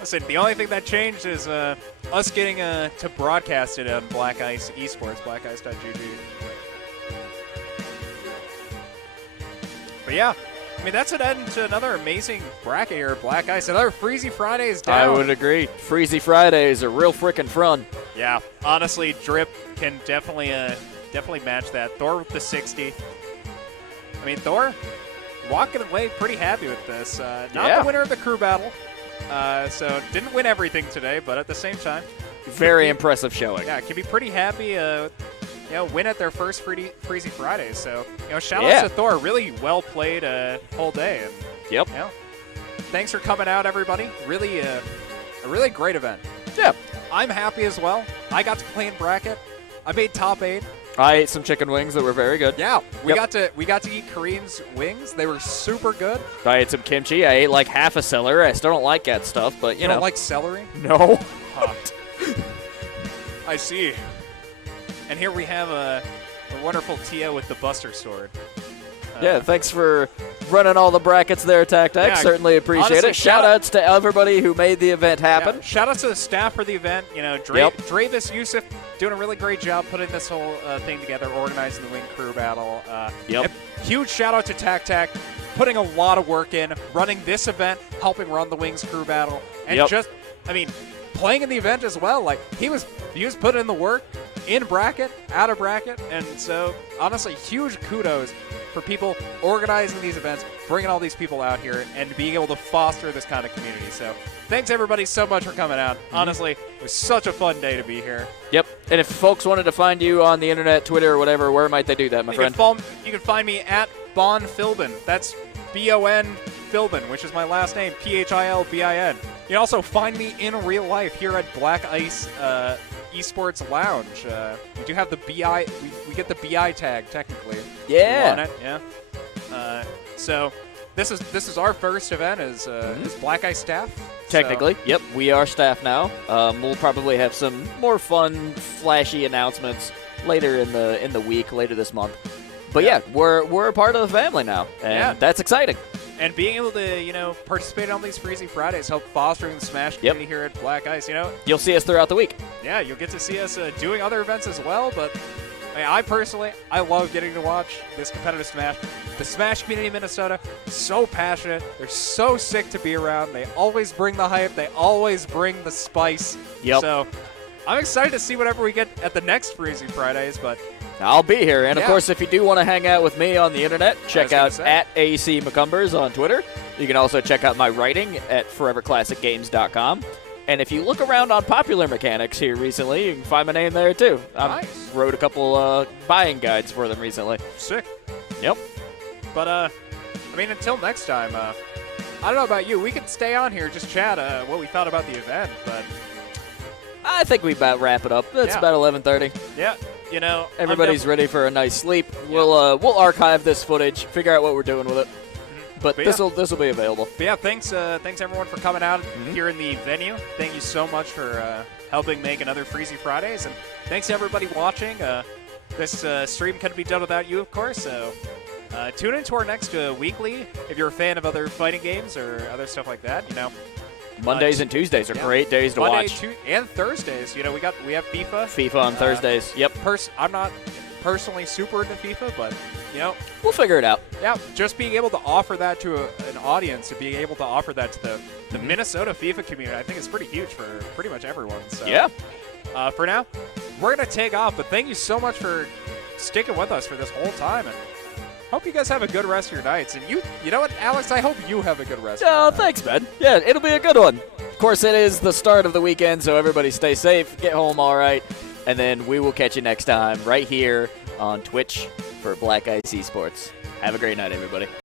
Listen, the only thing that changed is us getting to broadcast it on Black Ice eSports, blackice.gg. But yeah, I mean, that's an end to another amazing bracket here at Black Ice. Another Freezy Friday is down. I would agree. Freezy Friday is a real freaking fun. Yeah, honestly, Drip can definitely match that. Thor with the 60. I mean, Thor walking away pretty happy with this. Not the winner of the crew battle, so didn't win everything today, but at the same time, very impressive showing. Yeah, can be pretty happy. Win at their first Freezy Friday. So, shout out to Thor. Really well played whole day. And, thanks for coming out, everybody. Really, a really great event. Yeah. I'm happy as well. I got to play in bracket. I made top 8. I ate some chicken wings that were very good. Yeah, we Yep. got to eat Korean's wings. They were super good. I ate some kimchi. I ate like half a celery. I still don't like that stuff, but you know. Don't like celery? No. Huh. I see. And here we have a wonderful Tia with the Buster Sword. Yeah, thanks for running all the brackets there, Tactac. Yeah, Certainly appreciate honestly, it. Shout-outs to everybody who made the event happen. Yeah, shout out to the staff for the event. You know, Yep. Dravis Yusuf doing a really great job putting this whole thing together, organizing the Wing Crew Battle. Yep. A huge shout out to Tactac, putting a lot of work in, running this event, helping run the Wings Crew Battle, and Yep. playing in the event as well. Like he was putting in the work in bracket, out of bracket, and so honestly, huge kudos for people organizing these events, bringing all these people out here, and being able to foster this kind of community. So thanks everybody so much for coming out. Honestly, it was such a fun day to be here. Yep. And if folks wanted to find you on the internet, Twitter, or whatever, where might they do that, my friend? You can find me at Bon Philbin. That's B-O-N Philbin, which is my last name, Philbin. You can also find me in real life here at Black Ice eSports Lounge. We do have the BI. We get the BI tag technically. Yeah. On it. Yeah. So this is our first event as Black Ice staff. Technically, yep. We are staff now. We'll probably have some more fun, flashy announcements later in the week, later this month. But yeah, we're a part of the family now, and that's exciting. And being able to, participate on these Freezy Fridays, help fostering the Smash community here at Black Ice, You'll see us throughout the week. Yeah, you'll get to see us doing other events as well, but I personally, I love getting to watch this competitive Smash. The Smash community in Minnesota, so passionate. They're so sick to be around. They always bring the hype. They always bring the spice. Yep. So I'm excited to see whatever we get at the next Freezy Fridays, but I'll be here. And, of Yeah. course, if you do want to hang out with me on the internet, check out say. at AC McCumbers on Twitter. You can also check out my writing at foreverclassicgames.com. And if you look around on Popular Mechanics here recently, you can find my name there, too. I Nice. wrote a couple buying guides for them recently. sick. Yep. But, until next time, I don't know about you. We could stay on here, just chat what we thought about the event, but I think we about wrap it up. It's Yeah. about 11:30. yeah, Everybody's ready for a nice sleep. We'll archive this footage, figure out what we're doing with it. But But this will be available. But yeah, thanks everyone for coming out here in the venue. Thank you so much for helping make another Freezy Fridays, and thanks to everybody watching. This stream couldn't be done without you, of course. So tune into our next weekly if you're a fan of other fighting games or other stuff like that. Mondays and Tuesdays are great days to Monday, watch. and Thursdays. We have FIFA. FIFA on Thursdays. Yep. I'm not personally super into FIFA, but We'll figure it out. yeah, just being able to offer that to an audience, and being able to offer that to the Minnesota FIFA community, I think is pretty huge for pretty much everyone. So, Yeah. For now, we're going to take off, but thank you so much for sticking with us for this whole time, and hope you guys have a good rest of your nights. And you know what, Alex, I hope you have a good rest of your Oh, night. thanks, man. Yeah, it'll be a good one. Of course, it is the start of the weekend, so everybody stay safe, get home all right, and then we will catch you next time right here on Twitch for Black Ice Esports. Have a great night, everybody.